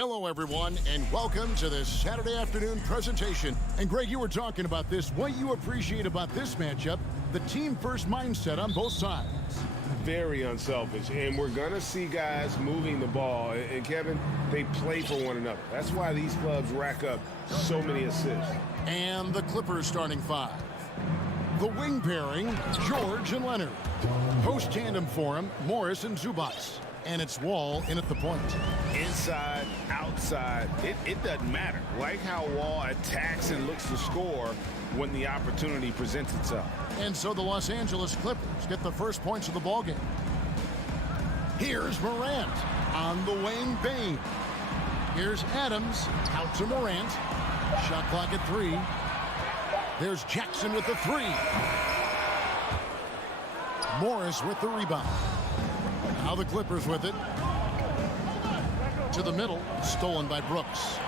Hello, everyone, and welcome to this Saturday afternoon presentation. And, Greg, you were talking about this. What you appreciate about this matchup, the team-first mindset on both sides. Very unselfish, and we're going to see guys moving the ball. And, Kevin, they play for one another. That's why these clubs rack up so many assists. And the Clippers starting five. The wing pairing, George and Leonard. Post tandem for him, Morris and Zubac. And it's Wall in at the point. Inside, outside, it doesn't matter. Like how Wall attacks and looks to score when the opportunity presents itself. And so the Los Angeles Clippers get the first points of the ballgame. Here's Morant on the wing, Bane. Here's Adams out to Morant. Shot clock at 3. There's Jackson with the 3. Morris with the rebound. Now the Clippers with it. To the middle, stolen by Brooks.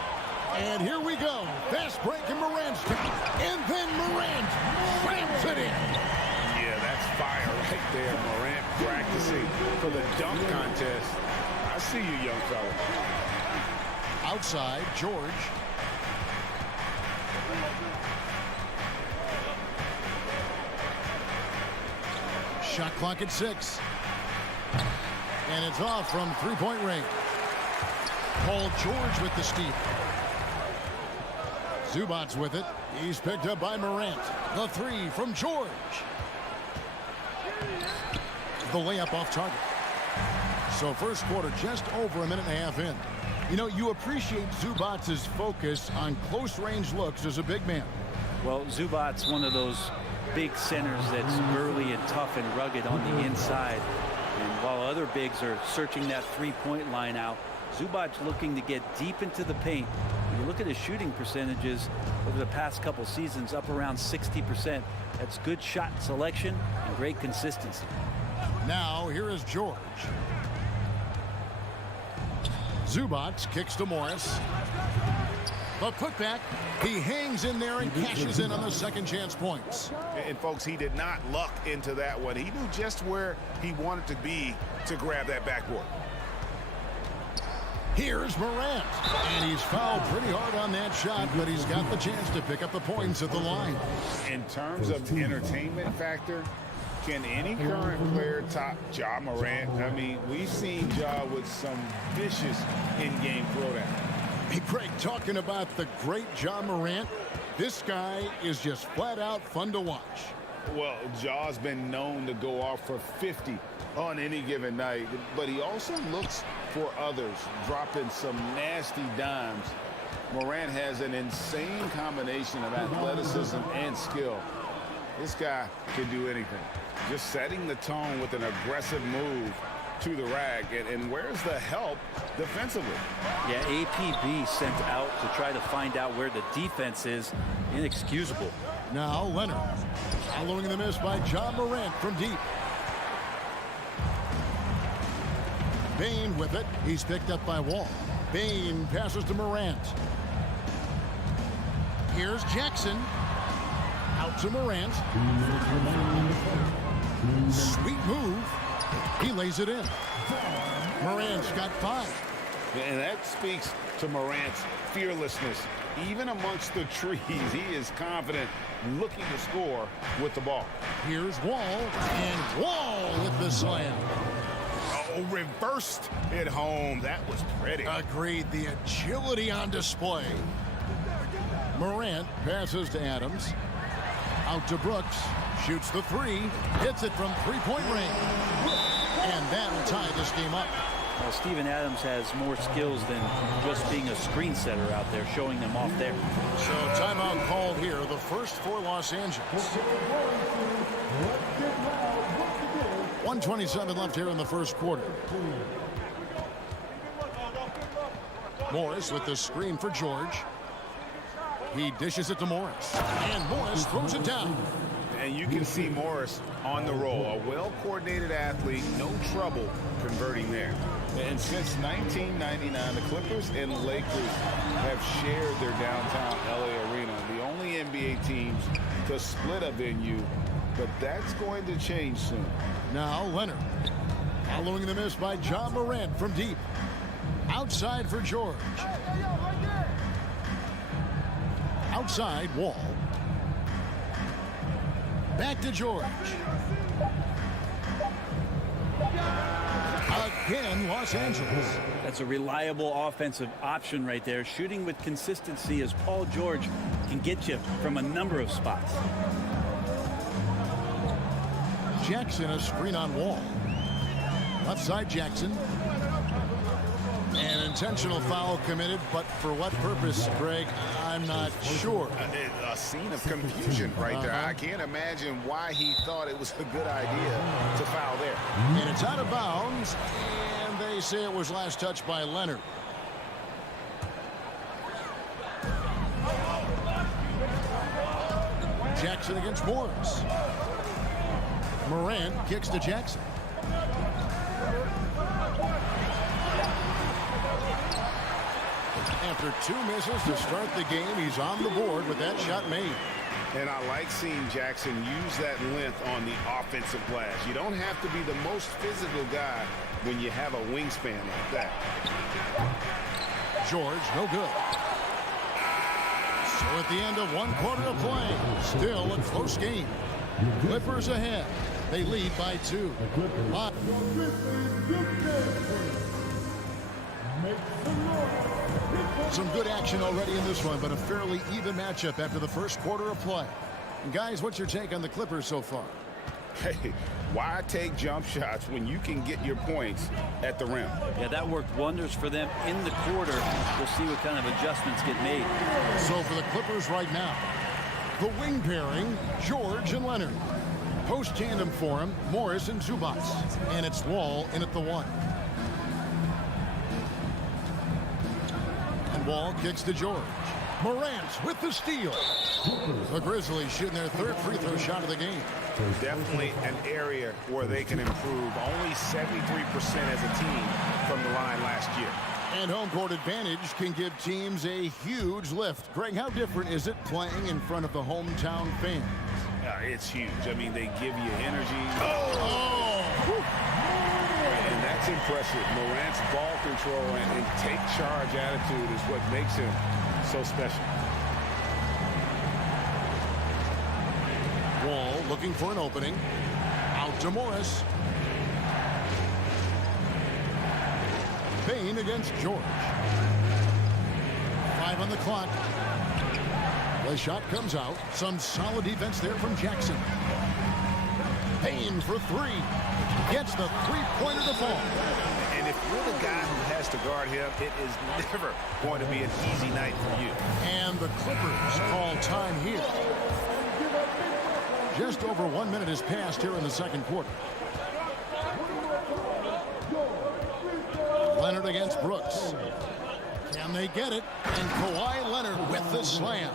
And here we go. Fast break in Morant's time. And then Morant slams it in. Yeah, that's fire right there. Morant practicing for the dunk contest. I see you, young fella. Outside, George. Shot clock at 6. And it's off from three-point range. Paul George with the steal. Zubac's with it. He's picked up by Morant. The 3 from George. The layup off target. So first quarter just over a minute and a half in. You know, you appreciate Zubac's focus on close-range looks as a big man. Well, Zubac's one of those big centers that's burly and tough and rugged on the inside. And while other bigs are searching that three-point line out, Zubac looking to get deep into the paint. When you look at his shooting percentages over the past couple seasons, up around 60%. That's good shot selection and great consistency. Now, here is George. Zubac kicks to Morris. The putback. He hangs in there and cashes in on the second chance points. And, folks, he did not luck into that one. He knew just where he wanted to be to grab that backboard. Here's Morant. And he's fouled pretty hard on that shot, but he's got the chance to pick up the points at the line. In terms of entertainment factor, can any current player top Ja Morant? I mean, we've seen Ja with some vicious in-game throwdown. Hey, Craig, talking about the great Ja Morant, this guy is just flat-out fun to watch. Well, Ja's been known to go off for 50 on any given night, but he also looks for others, dropping some nasty dimes. Morant has an insane combination of athleticism and skill. This guy can do anything. Just setting the tone with an aggressive move to the rack, and where's the help defensively? Yeah, APB sent out to try to find out where the defense is. Inexcusable. Now Leonard, following the miss by Ja Morant from deep. Bane with it. He's picked up by Wall. Bane passes to Morant. Here's Jackson. Out to Morant. Sweet move. He lays it in. Morant's got 5. And that speaks to Morant's fearlessness. Even amongst the trees, he is confident, looking to score with the ball. Here's Wall, and Wall with the slam. Oh, reversed it home. That was pretty. Agreed. The agility on display. Morant passes to Adams. Out to Brooks. Shoots the 3. Hits it from three-point range. And that'll tie this game up. Well, Steven Adams has more skills than just being a screen setter out there, showing them off there. So timeout called here, the first for Los Angeles. 1:27 left here in the first quarter. Morris with the screen for George. He dishes it to Morris. And Morris throws it down. And you can see Morris on the roll. A well-coordinated athlete, no trouble converting there. And since 1999, the Clippers and Lakers have shared their downtown LA arena. The only NBA teams to split a venue, but that's going to change soon. Now Leonard, following the miss by Ja Morant from deep. Outside for George. Outside, Wall. Back to George. Again, Los Angeles. That's a reliable offensive option right there. Shooting with consistency as Paul George can get you from a number of spots. Jackson, a screen on Wall. Left side, Jackson. An intentional foul committed, but for what purpose, Greg, I'm not sure. A scene of confusion right there. I can't imagine why he thought it was a good idea to foul there. And it's out of bounds, and they say it was last touched by Leonard. Jackson against Morris. Morant kicks to Jackson. After 2 misses to start the game, he's on the board with that shot made. And I like seeing Jackson use that length on the offensive glass. You don't have to be the most physical guy when you have a wingspan like that. George, no good. So at the end of 1 quarter of play, still a close game. Clippers ahead. They lead by 2. Some good action already in this one, but a fairly even matchup after the first quarter of play. And guys, what's your take on the Clippers so far? Hey, why take jump shots when you can get your points at the rim? Yeah, that worked wonders for them in the quarter. We'll see what kind of adjustments get made. So for the Clippers right now, the wing pairing, George and Leonard. Post tandem for him, Morris and Zubac. And it's Wall in at the 1. And Wall kicks to George. Morant with the steal. The Grizzlies shooting their 3rd free throw shot of the game. Definitely an area where they can improve. Only 73% as a team from the line last year. And home court advantage can give teams a huge lift. Greg, how different is it playing in front of the hometown fans? It's huge. I mean, they give you energy. Oh! And that's impressive. Morant's ball control and take charge attitude is what makes him so special. Wall looking for an opening. Out to Morris. Payne against George. 5 on the clock. The shot comes out. Some solid defense there from Jackson. Payne for 3. Gets the three-pointer to fall. And if you're the guy who has to guard him, it is never going to be an easy night for you. And the Clippers call time here. Just over 1 minute has passed here in the second quarter. Leonard against Brooks. Can they get it? And Kawhi Leonard with the slam.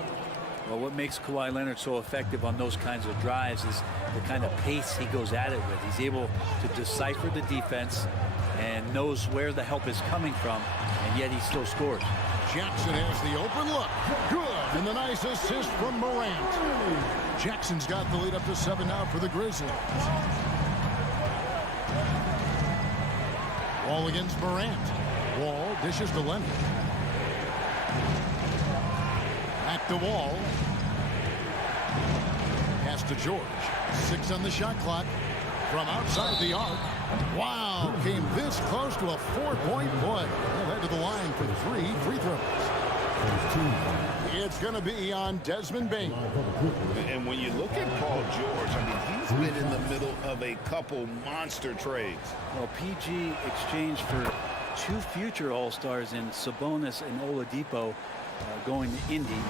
Well, what makes Kawhi Leonard so effective on those kinds of drives is the kind of pace he goes at it with. He's able to decipher the defense and knows where the help is coming from, and yet he still scores. Jackson has the open look. Good. And the nice assist from Morant. Jackson's got the lead up to 7 now for the Grizzlies. Wall against Morant. Wall dishes to Leonard. Back to Wall. Pass to George. 6 on the shot clock. From outside the arc. Wow, came this close to a 4-point play. They'll head to the line for 3 free throws. It's going to be on Desmond Bane. And when you look at Paul George, I mean, he's been in the middle of a couple monster trades. Well, PG exchanged for 2 future All-Stars in Sabonis and Oladipo going to Indy.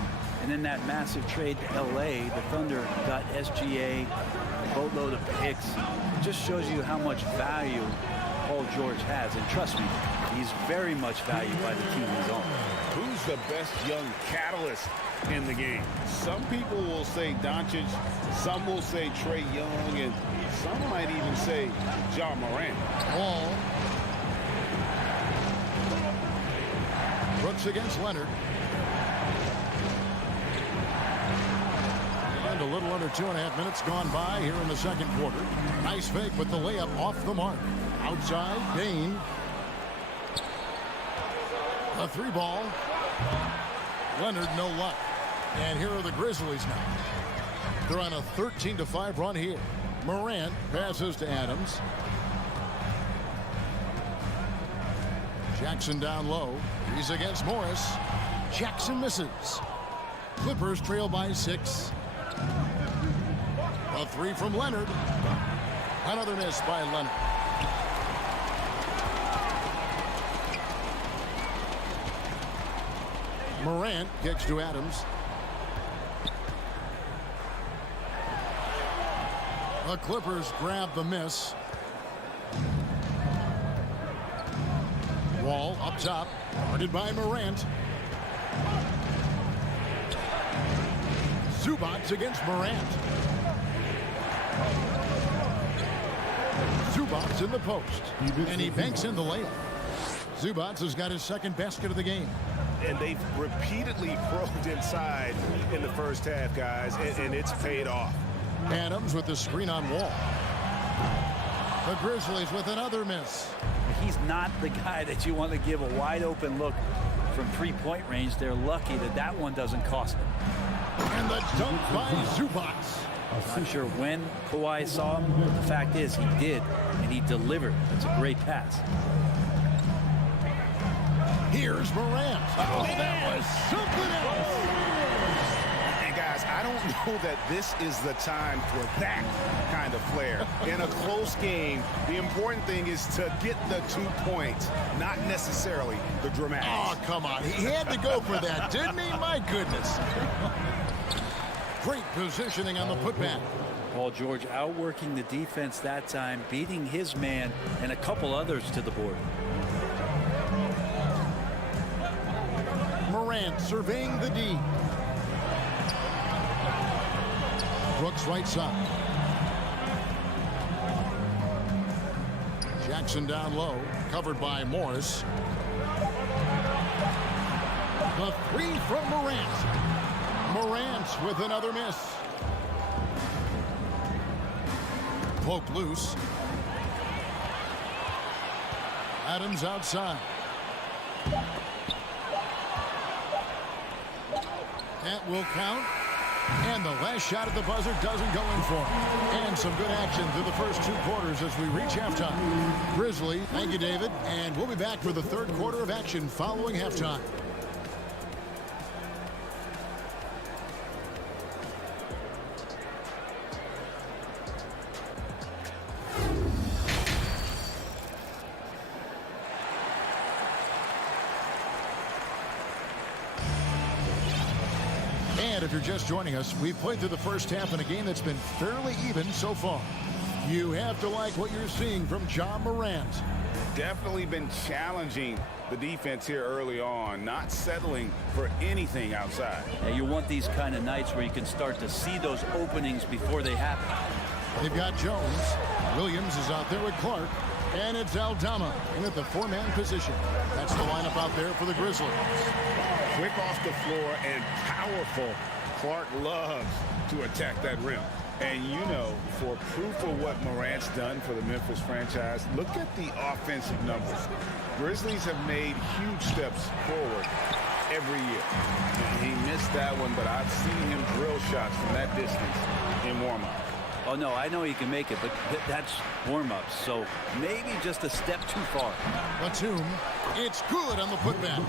And then that massive trade to L.A., the Thunder got SGA, a boatload of picks. It just shows you how much value Paul George has. And trust me, he's very much valued by the team he's on. Who's the best young catalyst in the game? Some people will say Doncic, some will say Trae Young, and some might even say Ja Morant. Wall. Brooks against Leonard. And a little under 2.5 minutes gone by here in the second quarter. Nice fake with the layup off the mark. Outside, Bane. A 3-ball. Leonard, no luck. And here are the Grizzlies now. They're on a 13-5 run here. Morant passes to Adams. Jackson down low. He's against Morris. Jackson misses. Clippers trail by 6. A 3 from Leonard. Another miss by Leonard. Morant kicks to Adams. The Clippers grab the miss. Wall up top, guarded by Morant. Zubac against Morant. Zubac in the post, and he banks in the layup. Zubac has got his second basket of the game. And they've repeatedly probed inside in the first half, guys, and it's paid off. Adams with the screen on Wall. The Grizzlies with another miss. He's not the guy that you want to give a wide open look from 3-point range. They're lucky that that one doesn't cost them. And the dunk by Zubac. I'm not sure when Kawhi saw him, but the fact is he did, and he delivered. It's a great pass. Here's Morant. Oh, that was something else. And guys, I don't know that this is the time for that kind of flair. In a close game, the important thing is to get the 2 points, not necessarily the dramatics. Oh, come on. He had to go for that, didn't he? My goodness. Great positioning on the putback. Paul George outworking the defense that time, beating his man and a couple others to the board. Morant surveying the D. Brooks right side. Jackson down low, covered by Morris. The 3 from Morant. Morant with another miss. Poke loose. Adams outside. That will count. And the last shot at the buzzer doesn't go in for him. And some good action through the first 2 quarters as we reach halftime. Grizzly, thank you, David. And we'll be back for the third quarter of action following halftime. And if you're just joining us, we've played through the first half in a game that's been fairly even so far. You have to like what you're seeing from Ja Morant. Definitely been challenging the defense here early on, not settling for anything outside. Yeah, you want these kind of nights where you can start to see those openings before they happen. They've got Jones. Williams is out there with Clark. And it's Aldama in at the 4-man position. That's the lineup out there for the Grizzlies. Quick off the floor and powerful. Clark loves to attack that rim. And you know, for proof of what Morant's done for the Memphis franchise, look at the offensive numbers. Grizzlies have made huge steps forward every year. He missed that one, but I've seen him drill shots from that distance in warm-up. Oh, no, I know he can make it, but that's warm-ups, so maybe just a step too far. Batum, it's good on the putback.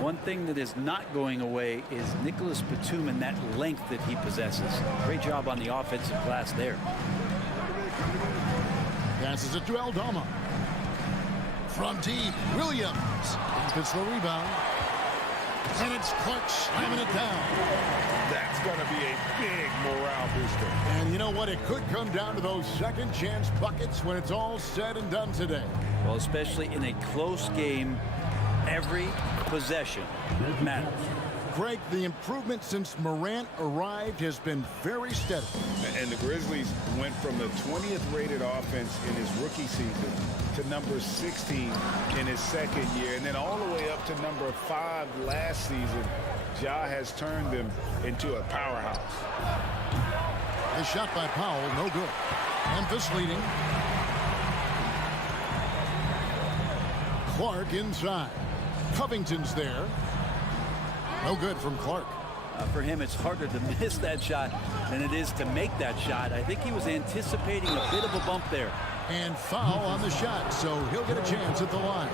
One thing that is not going away is Nicholas Batum and that length that he possesses. Great job on the offensive glass there. Passes it to Aldama. From deep, Williams. Gets the rebound. And it's Clark slamming it down. That's going to be a big morale booster. And you know what? It could come down to those second chance buckets when it's all said and done today. Well, especially in a close game, every possession matters. Greg, the improvement since Morant arrived has been very steady. And the Grizzlies went from the 20th rated offense in his rookie season to number 16 in his second year, and then all the way up to number 5 last season. Ja has turned them into a powerhouse. The shot by Powell, no good. Memphis leading. Clark inside. Covington's there. No good from Clark. For him, it's harder to miss that shot than it is to make that shot. I think he was anticipating a bit of a bump there. And foul on the shot, so he'll get a chance at the line.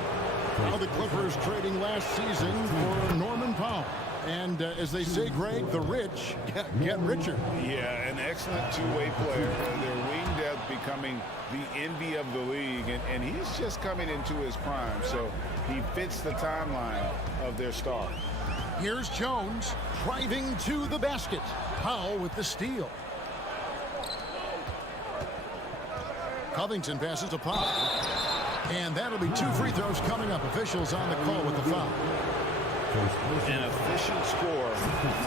Now the Clippers trading last season for Norman Powell. And as they say, Greg, the rich get richer. Yeah, an excellent two-way player. Their wing depth becoming the envy of the league, and he's just coming into his prime, so he fits the timeline of their star. Here's Jones driving to the basket. Powell with the steal. Covington passes to Powell. And that'll be 2 free throws coming up. Officials on the call with the foul. An efficient score.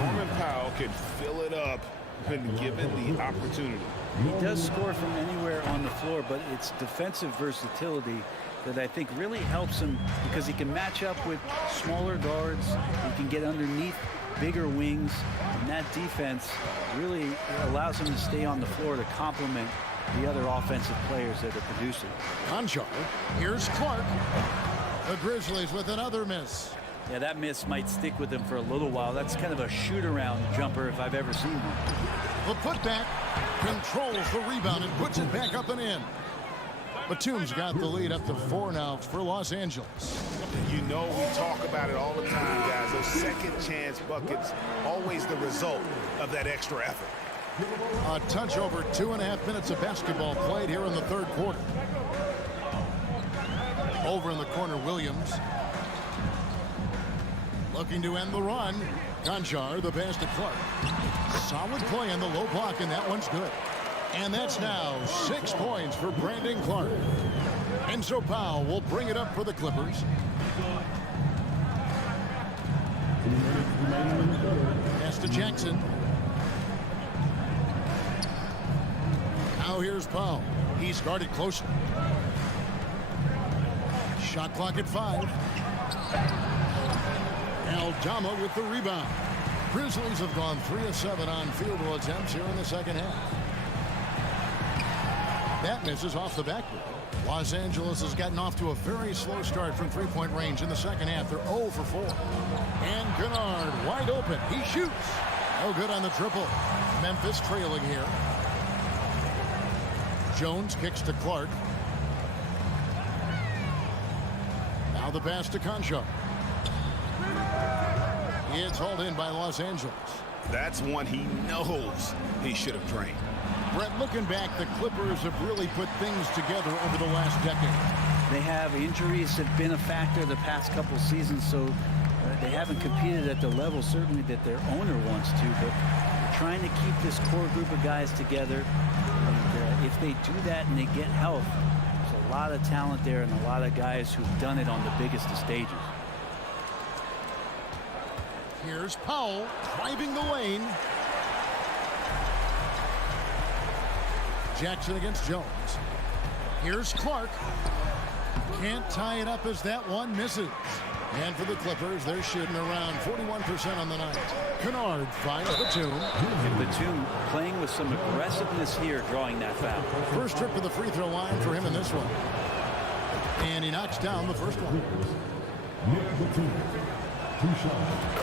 Norman Powell can fill it up when given the opportunity. He does score from anywhere on the floor, but it's defensive versatility that I think really helps him because he can match up with smaller guards. He can get underneath bigger wings, and that defense really allows him to stay on the floor to complement the other offensive players that are producing. Conchar. Here's Clark. The Grizzlies with another miss. Yeah, that miss might stick with him for a little while. That's kind of a shoot-around jumper if I've ever seen one. The putback controls the rebound and puts it back up and in. Batum's got the lead up to 4 now for Los Angeles. You know, we talk about it all the time, guys. Those second chance buckets, always the result of that extra effort. A touch over 2.5 minutes of basketball played here in the third quarter. Over in the corner, Williams. Looking to end the run. Conchar, the pass to Clark. Solid play in the low block, and that one's good. And that's now 6 points for Brandon Clark. And so Powell will bring it up for the Clippers. Pass to Jackson. Now here's Powell. He's guarded closely. Shot clock at 5. Aldama with the rebound. Grizzlies have gone 3 of 7 on field goal attempts here in the second half. That misses off the backboard. Los Angeles has gotten off to a very slow start from three-point range in the second half. They're 0 for 4. And Kennard wide open. He shoots. No good on the triple. Memphis trailing here. Jones kicks to Clark. Now the pass to Conchar. It's hauled in by Los Angeles. That's one he knows he should have drained. Brett, looking back, the Clippers have really put things together over the last decade. They have injuries have been a factor the past couple seasons, so they haven't competed at the level certainly that their owner wants to, but they're trying to keep this core group of guys together. And if they do that and they get health, there's a lot of talent there and a lot of guys who've done it on the biggest of stages. Here's Powell driving the lane. Jackson against Jones. Here's Clark. Can't tie it up as that one misses. And for the Clippers, they're shooting around 41% on the night. Kennard finds Batum. And Batum playing with some aggressiveness here, drawing that foul. First trip to the free throw line for him in this one. And he knocks down the first one.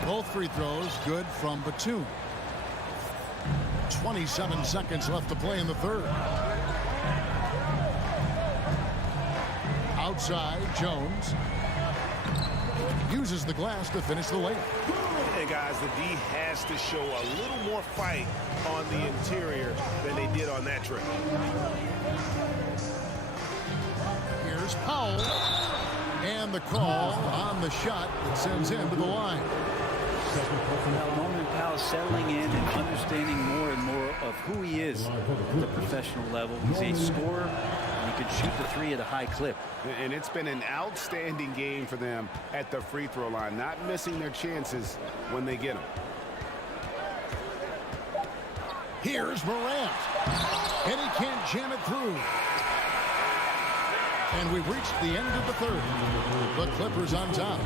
Both free throws good from Batum. 27 seconds left to play in the third. Outside, Jones uses the glass to finish the layup. And guys, the D has to show a little more fight on the interior than they did on that trip. Here's Powell. And the call on the shot that sends him to the line. Now, Norman Powell settling in and understanding more and more of who he is at the professional level. He's a scorer, and he can shoot the three at a high clip. And it's been an outstanding game for them at the free throw line, not missing their chances when they get them. Here's Morant. And he can't jam it through. And we've reached the end of the third. The Clippers on top,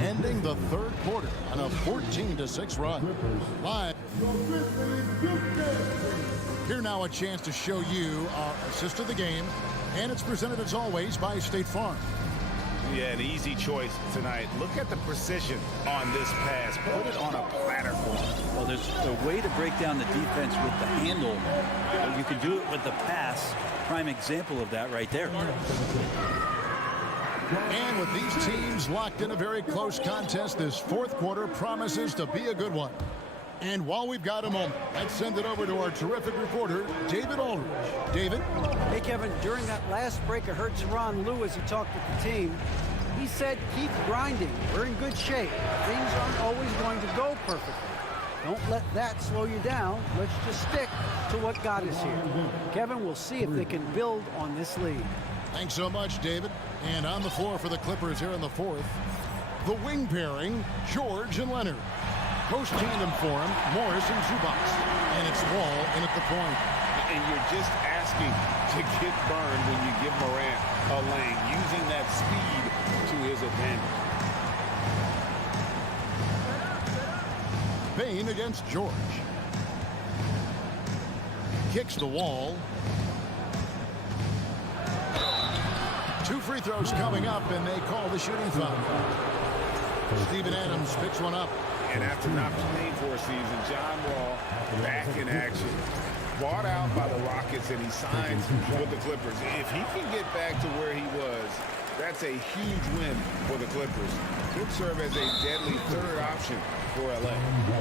ending the third quarter on a 14-6 run. Live. Here now a chance to show you our assist of the game. And it's presented as always by State Farm. Yeah, an easy choice tonight. Look at the precision on this pass. Put it on a platter for him. Well, there's a way to break down the defense with the handle. But you can do it with the pass. Prime example of that right there. And with these teams locked in a very close contest, this fourth quarter promises to be a good one. And while we've got a moment, let's send it over to our terrific reporter, David Aldridge. David? Hey, Kevin, during that last break, I heard Teron Lue as he talked with the team. He said, keep grinding. We're in good shape. Things aren't always going to go perfectly. Don't let that slow you down. Let's just stick to what got us here. Kevin, we'll see if they can build on this lead. Thanks so much, David. And on the floor for the Clippers here in the fourth, the wing pairing, George and Leonard. Post tandem for him, Morris and Zubac. And it's Wall in at the point. And you're just asking to get burned when you give Morant a lane, using that speed to his advantage. Bane against George. Kicks the Wall. 2 free throws coming up, and they call the shooting foul. Steven Adams picks one up. And after not playing for a season, John Wall back in action. Bought out by the Rockets, and he signs with the Clippers. If he can get back to where he was, that's a huge win for the Clippers. Could serve as a deadly third option for LA.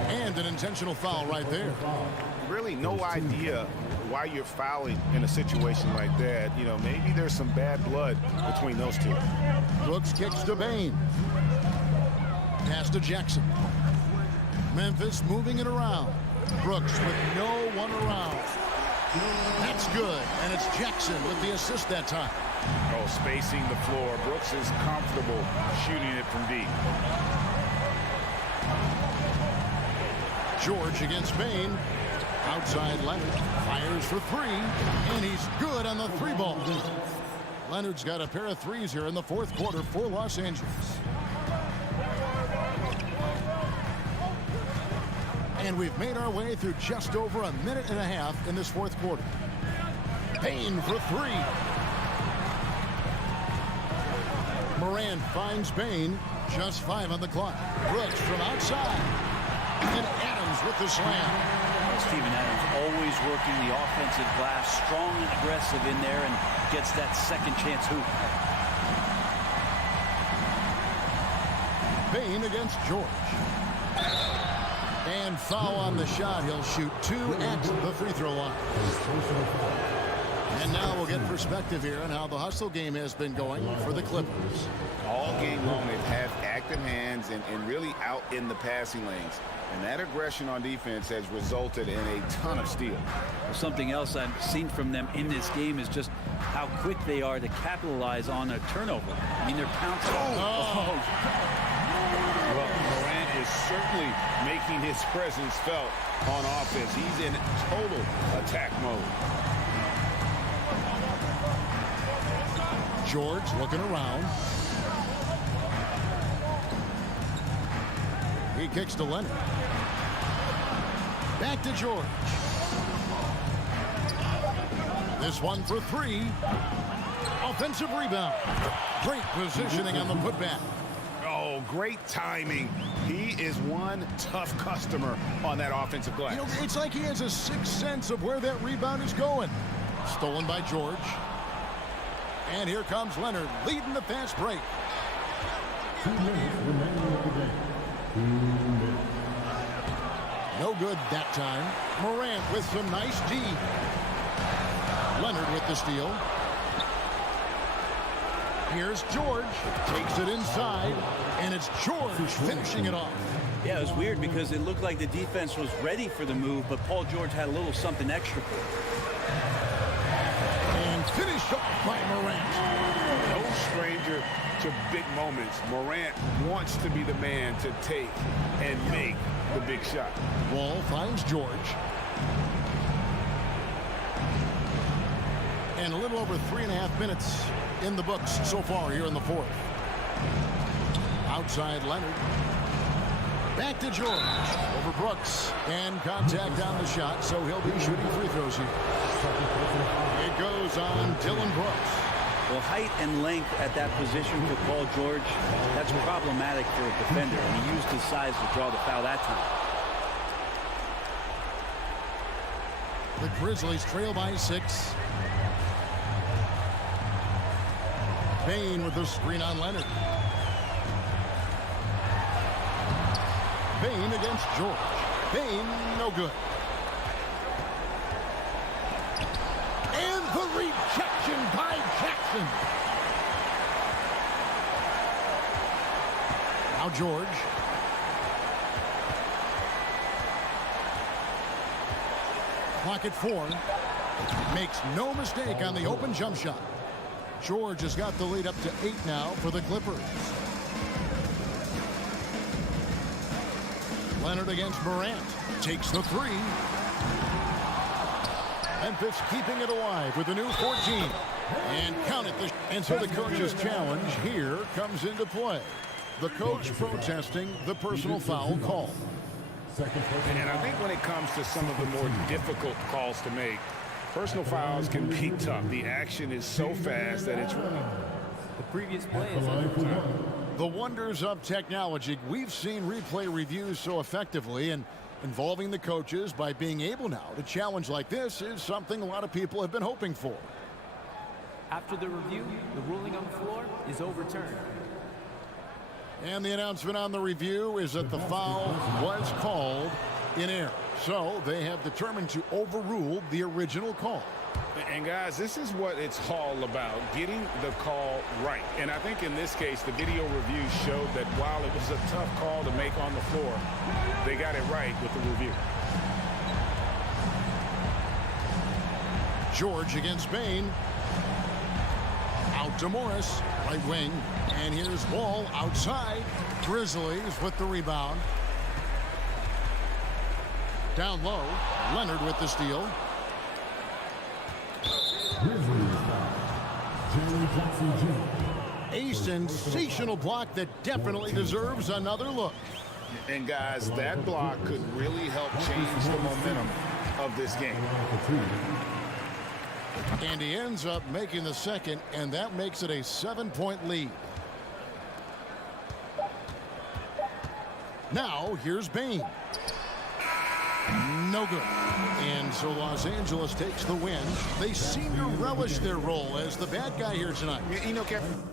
And an intentional foul right there. Really no idea why you're fouling in a situation like that. You know, maybe there's some bad blood between those two. Brooks kicks to Bane. Pass to Jackson. Memphis moving it around. Brooks with no one around. That's good, and it's Jackson with the assist that time. Oh, spacing the floor. Brooks is comfortable shooting it from deep. George against Bane. Outside Leonard. Fires for 3, and he's good on the 3 ball. Leonard's got a pair of threes here in the fourth quarter for Los Angeles. And we've made our way through just over a minute and a half in this fourth quarter. Bane for 3. Moran finds Bane. Just 5 on the clock. Brooks from outside. And Adams with the slam. Steven Adams always working the offensive glass, strong and aggressive in there, and gets that second chance hoop. Bane against George. And foul on the shot. He'll shoot 2 at the free throw line. And now we'll get perspective here on how the hustle game has been going for the Clippers. All game long, they've had active hands and really out in the passing lanes. And that aggression on defense has resulted in a ton of steals. Something else I've seen from them in this game is just how quick they are to capitalize on a turnover. I mean, they're pouncing. Well, Morant is certainly making his presence felt on offense. He's in total attack mode. George looking around. He kicks to Leonard. Back to George. This one for 3. Offensive rebound. Great positioning on the putback. Oh, great timing. He is one tough customer on that offensive glass. You know, it's like he has a sixth sense of where that rebound is going. Stolen by George. And here comes Leonard leading the fast break. 2 minutes remaining in the game. 2 minutes. No good that time. Morant with some nice D. Leonard with the steal. Here's George. Takes it inside. And it's George finishing it off. Yeah, it was weird because it looked like the defense was ready for the move, but Paul George had a little something extra for it. And finished off by Morant. No stranger to big moments. Morant wants to be the man to take and make the big shot. Wall finds George. And a little over 3.5 minutes in the books so far here in the fourth. Outside Leonard. Back to George. Over Brooks. And contact on the shot, so he'll be shooting free throws here. It goes on Dylan Brooks. Well, height and length at that position for Paul George, that's problematic for a defender, and he used his size to draw the foul that time. The Grizzlies trail by 6. Bain with the screen on Leonard. Bain against George. Bain, no good. And the rejection by Jackson. Now George. Clock at 4. Makes no mistake on the open jump shot. George has got the lead up to 8 now for the Clippers. Leonard against Morant. Takes the 3. Memphis keeping it alive with a new 14. And count it. And so the coach's challenge here comes into play. The coach protesting the personal foul call. And I think when it comes to some of the more difficult calls to make, personal fouls can be tough. The action is so fast that it's running. The previous play is overtime. The wonders of technology. We've seen replay reviews so effectively, and involving the coaches by being able now to challenge like this is something a lot of people have been hoping for. After the review, the ruling on the floor is overturned. And the announcement on the review is that the foul was called in error. So they have determined to overrule the original call. And guys, this is what it's all about, getting the call right. And I think in this case, the video review showed that while it was a tough call to make on the floor, they got it right with the review. George against Bain. Out to Morris, right wing. And here's Wall outside. Grizzlies with the rebound. Down low, Leonard with the steal. A sensational block that definitely deserves another look. And guys, that block could really help change the momentum of this game. And he ends up making the second, and that makes it a 7-point lead. Now, here's Bain. No good. And so Los Angeles takes the win. They seem to relish their role as the bad guy here tonight. You know, Kevin.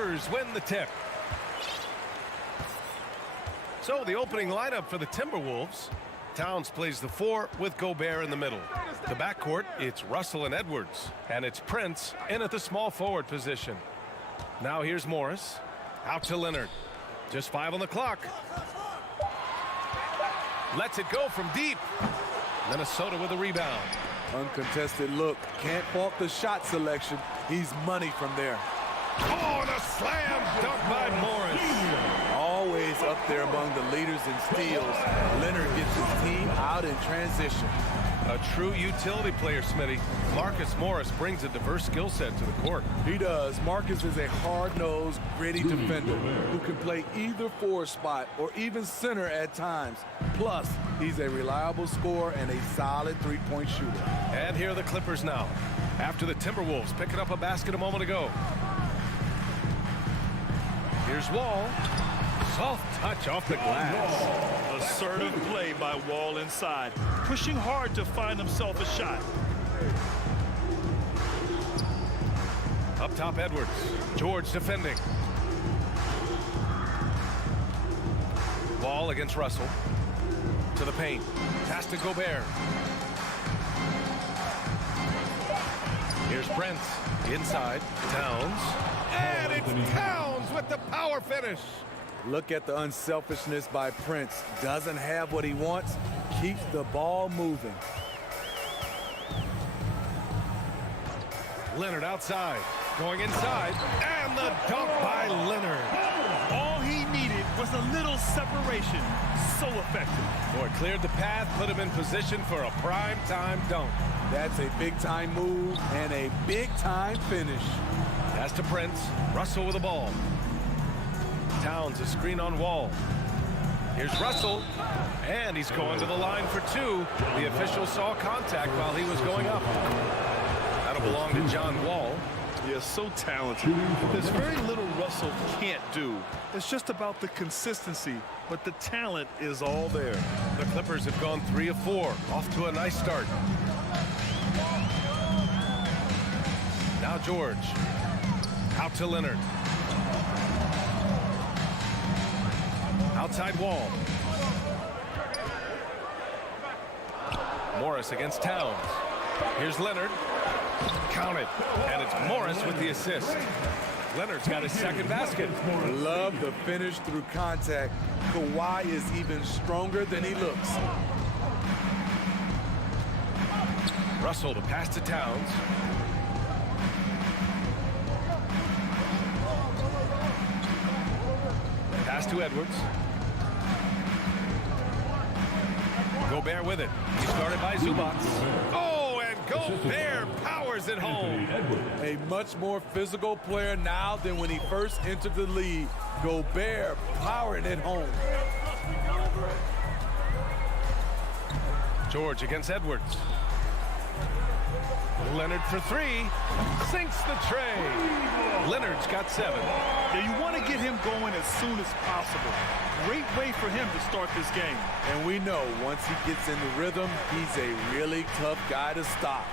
Clippers win the tip. So the opening lineup for the Timberwolves. Towns plays the 4 with Gobert in the middle. The backcourt, it's Russell and Edwards. And it's Prince in at the small forward position. Now here's Morris. Out to Leonard. Just 5 on the clock. Lets it go from deep. Minnesota with a rebound. Uncontested look. Can't fault the shot selection. He's money from there. Oh, and a slam dunk by Morris. Always up there among the leaders in steals. Leonard gets his team out in transition. A true utility player, Smitty. Marcus Morris brings a diverse skill set to the court. He does. Marcus is a hard-nosed, gritty defender who can play either forward spot or even center at times. Plus, he's a reliable scorer and a solid three-point shooter. And here are the Clippers now. After the Timberwolves picking up a basket a moment ago. Here's Wall. Soft touch off the glass. Assertive play by Wall inside. Pushing hard to find himself a shot. Up top, Edwards. George defending. Wall against Russell. To the paint. Pass to Gobert. Here's Prince. Inside. Towns. And it's Towns with the power finish. Look at the unselfishness by Prince. Doesn't have what he wants. Keeps the ball moving. Leonard outside. Going inside. And the dunk by Leonard. All he needed was a little separation. So effective. Boy, cleared the path, put him in position for a prime-time dunk. That's a big-time move and a big-time finish. Pass to Prince. Russell with the ball. Towns, a screen on Wall. Here's Russell. And he's going to the line for 2. The official saw contact while he was going up. That'll belong to John Wall. He is so talented. There's very little Russell can't do. It's just about the consistency, but the talent is all there. The Clippers have gone 3 of 4. Off to a nice start. Now George. Out to Leonard. Outside Wall. Morris against Towns. Here's Leonard. Count it. And it's Morris with the assist. Leonard's got his second basket. Love the finish through contact. Kawhi is even stronger than he looks. Russell to pass to Towns. Pass to Edwards. Gobert with it. He's guarded by Zubac. Oh, and Gobert powers it home. A much more physical player now than when he first entered the league. Gobert powering it home. George against Edwards. Leonard for 3. Sinks the tray. Leonard's got 7. Yeah, you want to get him going as soon as possible. Great way for him to start this game. And we know once he gets in the rhythm, he's a really tough guy to stop.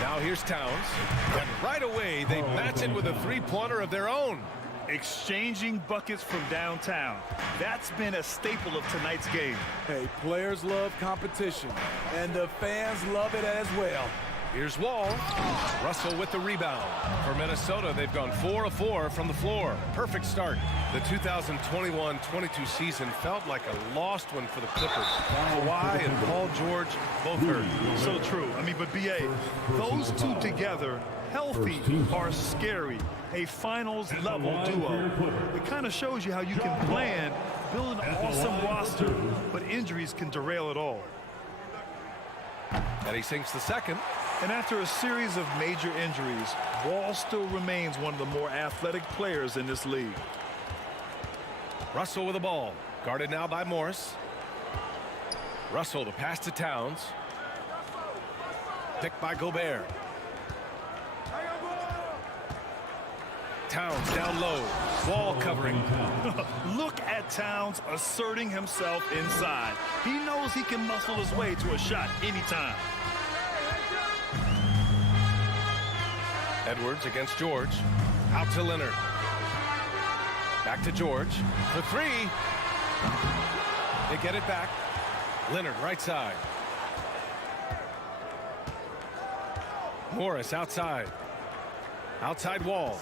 Now here's Towns. And right away, they match it with a three-pointer of their own. Exchanging buckets from downtown. That's been a staple of tonight's game. Hey, players love competition, and the fans love it as well. Here's Wall. Russell with the rebound. For Minnesota, they've gone 4 of 4 from the floor. Perfect start. The 2021-22 season felt like a lost one for the Clippers. Kawhi and Paul George both hurt. So true. I mean, but B.A., those two together, healthy, are scary. A finals-level duo. It kind of shows you how you can plan, build an awesome roster, but injuries can derail it all. And he sinks the second. And after a series of major injuries, Wall still remains one of the more athletic players in this league. Russell with the ball. Guarded now by Morris. Russell to pass to Towns. Picked by Gobert. Towns down low. Wall covering. Look at Towns asserting himself inside. He knows he can muscle his way to a shot anytime. Edwards against George. Out to Leonard. Back to George for three. They get it back. Leonard right side. Morris outside. Outside wall.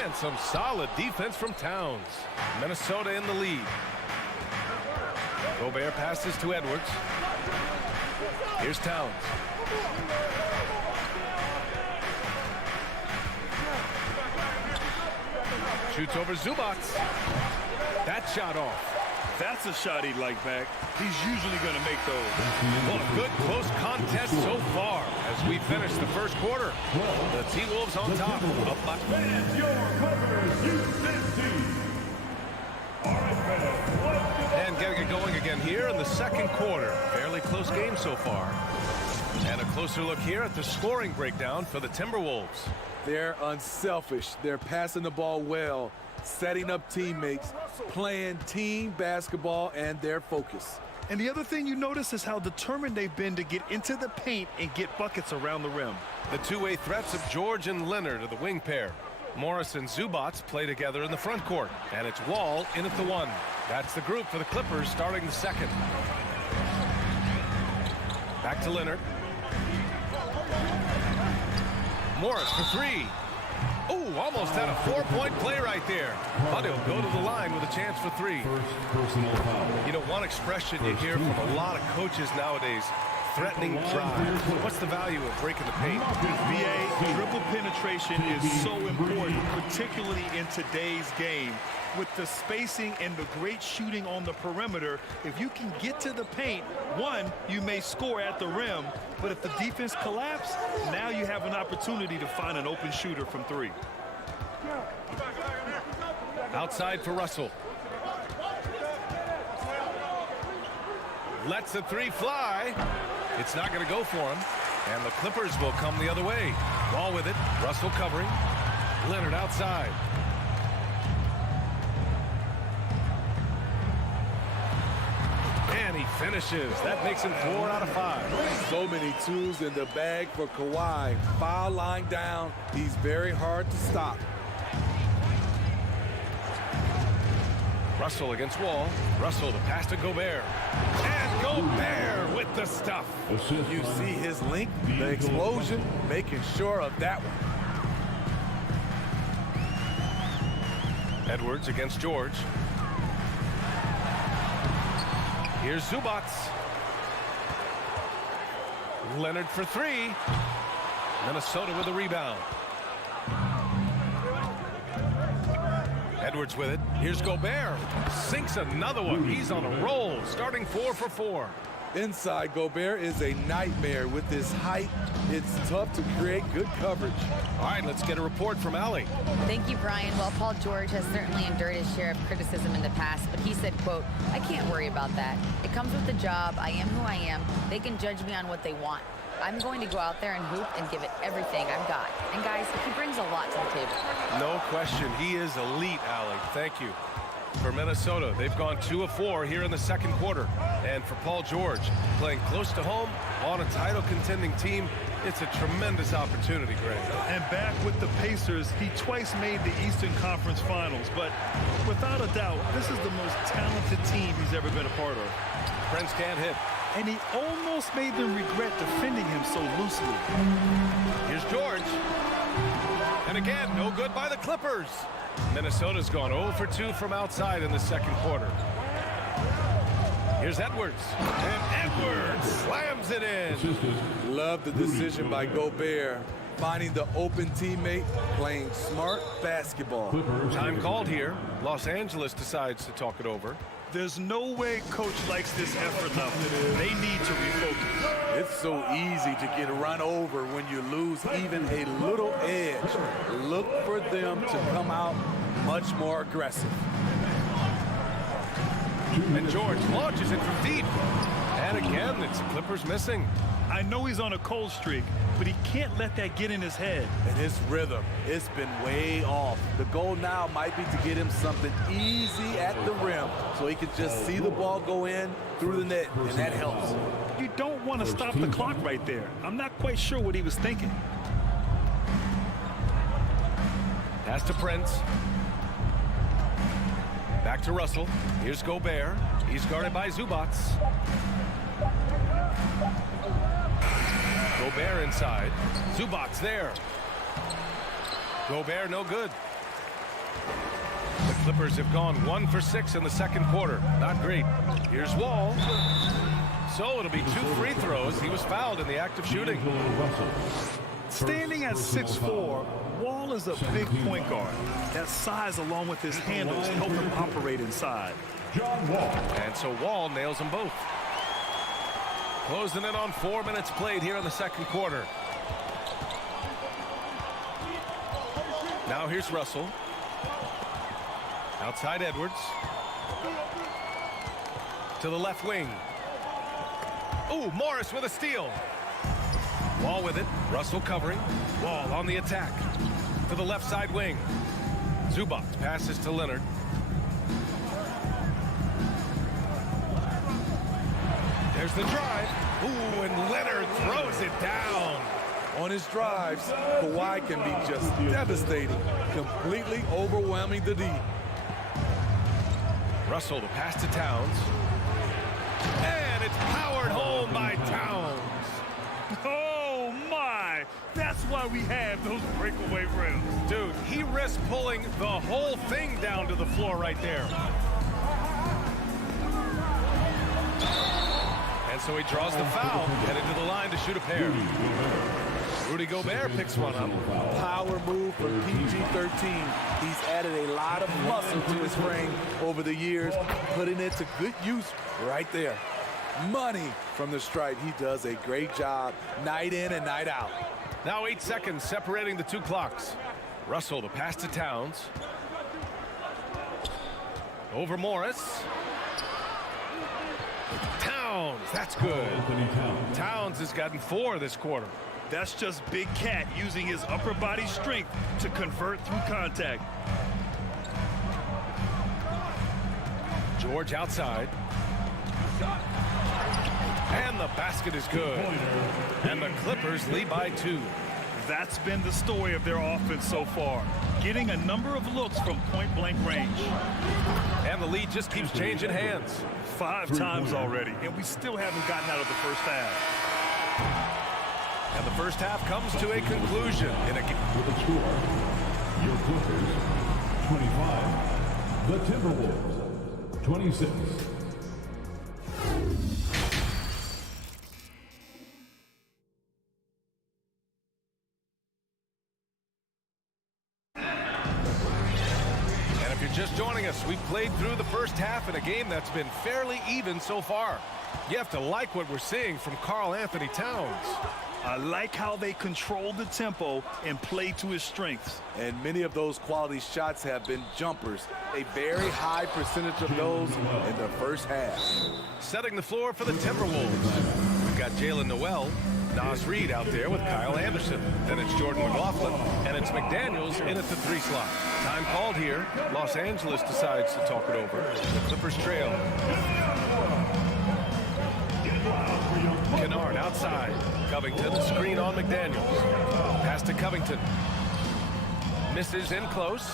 And some solid defense from Towns. Minnesota in the lead. Gobert passes to Edwards. Here's Towns. Shoots over Zubac. That shot off. That's a shot he'd like back. He's usually going to make those. Well, a good close contest so far as we finish the first quarter. The T-Wolves on top. Up by and getting it going again here in the second quarter. Fairly close game so far. And a closer look here at the scoring breakdown for the Timberwolves. They're unselfish. They're passing the ball well, setting up teammates, playing team basketball, and their focus. And the other thing you notice is how determined they've been to get into the paint and get buckets around the rim. The two-way threats of George and Leonard are the wing pair. Morris and Zubac play together in the front court. And it's Wall in at the one. That's the group for the Clippers starting the second. Back to Leonard. Morris for three. Oh, almost had a four-point play right there. But he'll go to the line with a chance for three. You know, one expression you hear from a lot of coaches nowadays, threatening drive. What's the value of breaking the paint? VA, dribble penetration is so important, particularly in today's game. With the spacing and the great shooting on the perimeter, if you can get to the paint, one, you may score at the rim, but if the defense collapses, now you have an opportunity to find an open shooter from three. Outside for Russell. Lets the three fly. It's not going to go for him. And the Clippers will come the other way. Ball with it. Russell covering. Leonard outside. And he finishes. That makes him 4 out of 5. So many tools in the bag for Kawhi. Foul line down. He's very hard to stop. Russell against Wall. Russell the pass to Gobert. And Gobert with the stuff. You see his length, the explosion, making sure of that one. Edwards against George. Here's Zubac. Leonard for three. Minnesota with a rebound. Edwards with it. Here's Gobert. Sinks another one. He's on a roll. Starting 4 for 4. Inside, Gobert is a nightmare with his height. It's tough to create good coverage. All right, let's get a report from Allie. Thank you, Brian. Well, Paul George has certainly endured his share of criticism in the past, but he said, quote, "I can't worry about that. It comes with the job. I am who I am. They can judge me on what they want. I'm going to go out there and hoop and give it everything I've got." And guys, he brings a lot to the table. No question. He is elite, Allie. Thank you. For Minnesota, they've gone 2 of 4 here in the second quarter. And for Paul George, playing close to home on a title-contending team, it's a tremendous opportunity, Greg. And back with the Pacers, he twice made the Eastern Conference Finals. But without a doubt, this is the most talented team he's ever been a part of. Prince can't hit. And he almost made them regret defending him so loosely. Here's George. And again, no good by the Clippers. Minnesota's gone 0 for 2 from outside in the second quarter. Here's Edwards. And Edwards slams it in. Love the decision by Gobert. Finding the open teammate, playing smart basketball. Time called here. Los Angeles decides to talk it over. There's no way coach likes this effort level. They need to refocus. It's so easy to get run over when you lose even a little edge. Look for them to come out much more aggressive. And George launches it from deep. And again, it's the Clippers missing. I know he's on a cold streak, but he can't let that get in his head. And his rhythm, it's been way off. The goal now might be to get him something easy at the rim so he can just see the ball go in through the net, and that helps. You don't want to stop the clock right there. I'm not quite sure what he was thinking. Pass to Prince. Back to Russell. Here's Gobert. He's guarded by Zubac. Gobert inside. Zubac there. Gobert no good. The Clippers have gone 1 for 6 in the second quarter. Not great. Here's Wall. So it'll be 2 free throws. He was fouled in the act of shooting. Standing at 6'4", Wall is a big point guard. That size along with his handles help him operate inside. And so Wall nails them both. Closing in on 4 minutes played here in the second quarter. Now here's Russell. Outside Edwards. To the left wing. Ooh, Morris with a steal. Wall with it. Russell covering. Wall on the attack. To the left side wing. Zubac passes to Leonard. There's the drive. Ooh, and Leonard throws it down. On his drives, Kawhi can be just devastating, completely overwhelming the D. Russell, the pass to Towns. And it's powered home by Towns. Oh, my. That's why we have those breakaway rims. Dude, he risked pulling the whole thing down to the floor right there. And so he draws the foul, headed to the line to shoot a pair. Rudy Gobert picks one up. Power move from PG-13. He's added a lot of muscle to his frame over the years, putting it to good use right there. Money from the stripe. He does a great job night in and night out. Now 8 seconds separating the two clocks. Russell, the pass to Towns. Over Morris. Towns, that's good. Towns has gotten 4 this quarter. That's just Big Cat using his upper body strength to convert through contact. George outside. And the basket is good. And the Clippers lead by 2. That's been the story of their offense so far. Getting a number of looks from point-blank range. And the lead just keeps changing hands. 5 times already, and we still haven't gotten out of the first half. And the first half comes to a conclusion in a game. With the score, your Clippers, 25. The Timberwolves, 26. And if you're just joining us, we've played through the first half in a game that's been fairly even so far. You have to like what we're seeing from Karl Anthony Towns. I like how they control the tempo and play to his strengths. And many of those quality shots have been jumpers. A very high percentage of those in the first half. Setting the floor for the Timberwolves. We've got Jalen Noel, Naz Reid out there with Kyle Anderson. Then it's Jordan McLaughlin, and it's McDaniels in at the 3 slot. Time called here. Los Angeles decides to talk it over. The Clippers trail. Kennard outside. Covington, screen on McDaniels. Pass to Covington. Misses in close.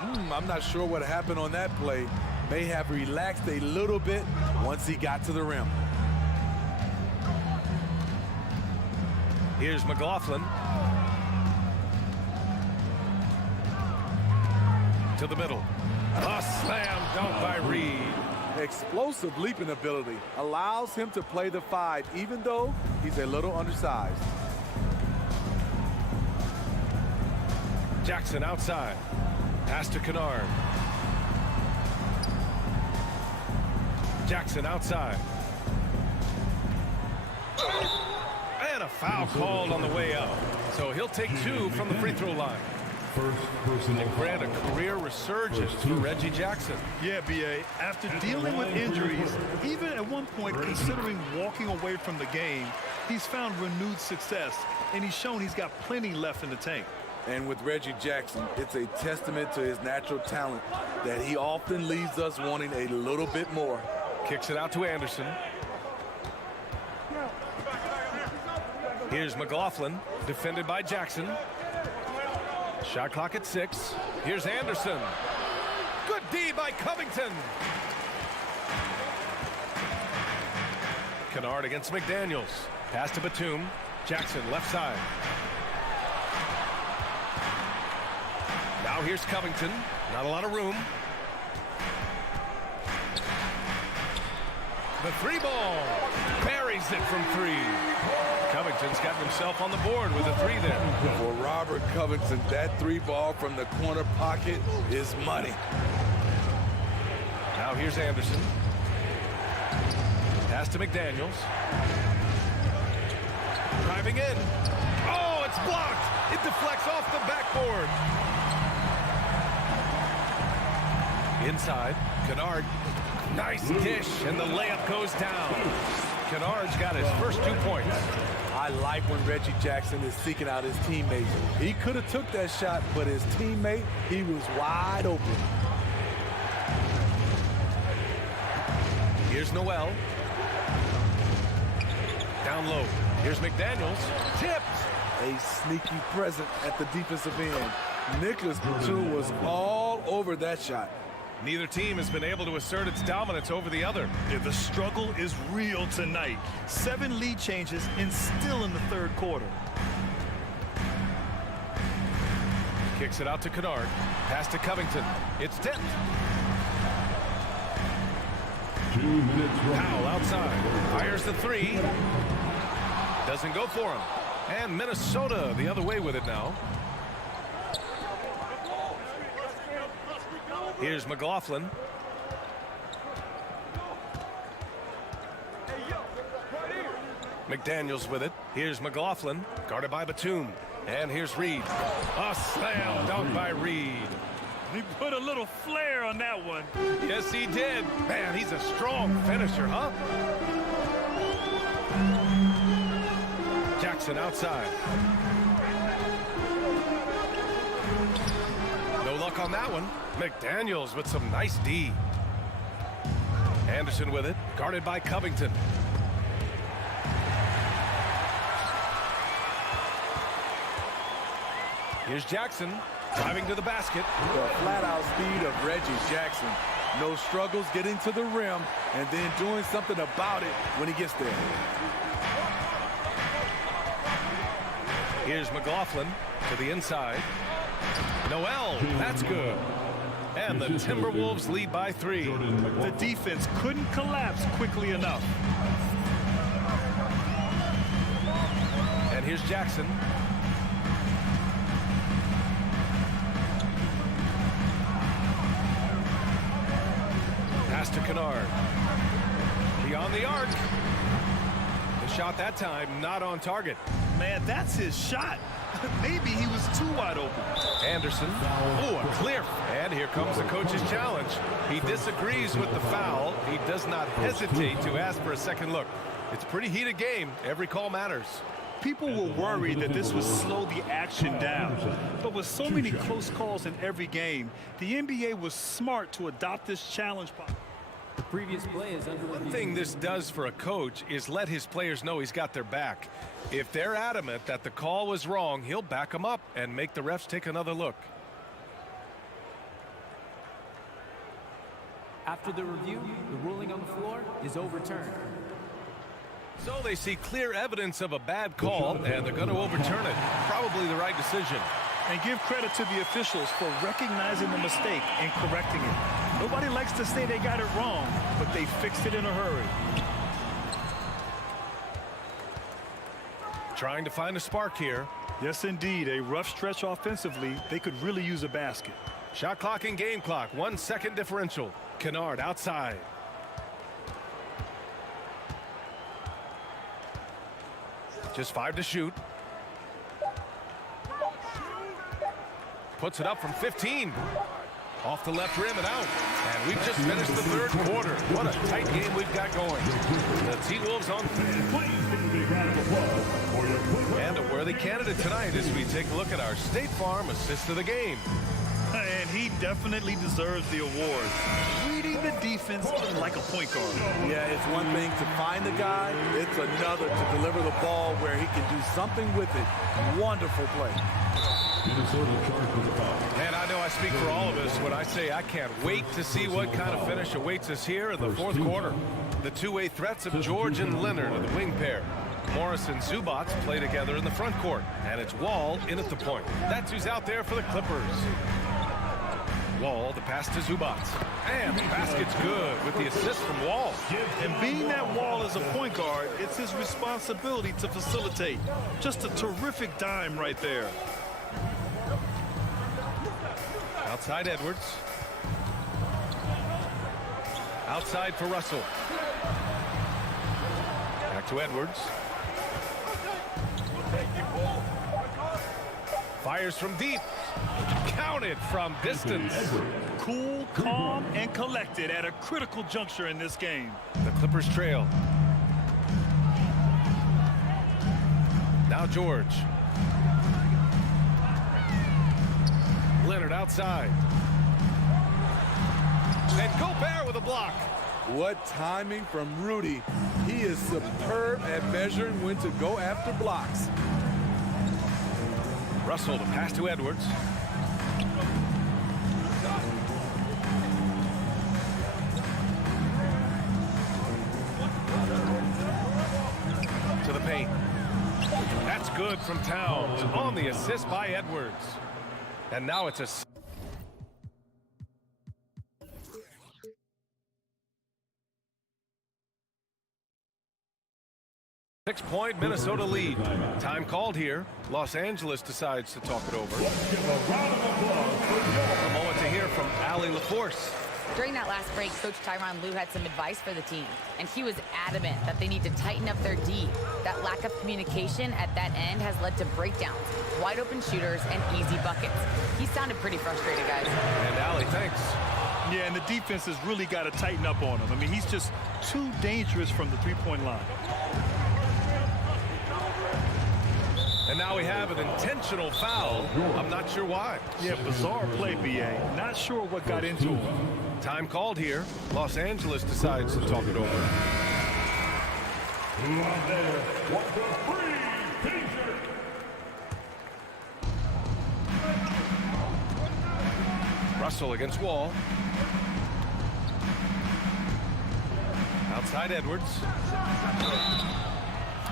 I'm not sure what happened on that play. May have relaxed a little bit once he got to the rim. Here's McLaughlin. To the middle. A slam dunk by Reid. Explosive leaping ability allows him to play the 5 even though he's a little undersized. Jackson outside. Pass to Kennard. Jackson outside. And a foul called on the way out. So he'll take 2 from the free throw line. First personal And grant a career resurgence for Reggie Jackson. Yeah, B.A., after dealing with injuries, even at one point considering walking away from the game, he's found renewed success, and he's shown he's got plenty left in the tank. And with Reggie Jackson, it's a testament to his natural talent that he often leaves us wanting a little bit more. Kicks it out to Anderson. Here's McLaughlin, defended by Jackson. Shot clock at 6. Here's Anderson. Good D by Covington. Kennard against McDaniels. Pass to Batum. Jackson left side. Now here's Covington. Not a lot of room. The 3 ball. Buries it from 3. Covington's got himself on the board with a 3 there. For Robert Covington, that 3 ball from the corner pocket is money. Now here's Anderson. Pass to McDaniels. Driving in. Oh, it's blocked. It deflects off the backboard. Inside, Kennard. Nice dish, and the layup goes down. Kennard's got his first 2 points. I like when Reggie Jackson is seeking out his teammates. He could have took that shot, but his teammate, he was wide open. Here's Noel. Down low. Here's McDaniels. Tipped. A sneaky present at the defensive end. Nicholas Batum was all over that shot. Neither team has been able to assert its dominance over the other. Yeah, the struggle is real tonight. 7 lead changes and still in the 3rd quarter. Kicks it out to Kennard. Pass to Covington. It's tipped. 2 minutes. Powell outside. Fires the 3. Doesn't go for him. And Minnesota the other way with it now. Here's McLaughlin. McDaniels with it. Here's McLaughlin. Guarded by Batum. And here's Reed. A slam dunk by Reed. He put a little flair on that one. Yes, he did. Man, he's a strong finisher, huh? Jackson outside. No luck on that one. McDaniels with some nice D. Anderson with it. Guarded by Covington. Here's Jackson. Driving to the basket. The flat-out speed of Reggie Jackson. No struggles getting to the rim and then doing something about it when he gets there. Here's McLaughlin to the inside. Noel, that's good. And the Timberwolves lead by 3. The defense couldn't collapse quickly enough. And here's Jackson. Pass to Kennard. Beyond the arc. The shot that time not on target. Man, that's his shot. Maybe he was too wide open. Anderson. Oh, a clear. And here comes the coach's challenge. He disagrees with the foul. He does not hesitate to ask for a second look. It's a pretty heated game. Every call matters. People were worried that this would slow the action down. But with so many close calls in every game, the NBA was smart to adopt this challenge. The previous play is under review. One thing this does for a coach is let his players know he's got their back. If they're adamant that the call was wrong, he'll back them up and make the refs take another look. After the review, the ruling on the floor is overturned. So they see clear evidence of a bad call, and they're going to overturn it. Probably the right decision. And give credit to the officials for recognizing the mistake and correcting it. Nobody likes to say they got it wrong, but they fixed it in a hurry. Trying to find a spark here. Yes, indeed. A rough stretch offensively. They could really use a basket. Shot clock and game clock. 1 second differential. Kennard outside. Just 5 to shoot. Puts it up from 15. Off the left rim and out. And we've just finished the 3rd quarter. What a tight game we've got going. The T-Wolves on. And a worthy candidate tonight as we take a look at our State Farm assist of the game. And he definitely deserves the award. Reading the defense like a point guard. Yeah, it's one thing to find the guy. It's another to deliver the ball where he can do something with it. Wonderful play. And I know I speak for all of us when I say I can't wait to see what kind of finish awaits us here in the fourth quarter. The two-way threats of George and Leonard are the wing pair. Morris and Zubac play together in the front court, and it's Wall in at the point. That's who's out there for the Clippers. Wall, the pass to Zubac. And the basket's good with the assist from Wall. And being that Wall is a point guard, it's his responsibility to facilitate. Just a terrific dime right there. Outside Edwards. Outside for Russell. Back to Edwards. Fires from deep. Counted from distance. Cool, calm, and collected at a critical juncture in this game. The Clippers trail. Now George. Leonard outside. And Gobert with a block. What timing from Rudy. He is superb at measuring when to go after blocks. Russell, the pass to Edwards. To the paint. That's good from Towns on the assist by Edwards. And now it's a 6-point Minnesota lead. Time called here. Los Angeles decides to talk it over. A moment to hear from Allie LaForce. During that last break, Coach Tyronn Lue had some advice for the team, and he was adamant that they need to tighten up their D. That lack of communication at that end has led to breakdowns, wide open shooters, and easy buckets. He sounded pretty frustrated, guys. And Allie, thanks. Yeah, and the defense has really got to tighten up on him. I mean, he's just too dangerous from the three-point line. And now we have an intentional foul. I'm not sure why. Yeah, bizarre play, B.A. Not sure what got into him. Time called here. Los Angeles decides to talk it over. Russell against Wall. Outside Edwards.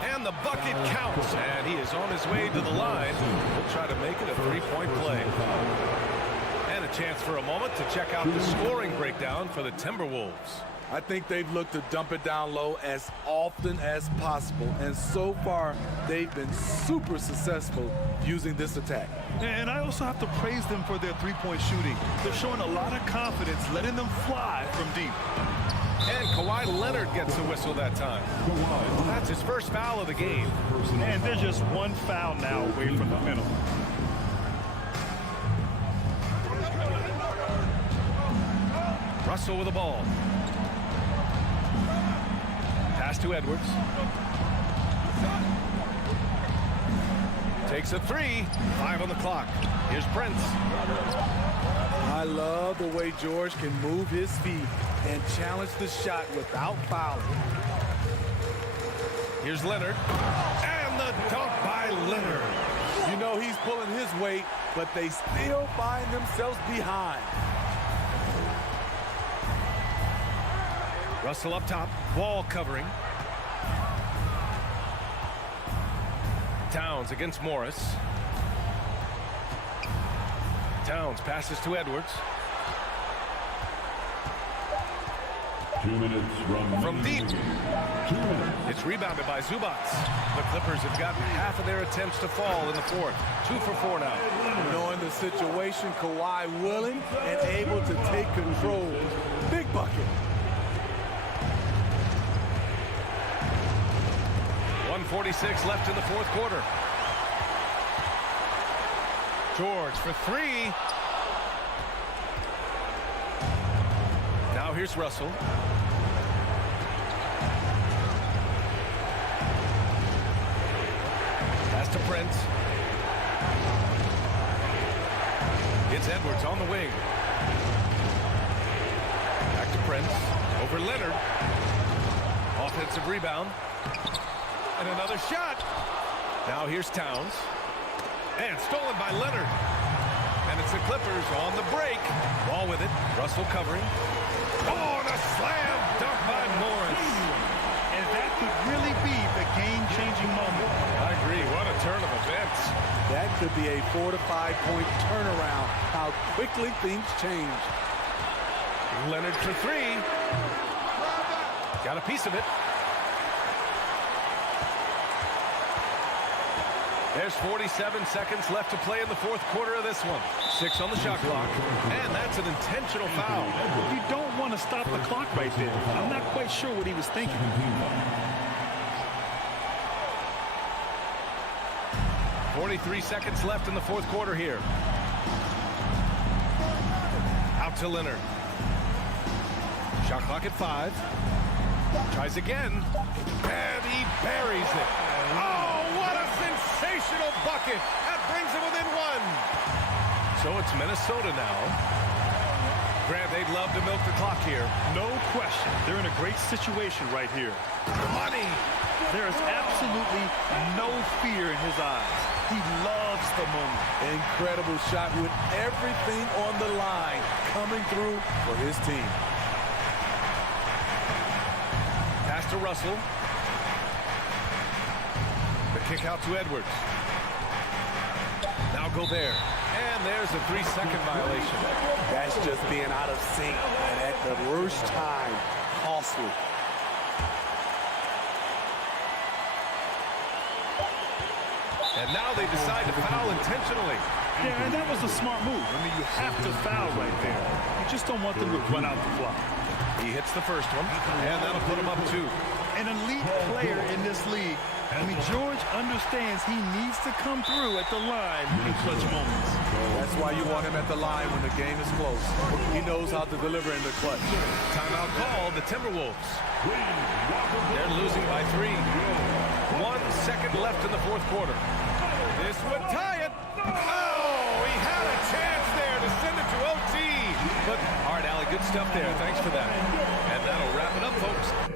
And the bucket counts. And he is on his way to the line. He'll try to make it a three-point play. And a chance for a moment to check out the scoring breakdown for the Timberwolves. I think they've looked to dump it down low as often as possible. And so far, they've been super successful using this attack. And I also have to praise them for their three-point shooting. They're showing a lot of confidence, letting them fly from deep. And Kawhi Leonard gets a whistle that time. That's his first foul of the game. And they're just one foul now away from the penalty. Russell with the ball. Pass to Edwards. Takes a three. 5 on the clock. Here's Prince. I love the way George can move his feet and challenge the shot without fouling. Here's Leonard. And the dunk by Leonard. You know he's pulling his weight, but they still find themselves behind. Russell up top. Wall covering. Towns against Morris. Towns passes to Edwards. 2 minutes from deep. 2 minutes. It's rebounded by Zubac. The Clippers have gotten half of their attempts to fall in the fourth. 2 for 4 now. Knowing the situation, Kawhi willing and able to take control. Big bucket. 1:46 left in the fourth quarter. George for 3. Now here's Russell. Pass to Prince. It's Edwards on the wing. Back to Prince. Over Leonard. Offensive rebound. And another shot. Now here's Towns. And stolen by Leonard. And it's the Clippers on the break. Ball with it. Russell covering. Oh, and a slam dunk by Morris. And that could really be the game-changing moment. I agree. What a turn of events. That could be a 4 to 5 point turnaround. How quickly things change. Leonard for three. Got a piece of it. There's 47 seconds left to play in the fourth quarter of this one. 6 on the shot clock. And that's an intentional foul. You don't want to stop the clock right there. I'm not quite sure what he was thinking. 43 seconds left in the fourth quarter here. Out to Leonard. Shot clock at 5. Tries again. And he buries it. Oh, what a sensational bucket. That brings him within 1. So it's Minnesota now. Grant, they'd love to milk the clock here. No question. They're in a great situation right here. Money. There is absolutely no fear in his eyes. He loves the moment. Incredible shot with everything on the line coming through for his team. Pass to Russell. The kick out to Edwards. Now Gobert. And there's a 3-second violation. That's just being out of sync and at the worst time. Costly. And now they decide to foul intentionally. Yeah, and that was a smart move. I mean, you have to foul right there. You just don't want them to run out the clock. He hits the first one, and that'll put him up 2. An elite player in this league. I mean, George understands he needs to come through at the line in clutch moments. That's why you want him at the line when the game is close. He knows how to deliver in the clutch. Timeout called, the Timberwolves. They're losing by 3. 1 second left in the fourth quarter. This would tie it. Oh, he had a chance there to send it to OT. But, all right, Allie, good stuff there. Thanks for that. And that'll wrap it up, folks.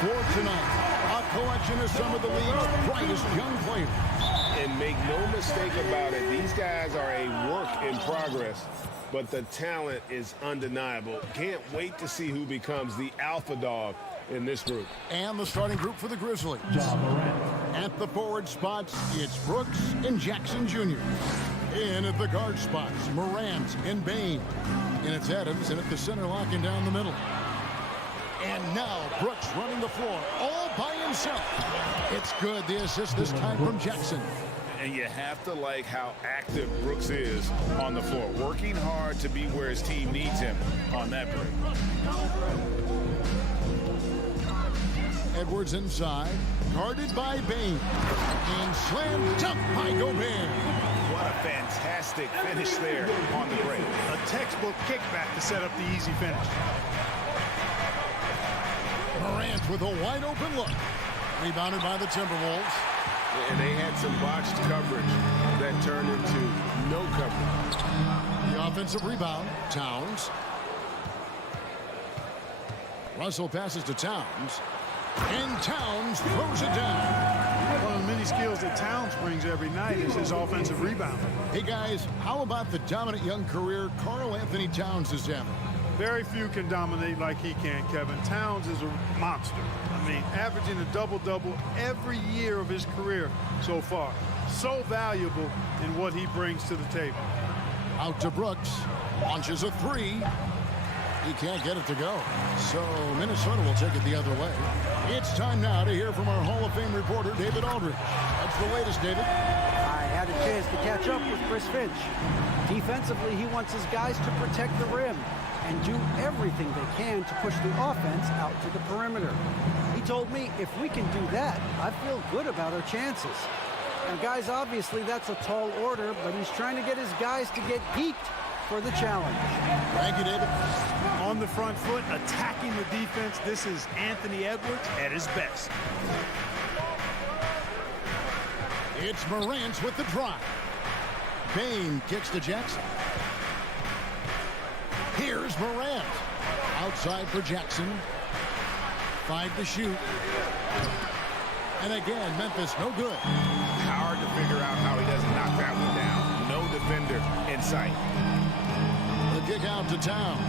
For tonight, a collection of some of the league's brightest young players. And make no mistake about it, these guys are a work in progress, but the talent is undeniable. Can't wait to see who becomes the alpha dog in this group. And the starting group for the Grizzlies. At the forward spots, it's Brooks and Jackson Jr. In at the guard spots, Morant and Bane. And it's Adams, and at the center, locking down the middle. And now Brooks running the floor all by himself. It's good, the assist this time from Jackson. And you have to like how active Brooks is on the floor, working hard to be where his team needs him on that break. Edwards inside, guarded by Bane. And slammed dunk by Gobert. What a fantastic finish there on the break. A textbook kickback to set up the easy finish. Morant with a wide open look. Rebounded by the Timberwolves. And they had some botched coverage that turned into no coverage. The offensive rebound, Towns. Russell passes to Towns. And Towns throws it down. One of the many skills that Towns brings every night is his offensive rebound. Hey guys, how about the dominant young career Karl Anthony Towns is having? Very few can dominate like he can, Kevin. Towns is a monster. I mean, averaging a double-double every year of his career so far. So valuable in what he brings to the table. Out to Brooks. Launches a three. He can't get it to go. So Minnesota will take it the other way. It's time now to hear from our Hall of Fame reporter, David Aldridge. What's the latest, David? I had a chance to catch up with Chris Finch. Defensively, he wants his guys to protect the rim and do everything they can to push the offense out to the perimeter. He told me if we can do that, I feel good about our chances. Now, guys, obviously that's a tall order, but he's trying to get his guys to get geeked for the challenge. Thank you, David. On the front foot, attacking the defense, this is Anthony Edwards at his best. It's Morant with the drive. Bane kicks to Jackson. Here's Morant. Outside for Jackson. 5 to shoot. And again, Memphis no good. Hard to figure out how he doesn't knock that one down. No defender in sight. The kick out to Towns.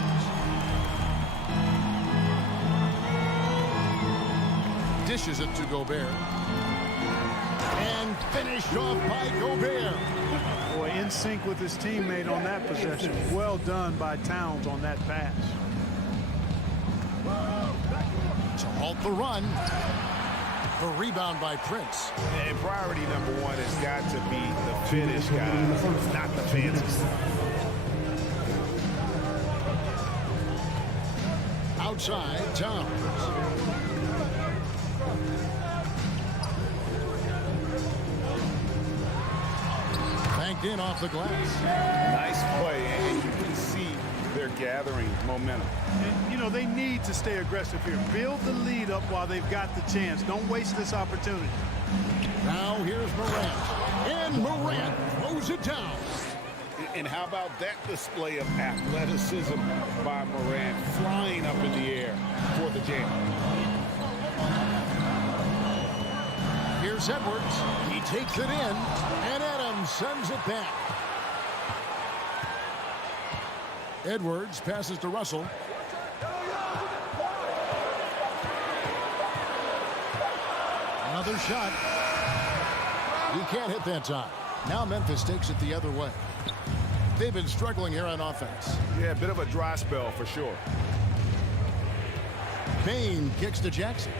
Dishes it to Gobert. And finished off by Gobert. Boy, in sync with his teammate on that possession. Well done by Towns on that pass. To halt the run. The rebound by Prince. And priority number one has got to be the finish, guys, not the fancy stuff. Outside, Towns. Banked in off the glass. Nice play, and you can see they're gathering momentum. And, you know, they need to stay aggressive here. Build the lead up while they've got the chance. Don't waste this opportunity. Now here's Morant. And Morant throws it down. And how about that display of athleticism by Morant, flying up in the air for the jam. Here's Edwards. He takes it in, and Adams sends it back. Edwards passes to Russell. Another shot. He can't hit that time. Now Memphis takes it the other way. They've been struggling here on offense. Yeah, a bit of a dry spell for sure. Bane kicks to Jackson.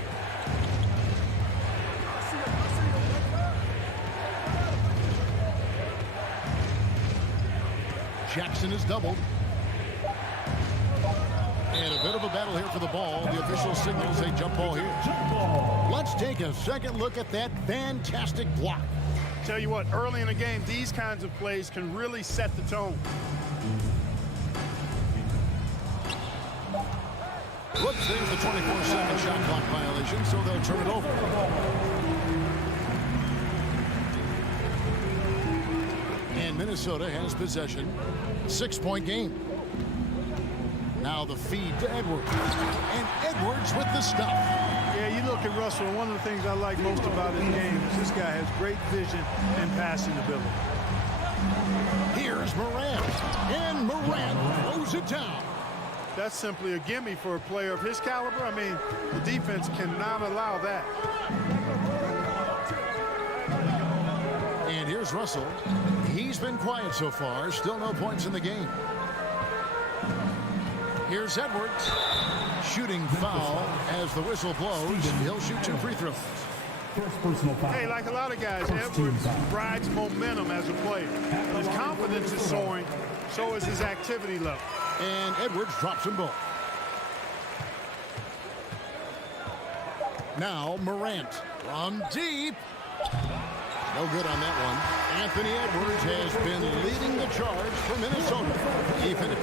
Jackson is doubled. And a bit of a battle here for the ball. The official signals a jump ball here. Let's take a second look at that fantastic block. Tell you what, early in the game, these kinds of plays can really set the tone. Whoops, there's the 24-second shot clock violation, so they'll turn it over. And Minnesota has possession. 6-point game. Now the feed to Edwards. And Edwards with the stuff. Yeah, you look at Russell, and one of the things I like most about his game is this guy has great vision and passing ability. Here's Morant, and Morant throws it down. That's simply a gimme for a player of his caliber. I mean, the defense cannot allow that. And here's Russell. He's been quiet so far. Still no points in the game. Here's Edwards. Shooting foul as the whistle blows. He'll shoot 2 free throws. First personal foul. Hey, like a lot of guys, Edwards rides momentum as a player. His confidence is soaring. So is his activity level. And Edwards drops them both. Now Morant from deep. No good on that one. Anthony Edwards has been leading the charge for Minnesota. He finished.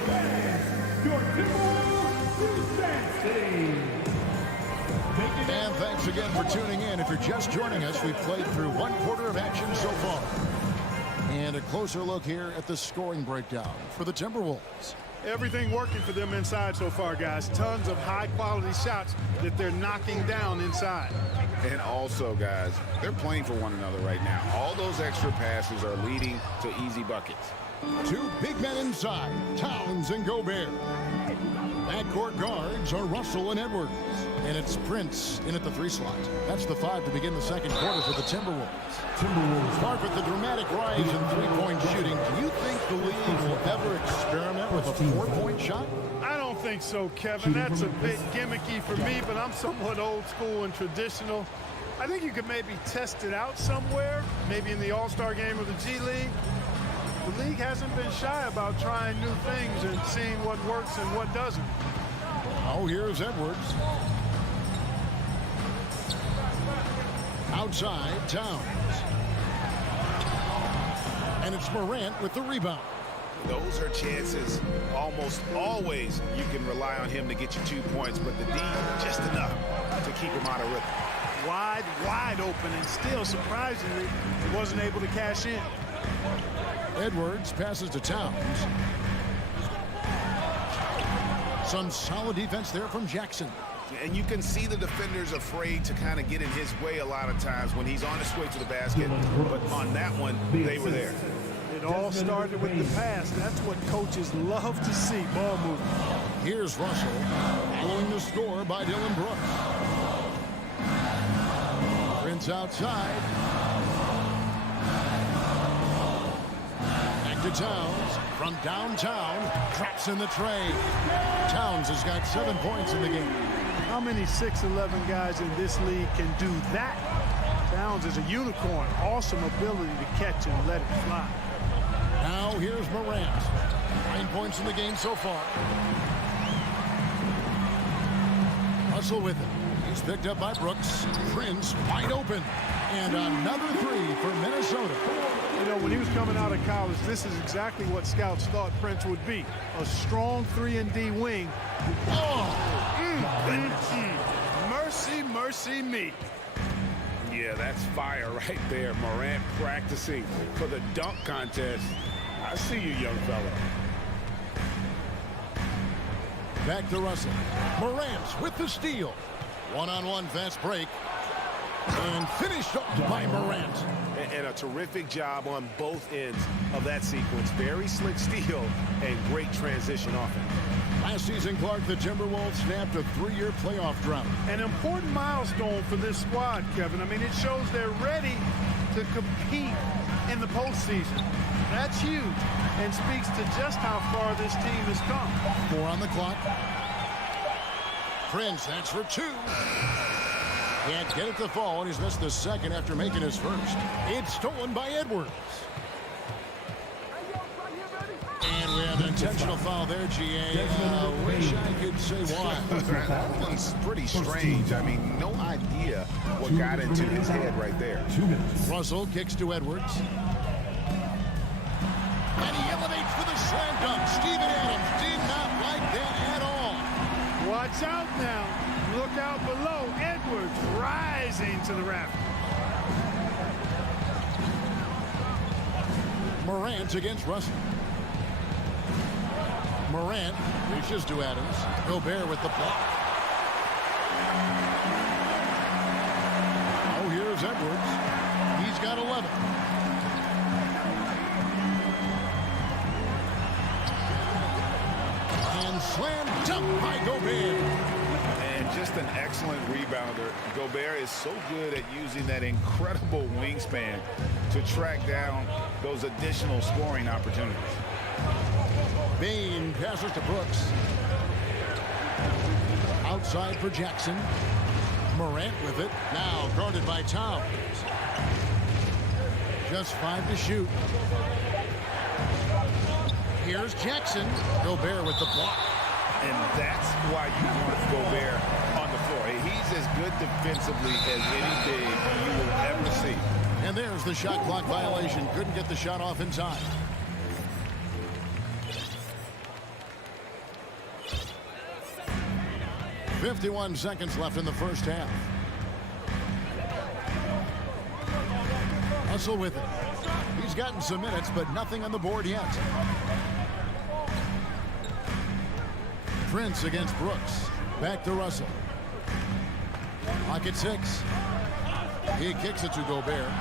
And thanks again for tuning in. If you're just joining us, we've played through 1 quarter of action so far. And a closer look here at the scoring breakdown for the Timberwolves. Everything working for them inside so far, guys. Tons of high-quality shots that they're knocking down inside. And also, guys, they're playing for one another right now. All those extra passes are leading to easy buckets. 2 big men inside, Towns and Gobert. Backcourt guards are Russell and Edwards. And it's Prince in at the 3 slot. That's the 5 to begin the second quarter for the Timberwolves. Start with the dramatic rise in 3-point shooting. Do you think the league will ever experiment with a 4-point shot? I don't think so, Kevin. That's a bit gimmicky for me, but I'm somewhat old school and traditional. I think you could maybe test it out somewhere, maybe in the All-Star game or the G League. The league hasn't been shy about trying new things and seeing what works and what doesn't. Oh, here's Edwards. Outside, Towns. And it's Morant with the rebound. Those are chances almost always you can rely on him to get you 2 points, but the D just enough to keep him out of rhythm. Wide open, and still, surprisingly, he wasn't able to cash in. Edwards passes to Towns. Some solid defense there from Jackson. And you can see the defenders afraid to kind of get in his way a lot of times when he's on his way to the basket. But on that one, they were there. It all started with the pass. That's what coaches love to see, ball movement. Here's Russell, following the score by Dylan Brooks. Prince outside. Back to Towns from downtown. Traps in the tray. Towns has got 7 points in the game. How many 6'11" guys in this league can do that? Towns is a unicorn. Awesome ability to catch and let it fly. Now here's Morant. 9 points in the game so far. Russell with it. He's picked up by Brooks. Prince wide open. And another 3 for Minnesota. You know, when he was coming out of college, this is exactly what scouts thought Prince would be. A strong 3-and-D wing. Mercy, mercy me. Yeah, that's fire right there. Morant practicing for the dunk contest. I see you, young fella. Back to Russell. Morant with the steal. One-on-one fast break. And finished off by Morant. And a terrific job on both ends of that sequence. Very slick steal and great transition offense. Last season, Clark, the Timberwolves snapped a 3-year playoff drought. An important milestone for this squad, Kevin. I mean, it shows they're ready to compete in the postseason. That's huge and speaks to just how far this team has come. 4 on the clock. Prince, that's for 2. Can't get it to fall, and he's missed the second after making his first. It's stolen by Edwards. And we have an intentional foul there, GA. Wish I could say why. That one's pretty strange. I mean, no idea what got into his head right there. Russell kicks to Edwards. And he elevates for the slam dunk. Steven Adams did not like that at all. Watch out now. Look out below. Edwards rising to the raft. Morant against Russell. Morant reaches to Adams. Gobert with the block. Edwards. He's got 11. And slam dunk by Gobert. And just an excellent rebounder. Gobert is so good at using that incredible wingspan to track down those additional scoring opportunities. Bane passes to Brooks. Outside for Jackson. Morant with it. Now guarded by Towns. Just 5 to shoot. Here's Jackson. Gobert with the block. And that's why you want Gobert on the floor. He's as good defensively as any big you will ever see. And there's the shot clock violation. Couldn't get the shot off in time. .51 seconds left in the first half. Russell with it. He's gotten some minutes, but nothing on the board yet. Prince against Brooks. Back to Russell. Clock at 6. He kicks it to Gobert.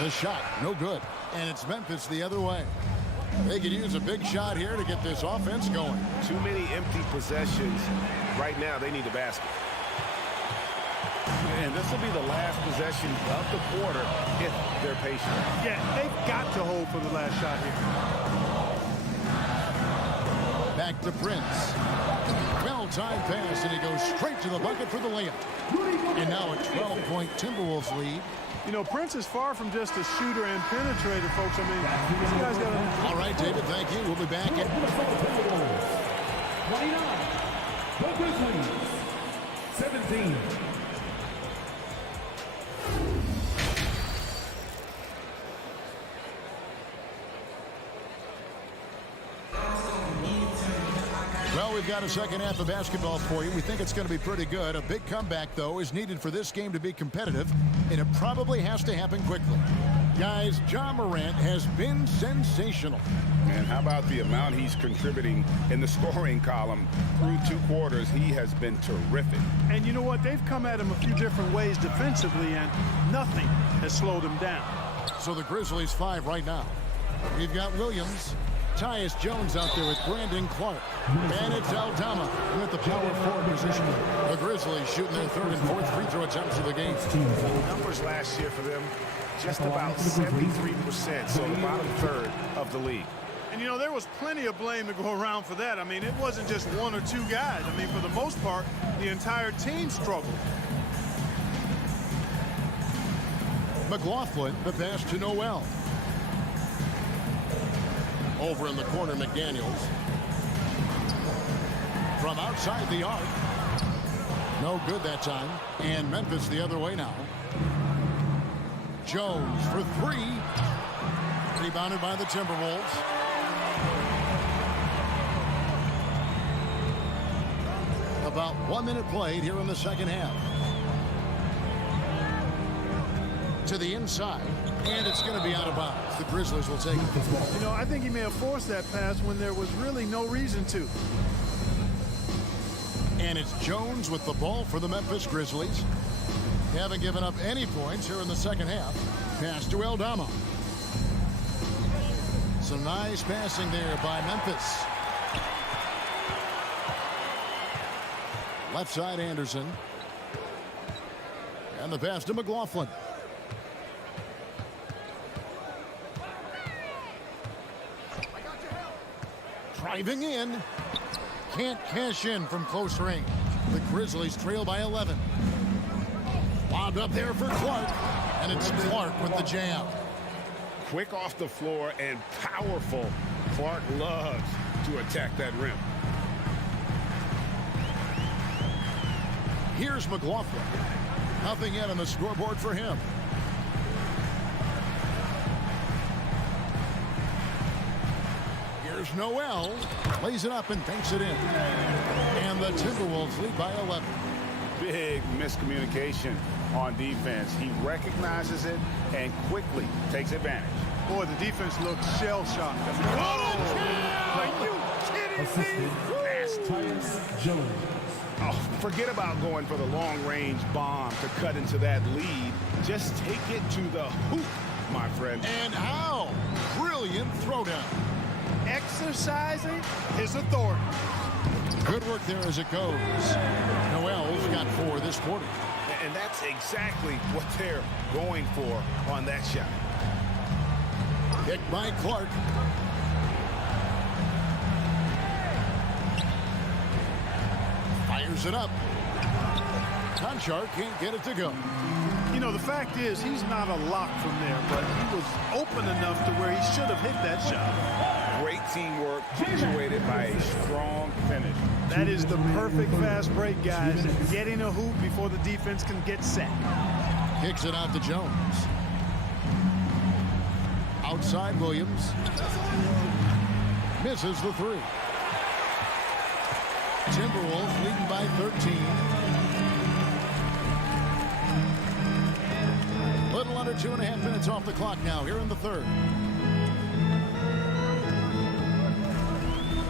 The shot, no good. And it's Memphis the other way. They could use a big shot here to get this offense going. Too many empty possessions. Right now, they need a basket. And this will be the last possession of the quarter if they're patient. Yeah, they've got to hold for the last shot here. Back to Prince. Well-timed pass, and he goes straight to the bucket for the layup. And now a 12-point Timberwolves lead. You know, Prince is far from just a shooter and penetrator, folks. I mean, this guy's got a... All right, David, thank you. We'll be back at 29. The Grizzlies. 17. Well, we've got a second half of basketball for you. We think it's going to be pretty good. A big comeback, though, is needed for this game to be competitive, and it probably has to happen quickly. Guys, Ja Morant has been sensational. And how about the amount he's contributing in the scoring column through 2 quarters? He has been terrific. And you know what? They've come at him a few different ways defensively, and nothing has slowed him down. So the Grizzlies 5 right now. We've got Williams. Tyus Jones out there with Brandon Clark. And it's Aldama with the power forward position. The Grizzlies shooting their 3rd and 4th free throw attempts of the game. Numbers last year for them, just about 73%, so the bottom 3rd of the league. And, you know, there was plenty of blame to go around for that. I mean, it wasn't just 1 or 2 guys. I mean, for the most part, the entire team struggled. McLaughlin, the pass to Noel. Over in the corner, McDaniels. From outside the arc. No good that time. And Memphis the other way now. Jones for 3. Rebounded by the Timberwolves. About 1 minute played here in the second half. To the inside. And it's going to be out of bounds. The Grizzlies will take it. You know, I think he may have forced that pass when there was really no reason to. And it's Jones with the ball for the Memphis Grizzlies. They haven't given up any points here in the second half. Pass to Aldama. Some nice passing there by Memphis. Left side Anderson. And the pass to McLaughlin. Driving in. Can't cash in from close range. The Grizzlies trail by 11. Wound up there for Clark. And it's Clark with the jam. Quick off the floor and powerful. Clark loves to attack that rim. Here's McLaughlin. Nothing yet on the scoreboard for him. Here's Noel. Lays it up and banks it in. And the Timberwolves lead by 11. Big miscommunication on defense. He recognizes it and quickly takes advantage. Boy, the defense looks shell-shocked. Assistant Tyus Jones. Oh, forget about going for the long-range bomb to cut into that lead. Just take it to the hoop, my friend. And how? Brilliant throwdown. Exercising his authority. Good work there as it goes. Noel's got 4 this quarter. And that's exactly what they're going for on that shot. Kicked by Clark. Fires it up. Conchar can't get it to go. You know, the fact is he's not a lock from there, but he was open enough to where he should have hit that shot. Great teamwork punctuated by a strong finish. That is the perfect fast break, guys. Getting a hoop before the defense can get set. Kicks it out to Jones. Outside Williams. Misses the 3. Timberwolves leading by 13. Little under 2.5 minutes off the clock now here in the third.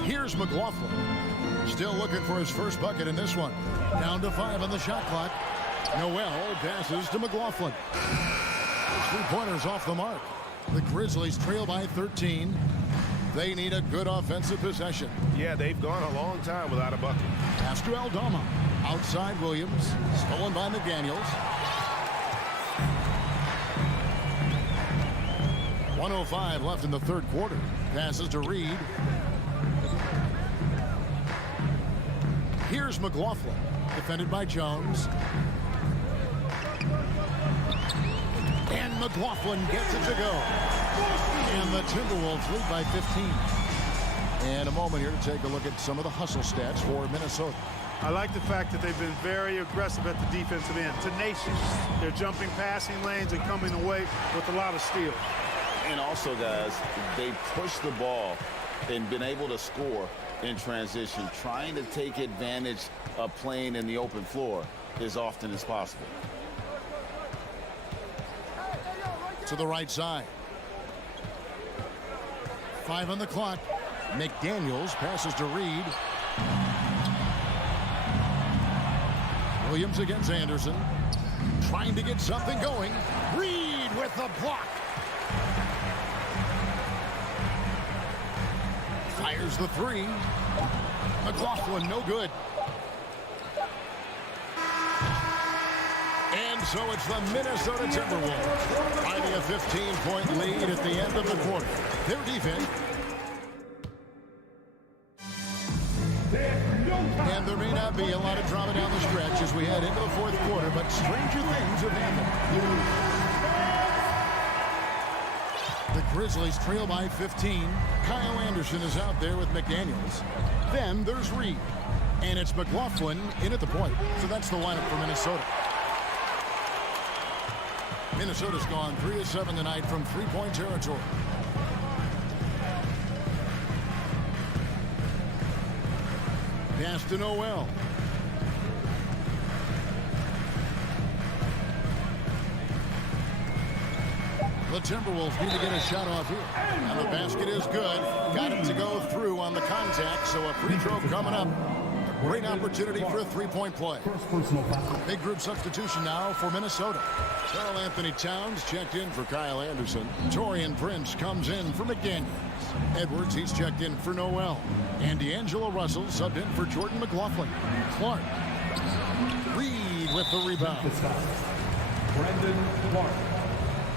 Here's McLaughlin. Still looking for his first bucket in this one. Down to 5 on the shot clock. Noel passes to McLaughlin. 3-pointers off the mark. The Grizzlies trail by 13. They need a good offensive possession. Yeah, they've gone a long time without a bucket. Pass to Aldama. Outside Williams. Stolen by McDaniels. 1:05 left in the third quarter. Passes to Reed. Here's McLaughlin. Defended by Jones. And McLaughlin gets it to go. And the Timberwolves lead by 15. And a moment here to take a look at some of the hustle stats for Minnesota. I like the fact that they've been very aggressive at the defensive end. Tenacious. They're jumping passing lanes and coming away with a lot of steals. And also, guys, they pushed the ball and been able to score in transition, trying to take advantage of playing in the open floor as often as possible. To the right side. 5 on the clock. McDaniels passes to Reed. Williams against Anderson. Trying to get something going. Reed with the block. Fires the 3. McLaughlin no good. And so it's the Minnesota Timberwolves finding a 15-point lead at the end of the quarter. Their defense. And there may not be a lot of drama down the stretch as we head into the fourth quarter, but stranger things have happened. The Grizzlies trail by 15. Kyle Anderson is out there with McDaniels. Then there's Reed. And it's McLaughlin in at the point. So that's the lineup for Minnesota. Minnesota's gone 3 of 7 tonight from three-point territory. Pass to Noel. The Timberwolves need to get a shot off here. And the basket is good. Got it to go through on the contact, so a free throw coming up. Great opportunity for a three-point play. Big group substitution now for Minnesota. Karl Anthony Towns checked in for Kyle Anderson. Taurean Prince comes in for McDaniels. Edwards, he's checked in for Noel. And D'Angelo Russell subbed in for Jordan McLaughlin. Clark. Reed with the rebound. Brandon Clark.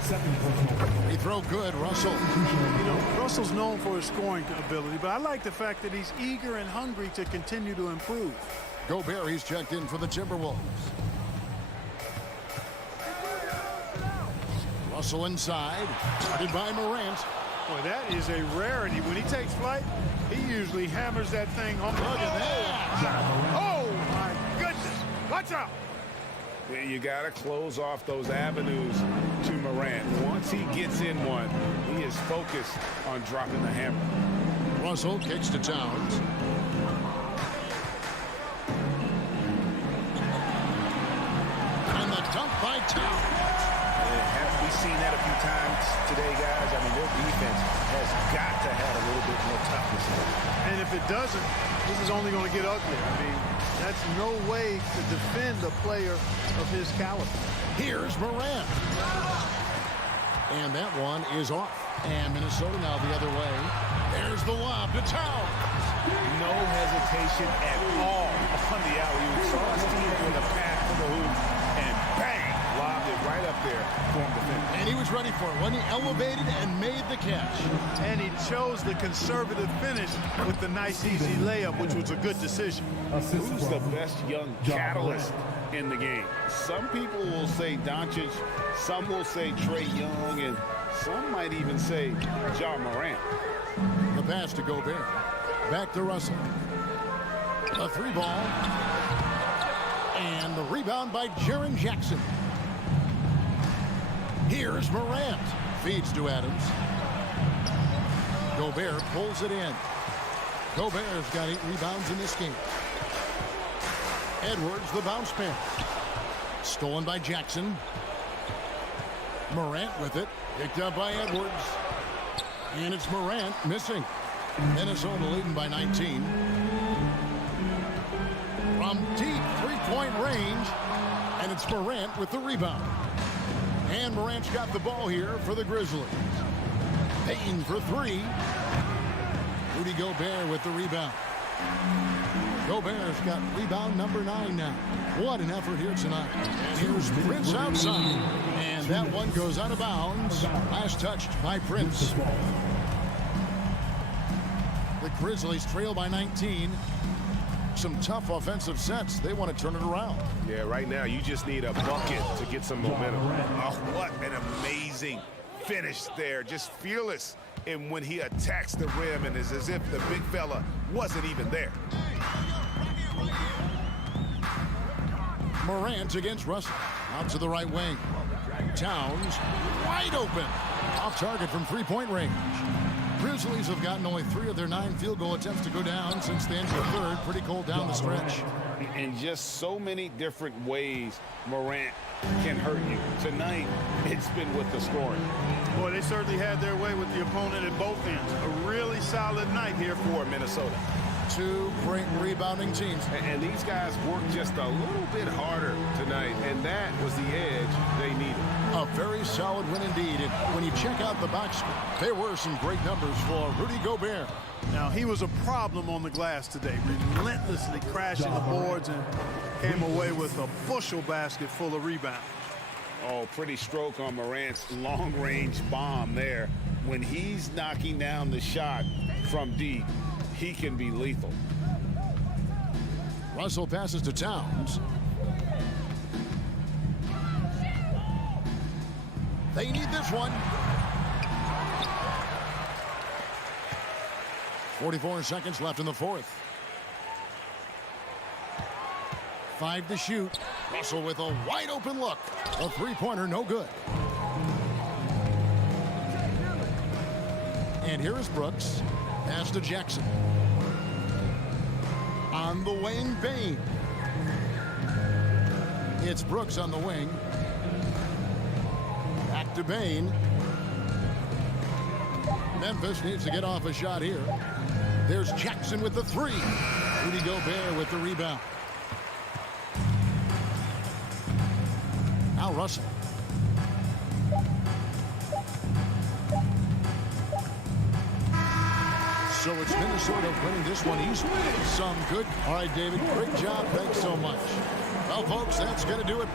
Free throw good, Russell. You know, Russell's known for his scoring ability, but I like the fact that he's eager and hungry to continue to improve. Gobert, he's checked in for the Timberwolves. Russell inside, guarded by Morant. Boy, that is a rarity. When he takes flight, he usually hammers that thing home. Look at that. Oh, my goodness. Watch out. You got to close off those avenues to Morant. Once he gets in one, he is focused on dropping the hammer. Russell kicks to Towns. And the dunk by Towns. Have we seen that a few times today, guys? I mean, their defense has got to have a little bit more toughness. And if it doesn't, this is only going to get ugly. I mean, that's no way to defend a player of his caliber. Here's Morant. And that one is off. And Minnesota now the other way. There's the lob to Towns. No hesitation at all on the alley-oop. Saw his team with a pass to the hoop, and bang, lobbed it right up there for him to finish. And he was ready for it when he elevated and made the catch. And he chose the conservative finish with the nice, easy layup, which was a good decision. Who's the best young catalyst in the game? Some people will say Doncic, some will say Trae Young, and some might even say Ja Morant. The pass to Gobert. Back to Russell. A three ball. And the rebound by Jaren Jackson. Here's Morant. Feeds to Adams. Gobert pulls it in. Gobert's got 8 rebounds in this game. Edwards, the bounce pass. Stolen by Jackson. Morant with it. Picked up by Edwards. And it's Morant missing. Minnesota leading by 19. From deep three-point range. And it's Morant with the rebound. And Morant's got the ball here for the Grizzlies. Payton for 3. Rudy Gobert with the rebound. Gobert's got rebound number 9 now. What an effort here tonight. And here's Prince outside. And that one goes out of bounds. Last touched by Prince. The Grizzlies trail by 19. Some tough offensive sets. They want to turn it around. Yeah, right now you just need a bucket to get some momentum. Oh, what an amazing finish there. Just fearless. And when he attacks the rim, and it's as if the big fella wasn't even there. Morant against Russell. Out to the right wing. Towns wide open. Off target from three-point range. Grizzlies have gotten only 3 of their 9 field goal attempts to go down since the end of the third. Pretty cold down the stretch. In just so many different ways, Morant can hurt you. Tonight, it's been with the scoring. Boy, they certainly had their way with the opponent at both ends. A really solid night here for Minnesota. 2 great rebounding teams. And these guys worked just a little bit harder tonight, and that was the edge they needed. A very solid win indeed. And when you check out the box score, there were some great numbers for Rudy Gobert. Now, he was a problem on the glass today, relentlessly crashing the boards and came away with a bushel basket full of rebounds. Oh, pretty stroke on Morant's long-range bomb there. When he's knocking down the shot from deep, he can be lethal. Russell passes to Towns. They need this one. 44 seconds left in the fourth. 5 to shoot. Russell with a wide open look. A three-pointer, no good. And here is Brooks. Pass to Jackson. On the wing, Bane. It's Brooks on the wing. Back to Bane. Memphis needs to get off a shot here. There's Jackson with the 3. Rudy Gobert with the rebound. Now Russell. So it's Minnesota winning this one easily. Some good. All right, David, great job. Thanks so much. Well, folks, that's going to do it.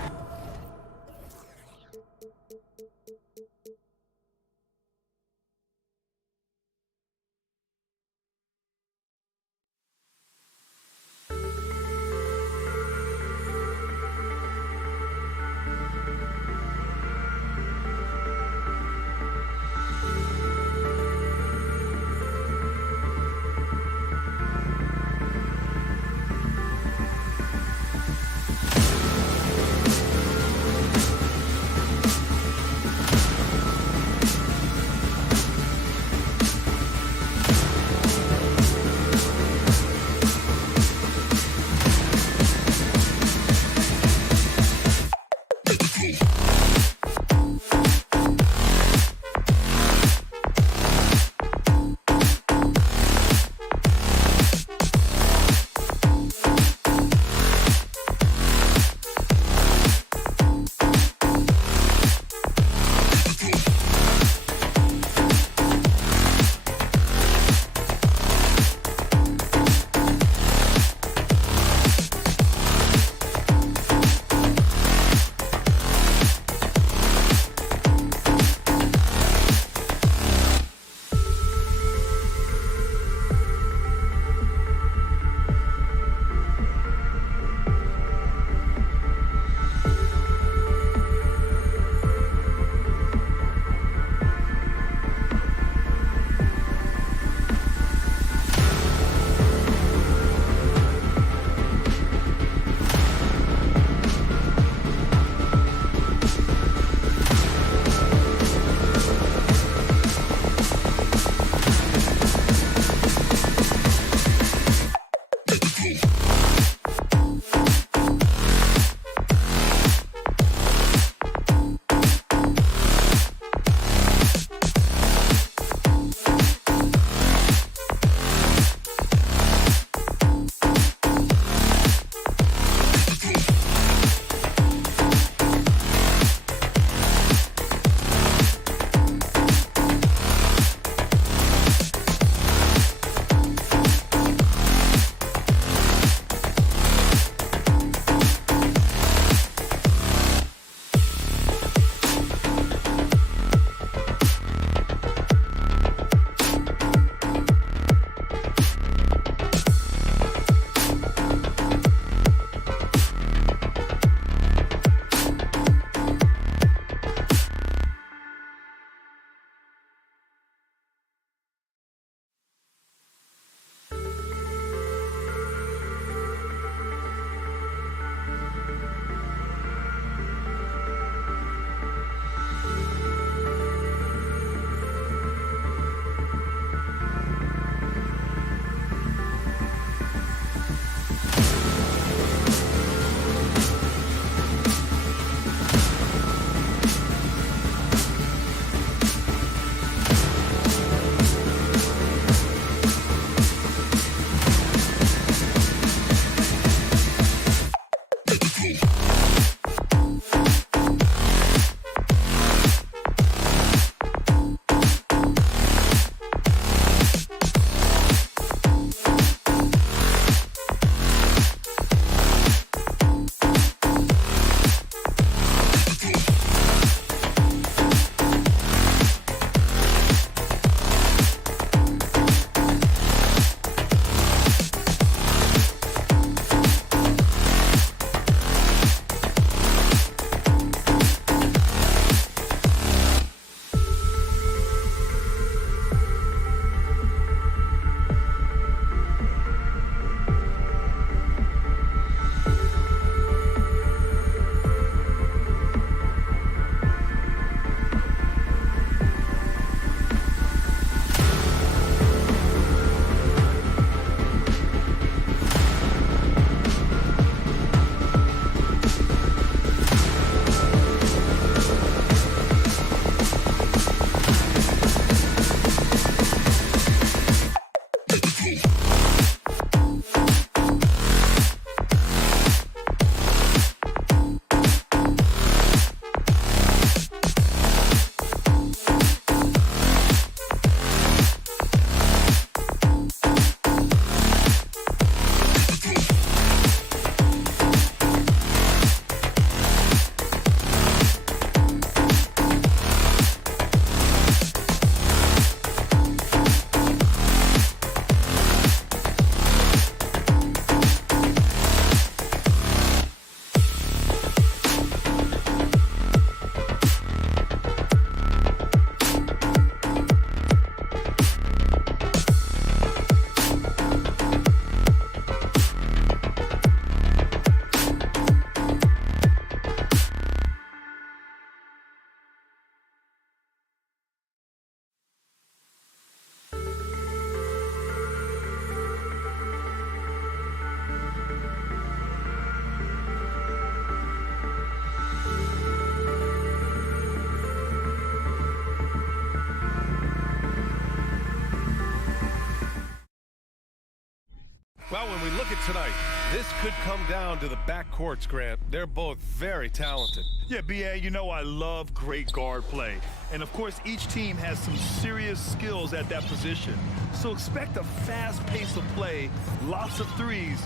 Well, when we look at tonight, this could come down to the backcourts, Grant. They're both very talented. Yeah, B.A., you know I love great guard play. And, of course, each team has some serious skills at that position. So expect a fast pace of play, lots of threes.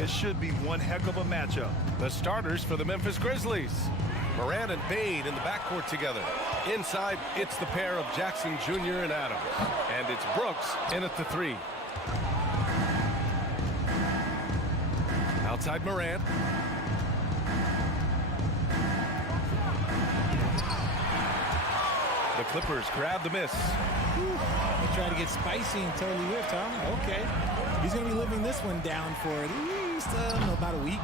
It should be one heck of a matchup. The starters for the Memphis Grizzlies. Morant and Bain in the backcourt together. Inside, it's the pair of Jackson Jr. and Adams. And it's Brooks in at the 3. Outside Morant. The Clippers grab the miss. They try to get spicy and totally whipped, huh? Okay. He's going to be living this one down for at least about a week.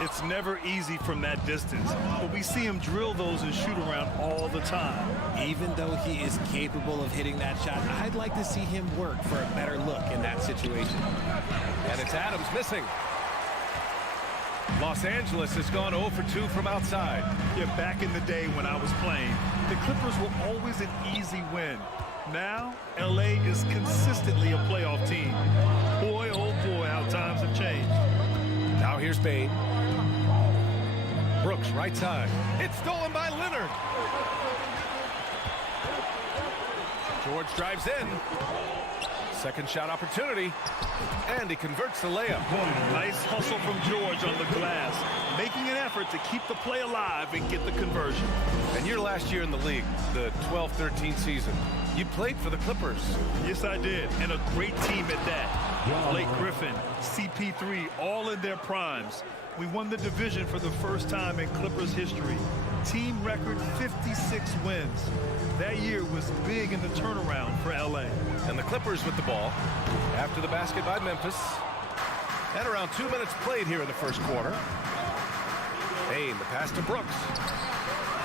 It's never easy from that distance, but we see him drill those and shoot around all the time. Even though he is capable of hitting that shot, I'd like to see him work for a better look in that situation. And it's Adams missing. Los Angeles has gone 0 for 2 from outside. Yeah, back in the day when I was playing, the Clippers were always an easy win. Now, L.A. is consistently a playoff team. Boy, oh boy, how times have changed. Now here's Bain. Brooks, right side. It's stolen by Leonard. George drives in. Second shot opportunity. And he converts the layup. Nice hustle from George on the glass, making an effort to keep the play alive and get the conversion. And your last year in the league, the 12-13 season, you played for the Clippers. Yes, I did, and a great team at that. Blake Griffin, CP3, all in their primes. We won the division for the first time in Clippers history. Team record 56 wins. That year was big in the turnaround for L.A. And the Clippers with the ball after the basket by Memphis. And around 2 minutes played here in the first quarter. Bain, the pass to Brooks.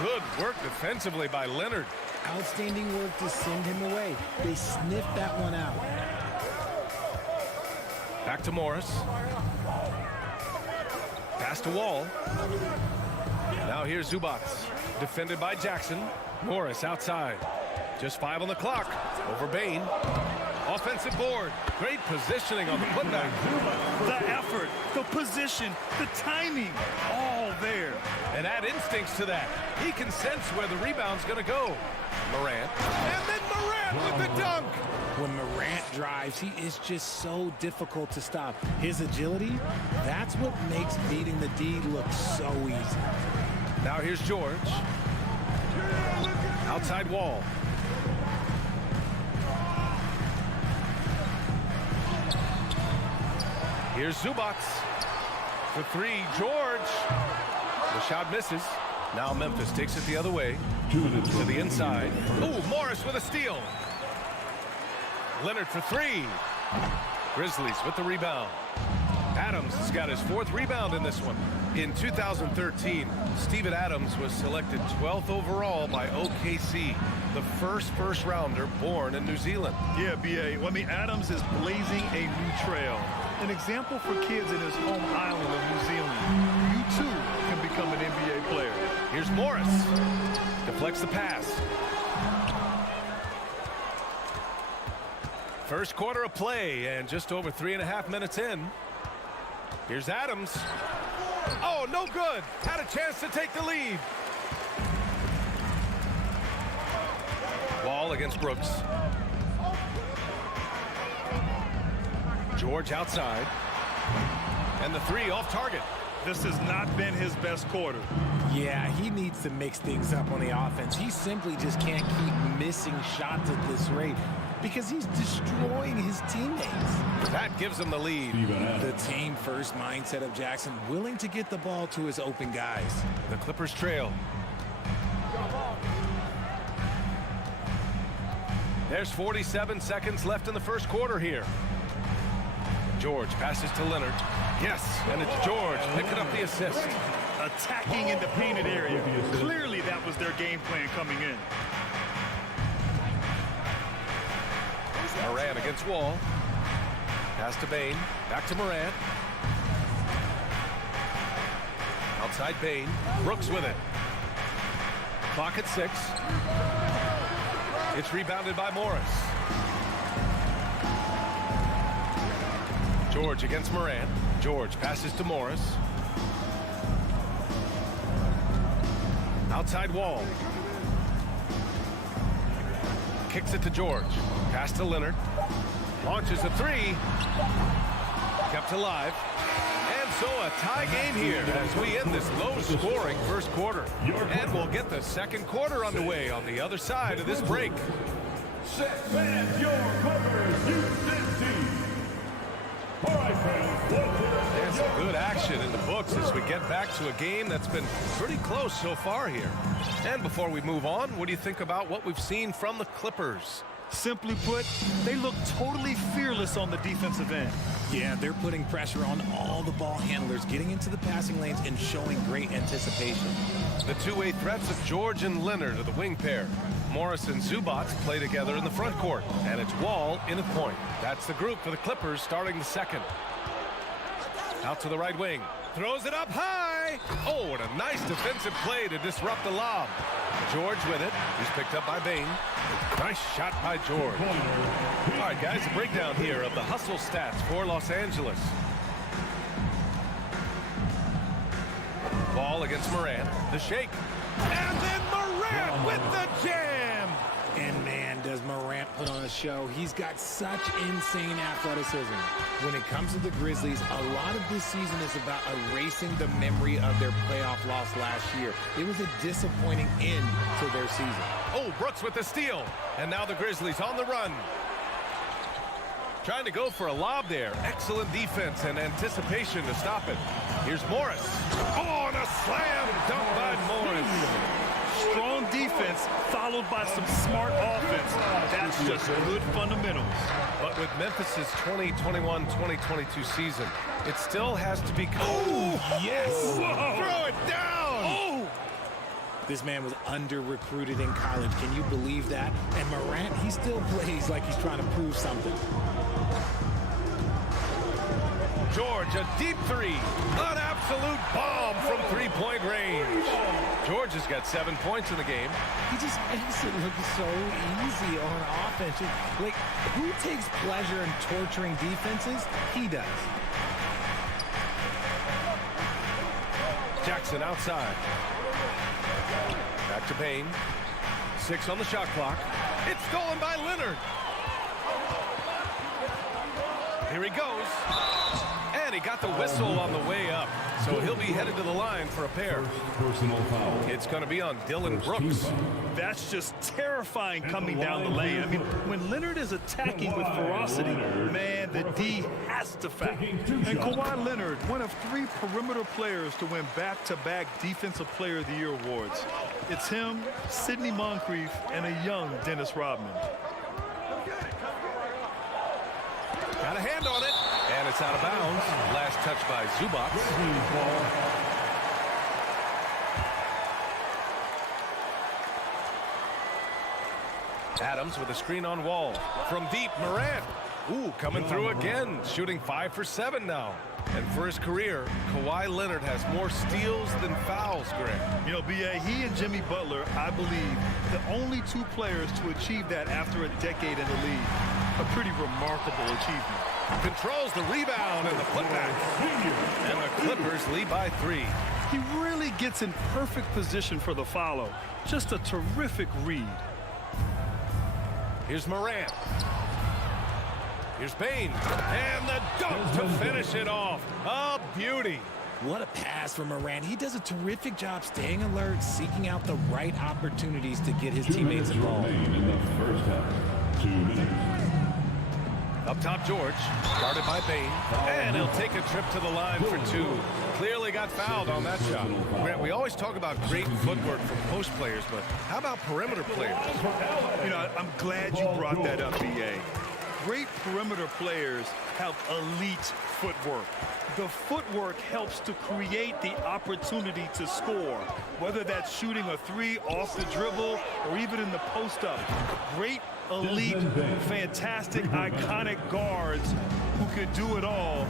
Good work defensively by Leonard. Outstanding work to send him away. They sniffed that one out. Back to Morris. Pass to Wall. Now here's Zubac. Defended by Jackson. Morris outside. Just 5 on the clock. Over Bain. Offensive board. Great positioning on the putback. The effort, the position, the timing, all there. And add instincts to that. He can sense where the rebound's going to go. Morant. And then Morant with the dunk. When Morant drives, he is just so difficult to stop. His agility, that's what makes beating the D look so easy. Now here's George. Outside Wall. Here's Zubac. For 3, George. The shot misses. Now Memphis takes it the other way. To the inside. Ooh, Morris with a steal. Leonard for 3. Grizzlies with the rebound. Adams has got his 4th rebound in this one. In 2013, Steven Adams was selected 12th overall by OKC, the first rounder born in New Zealand. Yeah, B.A. I mean, Adams is blazing a new trail. An example for kids in his home island of New Zealand. You, too, can become an NBA player. Here's Morris. Deflects the pass. First quarter of play, and just over 3.5 minutes in. Here's Adams. Oh, no good. Had a chance to take the lead. Wall against Brooks. George outside. And the 3 off target. This has not been his best quarter. Yeah, he needs to mix things up on the offense. He simply just can't keep missing shots at this rate because he's destroying his teammates. That gives him the lead. The team-first mindset of Jackson, willing to get the ball to his open guys. The Clippers trail. There's 47 seconds left in the first quarter here. George passes to Leonard. Yes, and it's George picking up the assist. Attacking in the painted area. Clearly that was their game plan coming in. Morant against Wall. Pass to Bain. Back to Morant. Outside Bain. Brooks with it. Clock at 6. It's rebounded by Morris. George against Morant. George passes to Morris. Outside Wall. Kicks it to George. Pass to Leonard. Launches a three. Kept alive. And so a tie game here as we end this low-scoring first quarter. And we'll get the second quarter underway on the other side of this break. And your Clippers, Houston team. All right, fans. There's some good action in the books as we get back to a game that's been pretty close so far here. And before we move on, what do you think about what we've seen from the Clippers? Simply put, they look totally fearless on the defensive end. Yeah, they're putting pressure on all the ball handlers, getting into the passing lanes and showing great anticipation. The two-way threats of George and Leonard are the wing pair. Morris and Zubac play together in the front court, and it's Wall in at point. That's the group for the Clippers starting the second. Out to the right wing. Throws it up high. Oh, and a nice defensive play to disrupt the lob. George with it. He's picked up by Bain. Nice shot by George. All right, guys, a breakdown here of the hustle stats for Los Angeles. Ball against Morant. The shake. And then Morant with the jam. And man, does Morant put on a show. He's got such insane athleticism. When it comes to the Grizzlies, a lot of this season is about erasing the memory of their playoff loss last year. It was a disappointing end to their season. Oh, Brooks with the steal. And now the Grizzlies on the run. Trying to go for a lob there. Excellent defense and anticipation to stop it. Here's Morris. Oh, and a slam dunk by Morris. Strong defense followed by some smart offense. That's just good fundamentals. But with Memphis's 2021-2022 season, it still has to be... Oh, yes! Whoa. Throw it down! Oh! This man was under-recruited in college. Can you believe that? And Morant, he still plays like he's trying to prove something. George, a deep three. An absolute bomb from three-point range. George has got 7 points in the game. He just makes it look so easy on offense. Like, who takes pleasure in torturing defenses? He does. Jackson outside. Back to Payne. 6 on the shot clock. It's stolen by Leonard. Here he goes. And he got the whistle on the way up. So he'll be headed to the line for a pair. Personal foul. It's going to be on Dylan Brooks. That's just terrifying coming down the lane. I mean, when Leonard is attacking with ferocity, man, the D has to foul. And Kawhi Leonard, one of 3 perimeter players to win back-to-back Defensive Player of the Year awards. It's him, Sidney Moncrief, and a young Dennis Rodman. Got a hand on it. And it's out of bounds. Last touch by Zubac. Adams with a screen on Wall. From deep, Morant. Ooh, coming through again. Shooting 5 for 7 now. And for his career, Kawhi Leonard has more steals than fouls, Greg. You know, B.A., he and Jimmy Butler, I believe, the only 2 players to achieve that after a decade in the league. A pretty remarkable achievement. Controls the rebound and the putback. And the Clippers lead by 3. He really gets in perfect position for the follow. Just a terrific read. Here's Morant. Here's Bain. And the dunk to finish it off. A beauty. What a pass from Morant. He does a terrific job staying alert, seeking out the right opportunities to get his teammates involved. In the first half. 2 minutes. Up top, George, guarded by Bain, and he'll take a trip to the line for 2. Clearly got fouled on that shot. Grant, we always talk about great footwork from post players, but how about perimeter players? You know, I'm glad you brought that up, B.A. Great perimeter players have elite footwork. The footwork helps to create the opportunity to score, whether that's shooting a 3 off the dribble or even in the post-up. Great, elite, fantastic, iconic guards who could do it all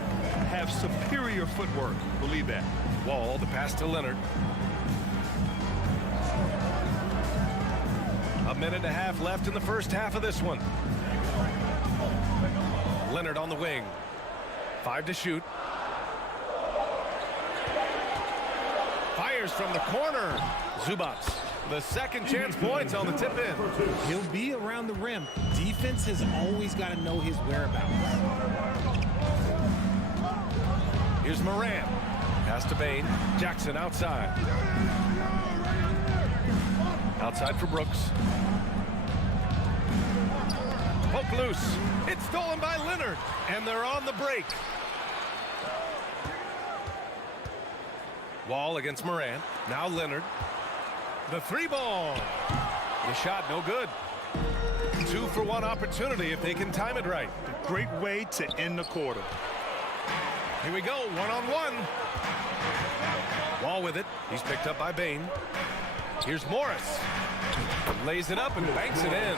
have superior footwork. Believe that. Wall, the pass to Leonard. A minute and a half left in the first half of this one. Leonard on the wing. 5 to shoot. Fires from the corner. Zubac. The second chance points on the tip in. He'll be around the rim. Defense has always got to know his whereabouts. Here's Moran. Pass to Bain. Jackson outside. Outside for Brooks. Poke loose. It's stolen by Leonard. And they're on the break. Wall against Moran. Now Leonard. The 3-ball. The shot no good. 2-for-1 opportunity if they can time it right. A great way to end the quarter. Here we go, 1-on-1. Wall with it. He's picked up by Bain. Here's Morris. Lays it up and banks it in.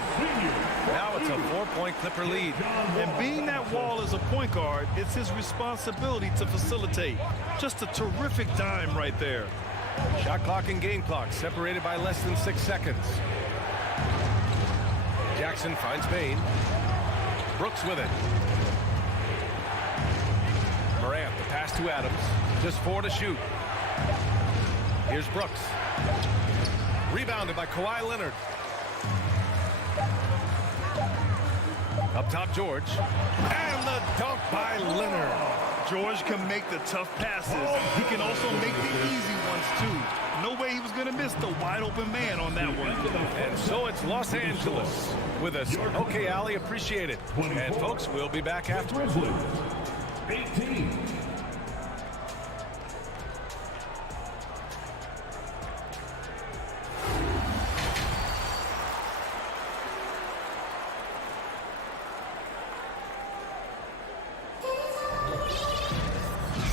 Now it's a 4-point Clipper lead. And being that Wall is a point guard, it's his responsibility to facilitate. Just a terrific dime right there. Shot clock and game clock separated by less than 6 seconds. Jackson finds Bain. Brooks with it. Morant, the pass to Adams. Just 4 to shoot. Here's Brooks. Rebounded by Kawhi Leonard. Up top, George. And the dunk by Leonard. George can make the tough passes. He can also make the easy ones, too. No way he was going to miss the wide-open man on that one. And so it's Los Angeles with us. Okay, Allie, appreciate it. And, folks, we'll be back afterwards. 18.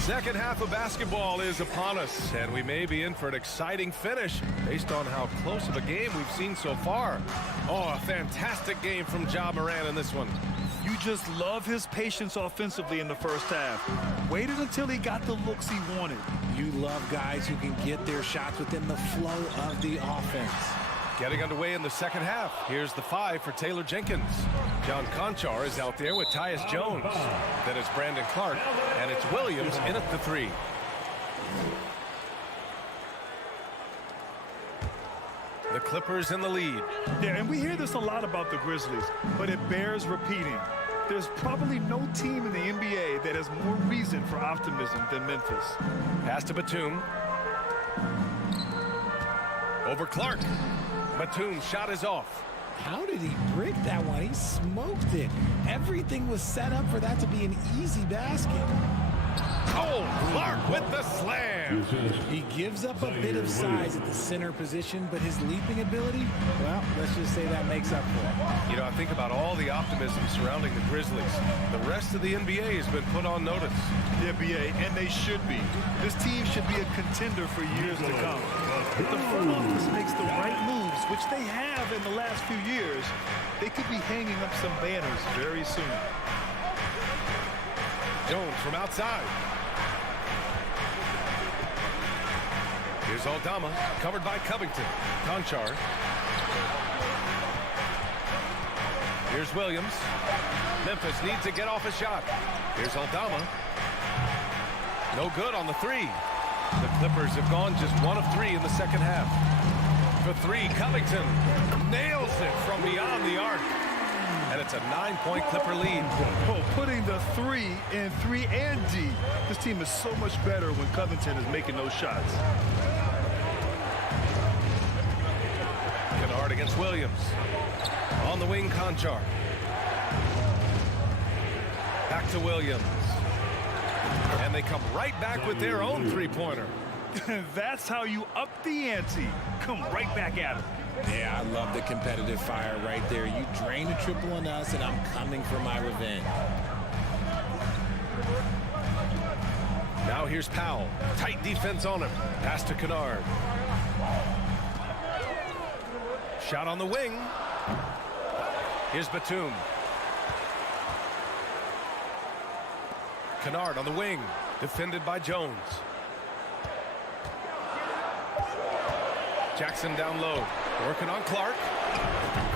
Second half of basketball is upon us, and we may be in for an exciting finish based on how close of a game we've seen so far. Oh, a fantastic game from Ja Morant in this one. You just love his patience offensively in the first half. Waited until he got the looks he wanted. You love guys who can get their shots within the flow of the offense. Getting underway in the second half. Here's the 5 for Taylor Jenkins. John Conchar is out there with Tyus Jones. Then it's Brandon Clark, and it's Williams in at the 3. The Clippers in the lead. Yeah, and we hear this a lot about the Grizzlies, but it bears repeating. There's probably no team in the NBA that has more reason for optimism than Memphis. Pass to Batum. Over Clark. Batum's shot is off. How did he brick that one? He smoked it. Everything was set up for that to be an easy basket. Oh, Clark with the slam. He gives up a bit of size at the center position, but his leaping ability, well, let's just say that makes up for it. You know, I think about all the optimism surrounding the Grizzlies. The rest of the NBA has been put on notice. The NBA, and they should be. This team should be a contender for years to come. If the front office makes the right moves, which they have in the last few years, they could be hanging up some banners very soon. Jones from outside. Here's Aldama, covered by Covington. Conchar. Here's Williams. Memphis needs to get off a shot. Here's Aldama. No good on the 3. The Clippers have gone just 1 of 3 in the second half. For 3, Covington nails it from beyond the arc. And it's a 9-point Clipper lead. Oh, putting the 3 in 3 and D. This team is so much better when Covington is making those shots. Kennard against Williams. On the wing, Conchar. Back to Williams. And they come right back with their own 3-pointer. That's how you up the ante. Come right back at him. Yeah, I love the competitive fire right there. You drain a triple on us, and I'm coming for my revenge. Now here's Powell. Tight defense on him. Pass to Kennard. Shot on the wing. Here's Batum. Kennard on the wing. Defended by Jones. Jackson down low. Working on Clark.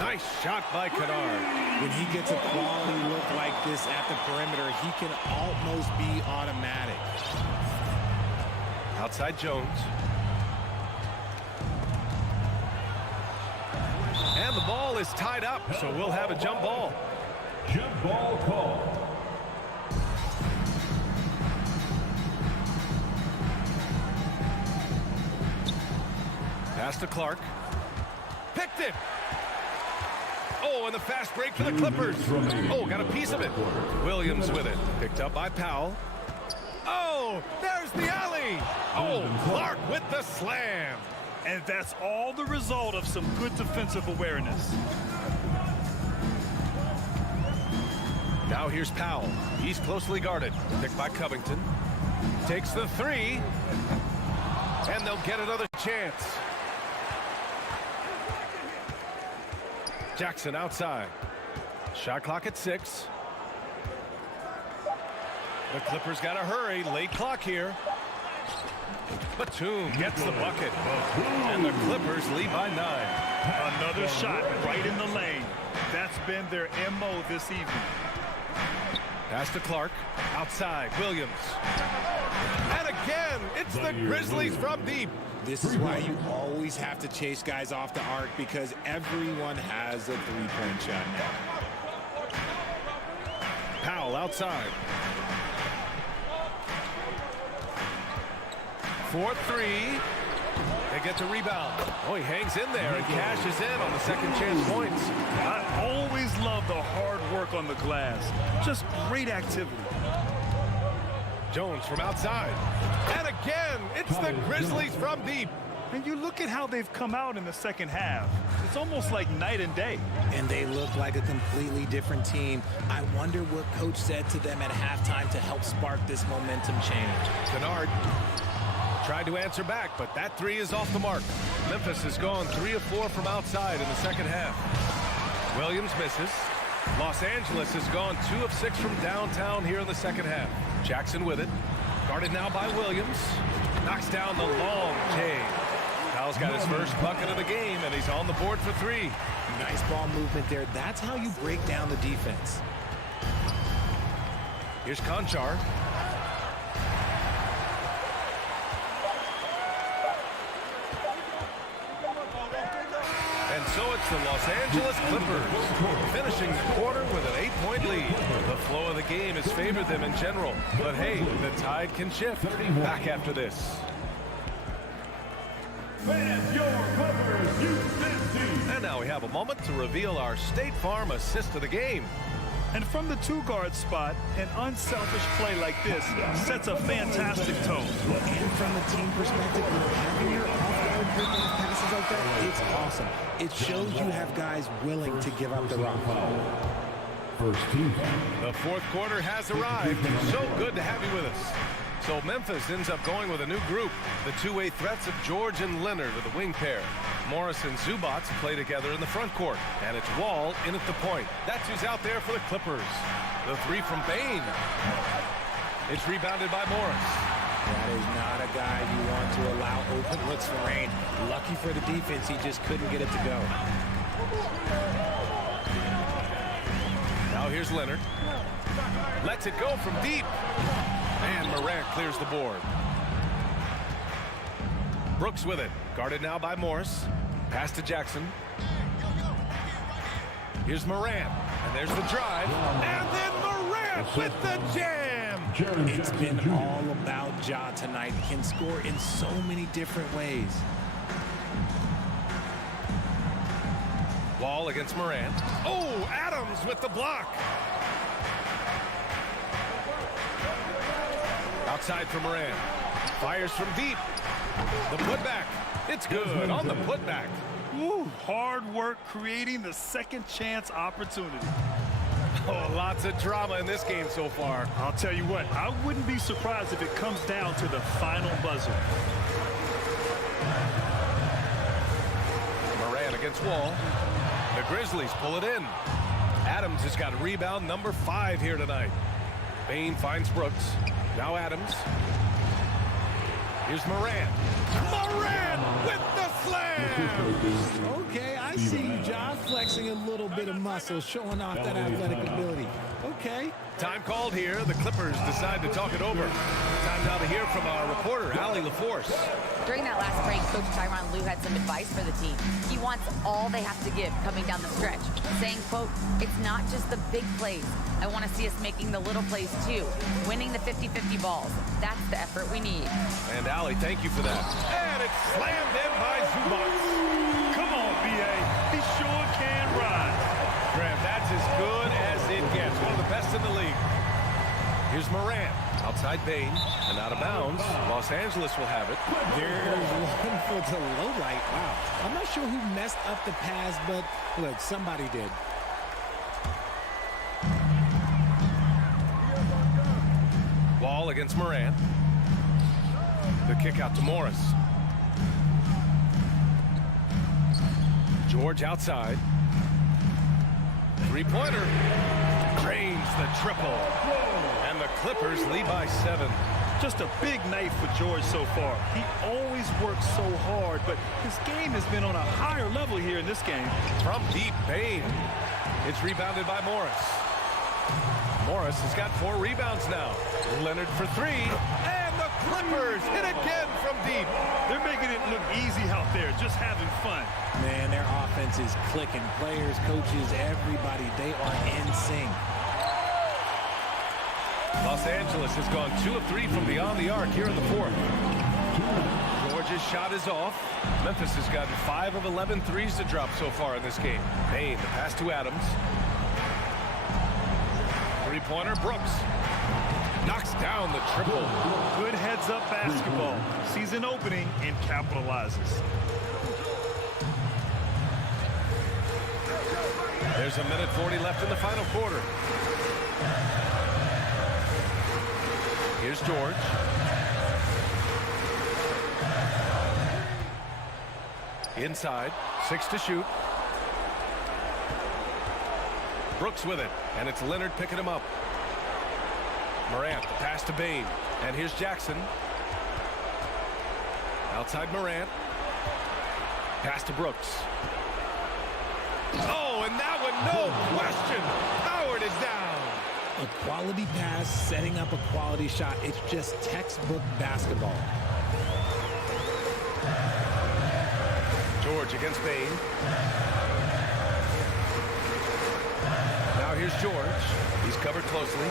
Nice shot by Kennard. When he gets a quality look like this at the perimeter, he can almost be automatic. Outside Jones. And the ball is tied up, so we'll have a jump ball. Jump ball call. Pass to Clark. Picked it. Oh, and the fast break for the Clippers. Oh, got a piece of it. Williams with it. Picked up by Powell. Oh, there's the alley. Oh, Clark with the slam. And that's all the result of some good defensive awareness. Now here's Powell. He's closely guarded. Picked by Covington. Takes the three. And they'll get another chance. Jackson outside. Shot clock at 6. The Clippers got to hurry. Late clock here. Batum gets the bucket. And the Clippers lead by 9. Another shot right in the lane. That's been their MO this evening. Pass to Clark. Outside. Williams. And again, it's the Grizzlies from deep. This is why you always have to chase guys off the arc, because everyone has a three-point shot now. Powell outside. 4-3. They get the rebound. Oh, he hangs in there and cashes in on the second chance points. I always love the hard work on the glass. Just great activity. Jones from outside. And again, it's the Grizzlies from deep. And you look at how they've come out in the second half. It's almost like night and day. And they look like a completely different team. I wonder what coach said to them at halftime to help spark this momentum change. Kennard tried to answer back, but that three is off the mark. Memphis has gone 3 of 4 from outside in the second half. Williams misses. Los Angeles has gone 2 of 6 from downtown here in the second half. Jackson with it. Guarded now by Williams. Knocks down the long J. Powell's got his first bucket of the game, and he's on the board for 3. Nice ball movement there. That's how you break down the defense. Here's Conchar. And so it's the Los Angeles Clippers finishing the quarter with an 8-point lead. The flow of the game has favored them in general. But hey, the tide can shift. Back after this. And now we have a moment to reveal our State Farm assist of the game. And from the two-guard spot, an unselfish play like this sets a fantastic tone. And from the team perspective, having your off-guard picking passes like that, it's awesome. It shows you have guys willing to give up the rock. First team. The fourth quarter has arrived. So good to have you with us. So Memphis ends up going with a new group. The two-way threats of George and Leonard are the wing pair. Morris and Zubats play together in the front court. And it's Wall in at the point. That's who's out there for the Clippers. The three from Bain. It's rebounded by Morris. That is not a guy you want to allow open looks for Rain. Lucky for the defense, he just couldn't get it to go. Now here's Leonard. Lets it go from deep. And Morant clears the board. Brooks with it. Guarded now by Morris. Pass to Jackson. Here's Morant. And there's the drive. And then Morant with the jam. It's been all about Ja tonight. He can score in so many different ways. Wall against Morant. Oh, Adams with the block. Outside for Morant. Fires from deep. The putback. It's good on the putback. Woo, hard work creating the second chance opportunity. Oh, lots of drama in this game so far. I'll tell you what, I wouldn't be surprised if it comes down to the final buzzer. Morant against Wall. The Grizzlies pull it in. Adams has got rebound number 5 here tonight. Bain finds Brooks. Now Adams. Here's Morant. Morant with the slam! Okay, I see you, John, flexing a little bit of muscle, showing off that athletic ability. Okay. Time called here. The Clippers decide to talk it over. Time now to hear from our reporter, Allie LaForce. During that last break, Coach Tyronn Lue had some advice for the team. He wants all they have to give coming down the stretch, saying, quote, it's not just the big plays. I want to see us making the little plays too, winning the 50-50 balls. That's the effort we need. And Allie, thank you for that. And it's slammed in by Zubac. Come on, B.A. He sure can ride. Graham, that's as good as it gets. One of the best in the league. Here's Morant. Outside Bane and out of bounds. Los Angeles will have it. There's one for the low light. Wow. I'm not sure who messed up the pass, but look, somebody did. Wall against Morant. The kick out to Morris. George outside. Three-pointer. Drains the triple. And the Clippers lead by 7. Just a big night for George so far. He always works so hard, but his game has been on a higher level here in this game. From deep, Bane. It's rebounded by Morris. Morris has got 4 rebounds now. Leonard for 3. And the Clippers hit again from deep. They're making it look easy out there, just having fun. Man, their offense is clicking. Players, coaches, everybody, they are in sync. Los Angeles has gone 2 of 3 from beyond the arc here in the 4th. George's shot is off. Memphis has gotten 5 of 11 threes to drop so far in this game. Bane, the pass to Adams. Three-pointer, Brooks. Knocks down the triple. Good heads-up basketball. Sees an opening and capitalizes. There's a minute 40 left in the final quarter. Here's George. Inside, 6 to shoot. Brooks with it, and it's Leonard picking him up. Morant, the pass to Bane, and here's Jackson. Outside Morant. Pass to Brooks. Oh, and that one, no question. Howard is down. A quality pass, setting up a quality shot. It's just textbook basketball. George against Bane. Now here's George. He's covered closely.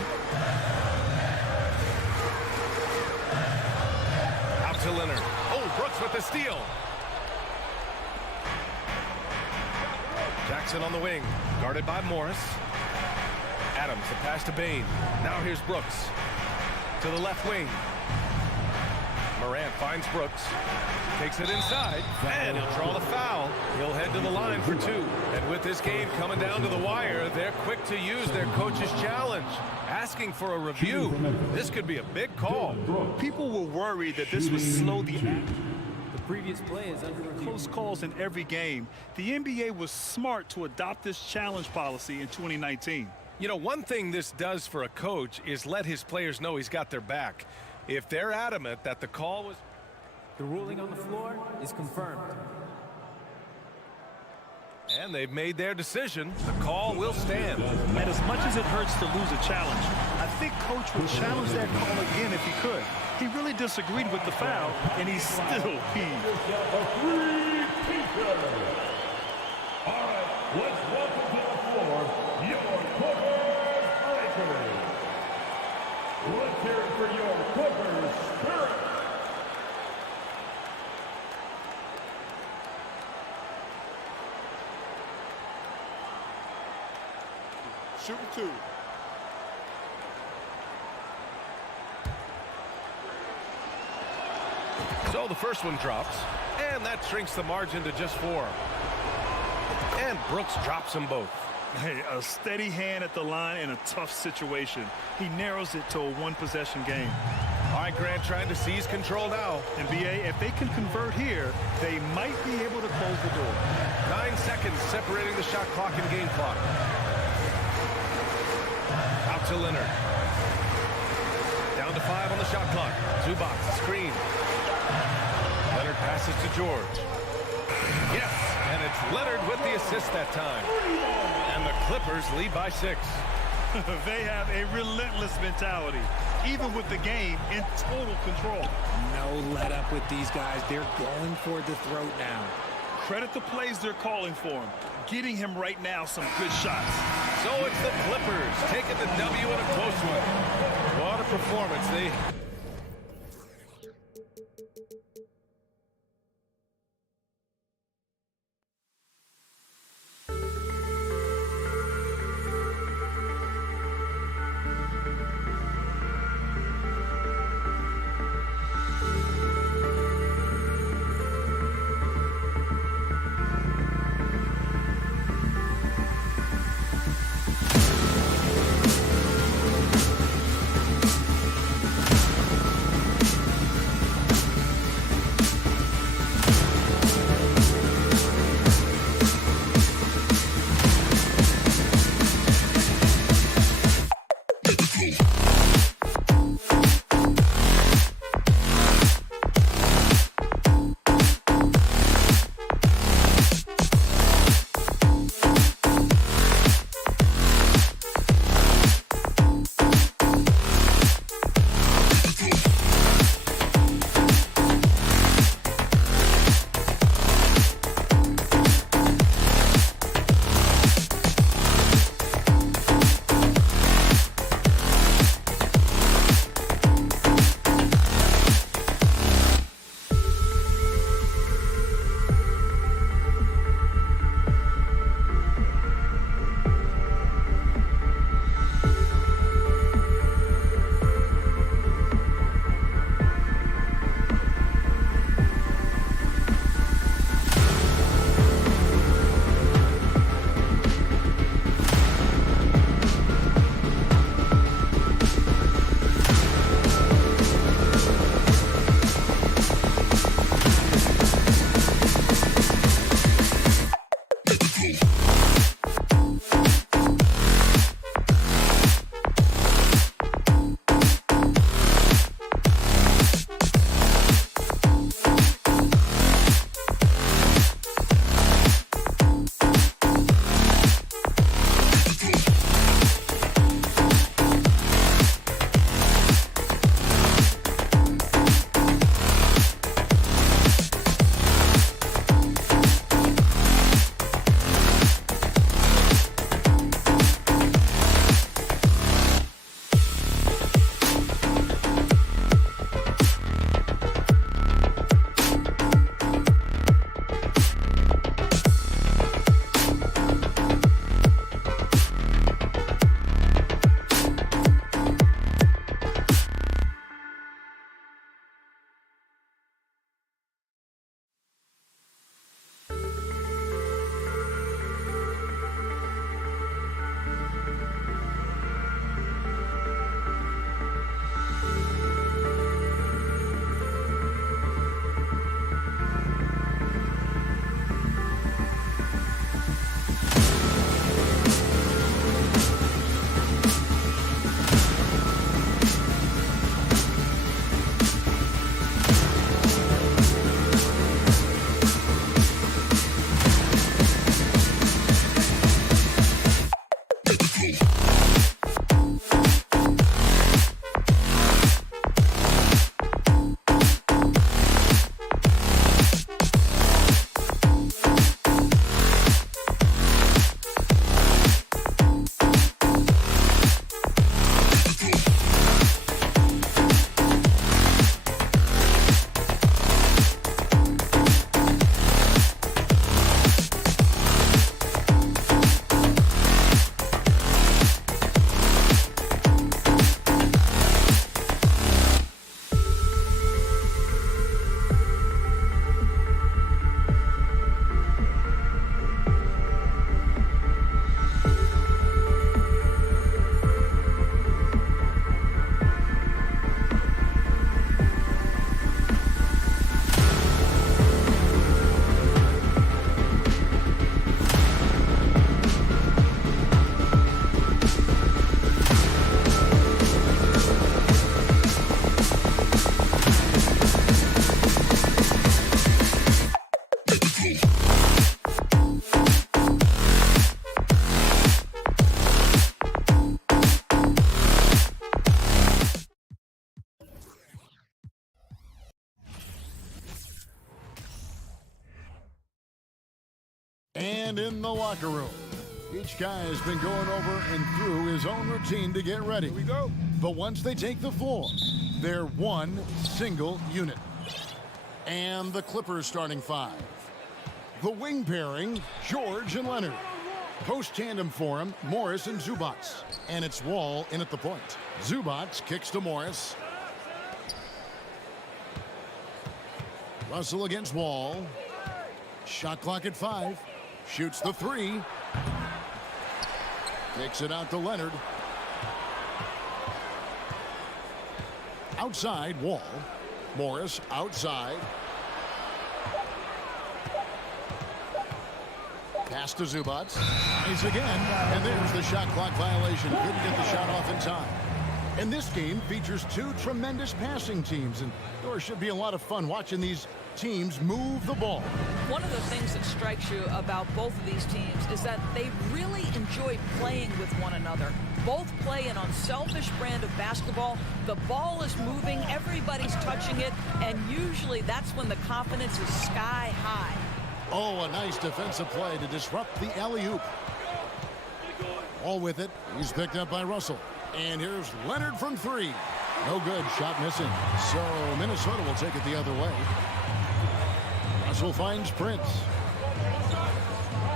Out to Leonard. Oh, Brooks with the steal. Jackson on the wing, guarded by Morris. Adams, the pass to Bane. Now here's Brooks. To the left wing. Morant finds Brooks. Takes it inside, and he'll draw the foul. He'll head to the line for 2. And with this game coming down to the wire, they're quick to use their coach's challenge. Asking for a review. This could be a big call. People were worried that this would slow the The previous play is under review. close calls in every game. The NBA was smart to adopt this challenge policy in 2019. You know, one thing this does for a coach is let his players know he's got their back. If they're adamant that the call was... The ruling on the floor is confirmed. And they've made their decision. The call will stand. And as much as it hurts to lose a challenge, I think Coach would challenge that call again if he could. He really disagreed with the foul, and he's still peeved. All right, let's welcome to the floor your Clippers breakers. Let's hear it for your Clippers Spirit. Shooting 2. So the first one drops, and that shrinks the margin to just 4. And Brooks drops them both. Hey, a steady hand at the line in a tough situation. He narrows it to a one-possession game. All right, Grant trying to seize control now. And BA, if they can convert here, they might be able to close the door. 9 seconds separating the shot clock and game clock. Out to Leonard. Down to 5 on the shot clock. Zubac, screen. Leonard passes to George. Yes, and it's Leonard with the assist that time. And the Clippers lead by 6. They have a relentless mentality, even with the game in total control. No let up with these guys. They're going for the throat now. Credit the plays they're calling for him. Getting him right now some good shots. So it's the Clippers taking the W in a close one. What a performance. They And in the locker room, each guy has been going over and through his own routine to get ready. Here we go. But once they take the floor, they're one single unit. And the Clippers starting five. The wing pairing, George and Leonard. Post tandem for him, Morris and Zubac. And it's Wall in at the point. Zubac kicks to Morris. Russell against Wall. Shot clock at 5. Shoots the 3. Takes it out to Leonard. Outside, Wall. Morris outside. Pass to Zubac. He's again. And there's the shot clock violation. Couldn't get the shot off in time. And this game features two tremendous passing teams. And there should be a lot of fun watching these teams move the ball. One of the things that strikes you about both of these teams is that they really enjoy playing with one another. Both play an unselfish brand of basketball. The ball is moving, everybody's touching it, and usually that's when the confidence is sky high. Oh, a nice defensive play to disrupt the alley-oop. All with it. He's picked up by Russell. And here's Leonard from 3. No good. Shot missing. So Minnesota will take it the other way. Russell finds Prince.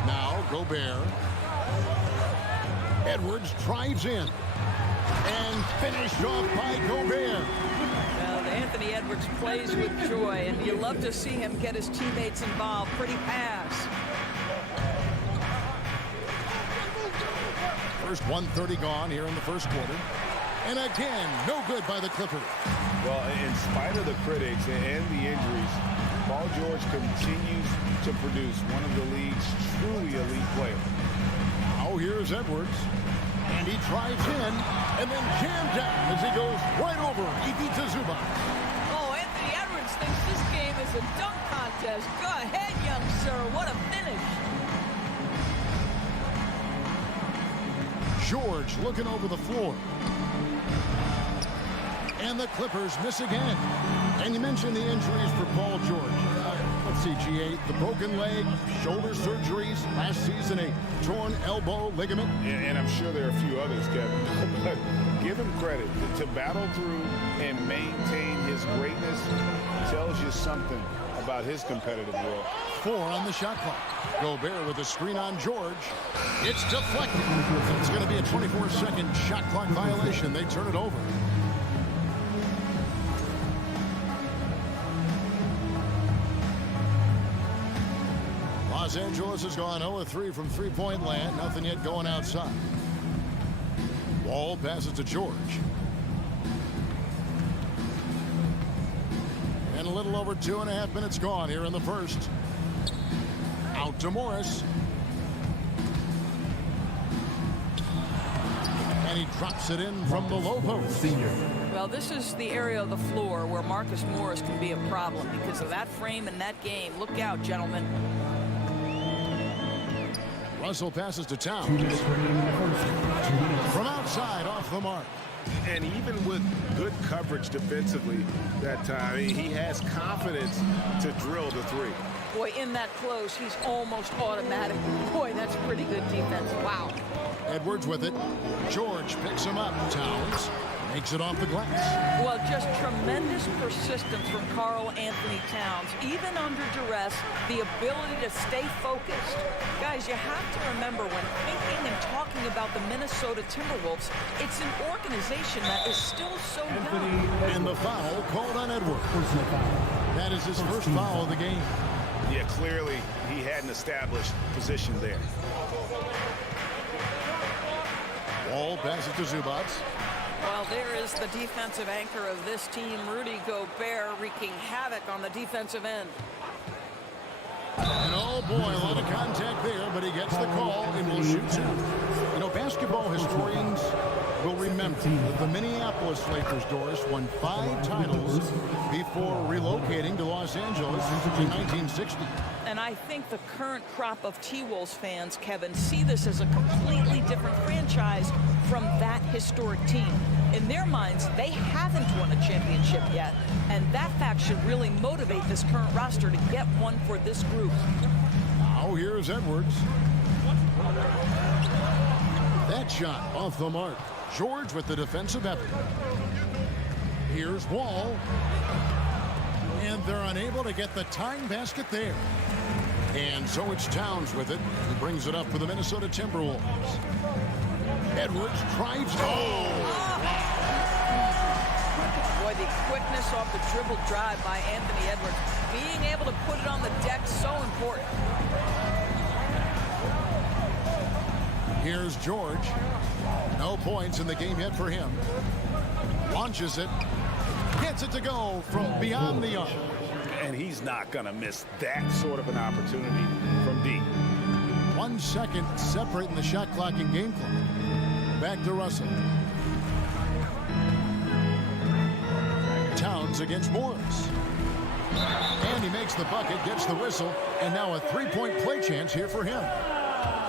Now Gobert. Edwards drives in. And finished off by Gobert. Well, Anthony Edwards plays with joy, and you love to see him get his teammates involved. Pretty pass. First 1:30 gone here in the first quarter. And again, no good by the Clippers. Well, in spite of the critics and the injuries, Paul George continues to produce one of the league's truly elite players. Now here's Edwards. And he drives in and then jammed down as he goes right over Ivica Zubac. Oh, Anthony Edwards thinks this game is a dunk contest. Go ahead, young sir. What a finish. George looking over the floor. And the Clippers miss again. And you mentioned the injuries for Paul George. Let's see, G8, the broken leg, shoulder surgeries, last season a torn elbow ligament. And I'm sure there are a few others, Kevin. But give him credit. To battle through and maintain his greatness tells you something about his competitive will. 4 on the shot clock. Gobert with a screen on George. It's deflected. It's going to be a 24-second shot clock violation. They turn it over. Los Angeles has gone 0-3 from three-point land. Nothing yet going outside. Wall passes to George. And a little over 2.5 minutes gone here in the first. Out to Morris. And he drops it in from the low post. Well, this is the area of the floor where Marcus Morris can be a problem because of that frame in that game. Look out, gentlemen. Russell passes to Towns. From outside, off the mark. And even with good coverage defensively that time, he has confidence to drill the 3. Boy, in that close, he's almost automatic. Boy, that's pretty good defense. Wow. Edwards with it. George picks him up. Towns makes it off the glass. Well, just tremendous persistence from Karl Anthony Towns. Even under duress, the ability to stay focused. Guys, you have to remember when thinking and talking about the Minnesota Timberwolves, it's an organization that is still so young. And the foul called on Edwards. That is his first foul of the game. Yeah, clearly he had an established position there. Wall passes to Zubac. Well, there is the defensive anchor of this team, Rudy Gobert, wreaking havoc on the defensive end. And oh boy, a lot of contact there, but he gets the call and will shoot 2. You know, basketball historians will remember that the Minneapolis Lakers, Doris, won 5 titles before relocating to Los Angeles in 1960. And I think the current crop of T-Wolves fans, Kevin, see this as a completely different franchise from that historic team. In their minds, they haven't won a championship yet, and that fact should really motivate this current roster to get one for this group. Now here's Edwards. That shot off the mark. George with the defensive effort. Here's Wall. And they're unable to get the tying basket there. And so it's Towns with it. He brings it up for the Minnesota Timberwolves. Edwards drives. Boy, the quickness off the dribble drive by Anthony Edwards. Being able to put it on the deck, so important. Here's George. No points in the game yet for him. Launches it. Gets it to go from beyond the arc. And he's not going to miss that sort of an opportunity from deep. 1 second separating the shot clock and game clock. Back to Russell. Towns against Morris. And he makes the bucket, gets the whistle, and now a three-point play chance here for him.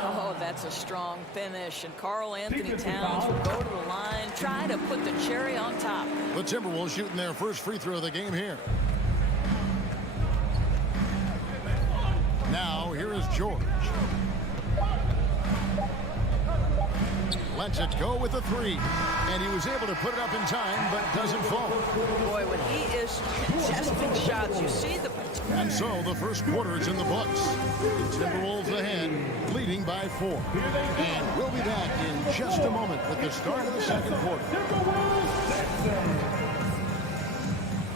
Oh, that's a strong finish. And Karl Anthony Towns will go to the line, try to put the cherry on top. The Timberwolves shooting their first free throw of the game here. Now, here is George. Lets it go with a three. And he was able to put it up in time, but doesn't fall. Boy, when he is contesting shots, you see the... And so the first quarter is in the books. The Timberwolves ahead, leading by 4. And we'll be back in just a moment with the start of the second quarter.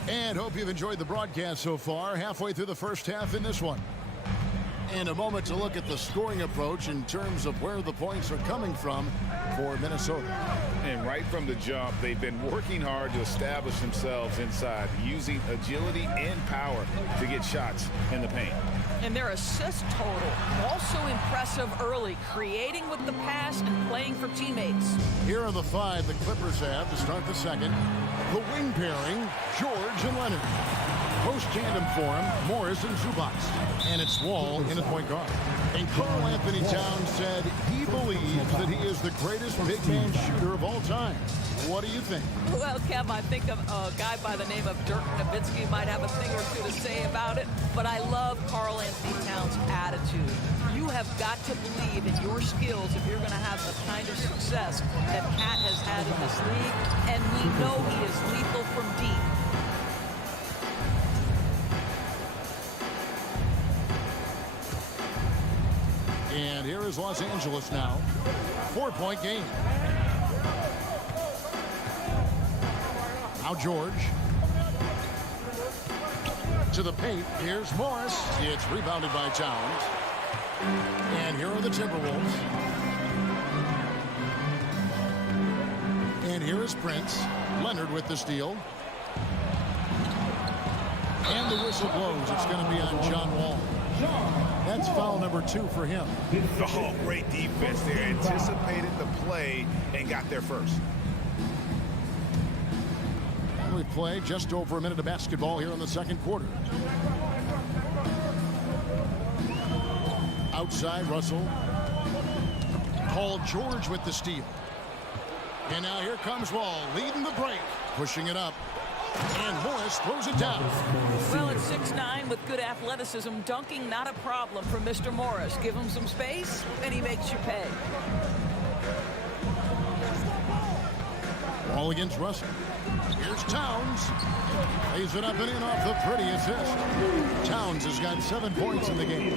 And hope you've enjoyed the broadcast so far. Halfway through the first half in this one. And a moment to look at the scoring approach in terms of where the points are coming from for Minnesota. And right from the jump, they've been working hard to establish themselves inside, using agility and power to get shots in the paint. And their assist total, also impressive early, creating with the pass and playing for teammates. Here are the 5 the Clippers have to start the second. The wing pairing, George and Leonard. Post tandem for him, Morris and Zubac. And it's Wall in at point guard. And Karl Anthony Towns said he believes that he is the greatest big man shooter of all time. What do you think? Well, Kev, I think of a guy by the name of Dirk Nowitzki might have a thing or two to say about it, but I love Karl Anthony Towns' attitude. You have got to believe in your skills if you're going to have the kind of success that Cat has had in this league, and we know he is lethal from deep. And here is Los Angeles now. 4-point game. Now George. To the paint. Here's Morris. It's rebounded by Towns. And here are the Timberwolves. And here is Prince. Leonard with the steal. And the whistle blows. It's going to be on John Wall. That's foul number 2 for him. Oh, great defense there. Anticipated the play and got there first. We play just over a minute of basketball here in the second quarter. Outside, Russell. Paul George with the steal. And now here comes Wall, leading the break, pushing it up. And Morris throws it down. Well, at 6'9", with good athleticism, dunking not a problem for Mr. Morris. Give him some space, and he makes you pay. Ball against Russell. Here's Towns. Lays it up and in off the pretty assist. Towns has got 7 points in the game.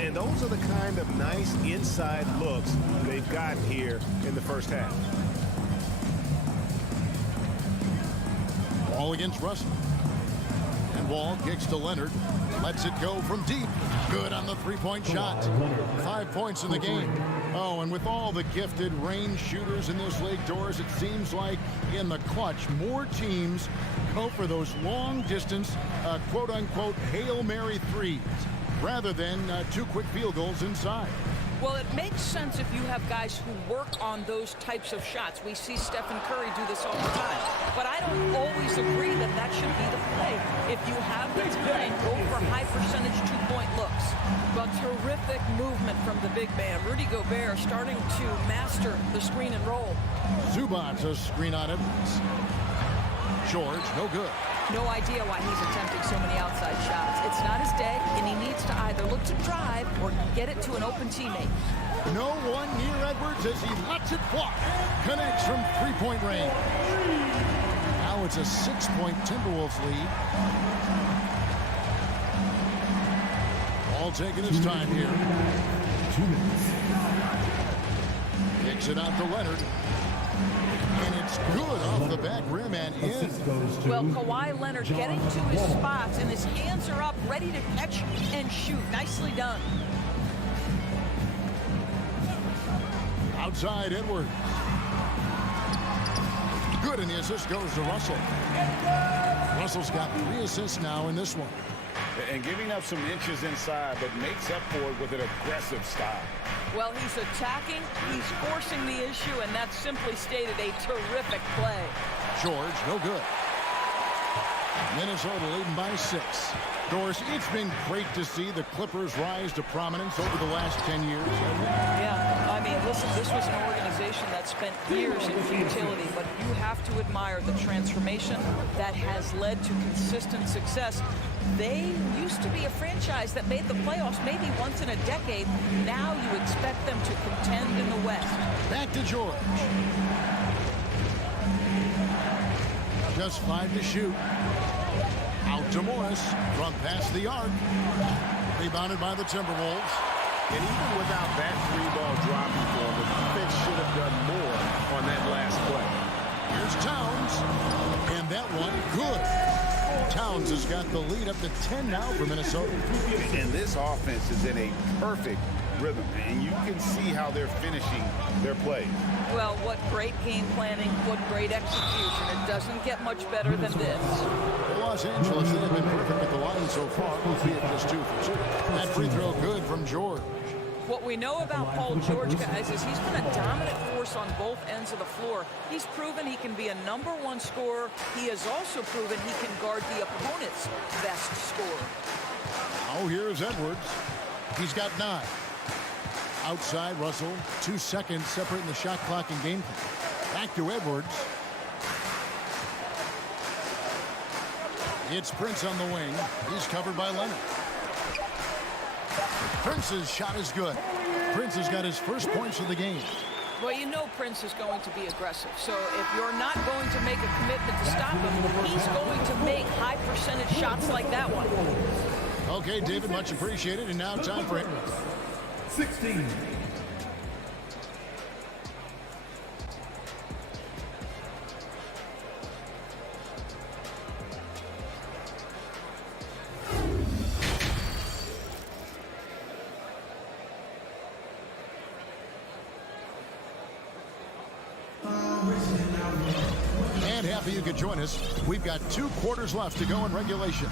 And those are the kind of nice inside looks they've got here in the first half. Ball against Russell. And Wall kicks to Leonard. Lets it go from deep. Good on the three-point shot. 5 points in the game. Oh, and with all the gifted range shooters in this league, Doris, it seems like in the clutch, more teams go for those long-distance, quote-unquote, Hail Mary threes rather than 2 quick field goals inside. Well, it makes sense if you have guys who work on those types of shots. We see Stephen Curry do this all the time. But I don't always agree that that should be the play. If you have the time, go for high percentage 2-point looks. But terrific movement from the big man. Rudy Gobert starting to master the screen and roll. Zubac a screen on it. George, no good. No idea why he's attempting so many outside shots. It's not his day, and he needs to either look to drive or get it to an open teammate. No one near Edwards as he lets it fly. Connects from three-point range. Now it's a 6-point Timberwolves lead. All taking his time here. 2 minutes. Kicks it out to Leonard. And it's good off the back rim and in. Well, Kawhi Leonard getting to his spots, and his hands are up, ready to catch and shoot. Nicely done. Outside Edwards. Good, and the assist goes to Russell. Russell's got 3 assists now in this one. And giving up some inches inside, but makes up for it with an aggressive style. Well, he's attacking, he's forcing the issue, and that's simply stated a terrific play. George, no good. Minnesota leading by 6. Doris, it's been great to see the Clippers rise to prominence over the last 10 years. Yeah, I mean, listen, this was an organization that spent years in futility, but you have to admire the transformation that has led to consistent success. They used to be a franchise that made the playoffs maybe once in a decade. Now you expect them to contend in the West. Back to George. Just 5 to shoot. Out to Morris from past the arc. Rebounded by the Timberwolves. And even without that 3-ball dropping for him, the defense should have done more on that last play. Here's Towns. And that one, good. Towns has got the lead up to 10 now for Minnesota. And this offense is in a perfect rhythm, and you can see how they're finishing their plays. Well, what great game planning, what great execution. It doesn't get much better than this. Los Angeles, they have been perfect at the line so far, albeit just 2 for 2. That free throw good from George. What we know about Paul George, guys, is he's been a dominant force on both ends of the floor. He's proven he can be a #1 scorer. He has also proven he can guard the opponent's best scorer. Oh, here's Edwards. He's got 9. Outside, Russell. 2 seconds separating the shot clock and game clock. Back to Edwards. It's Prince on the wing. He's covered by Leonard. Prince's shot is good. Prince has got his first points of the game. Well, you know Prince is going to be aggressive. So if you're not going to make a commitment to stop him, he's going to make high percentage shots like that one. Okay, David, much appreciated. And now time for it. 16. And happy you could join us. We've got 2 quarters left to go in regulation.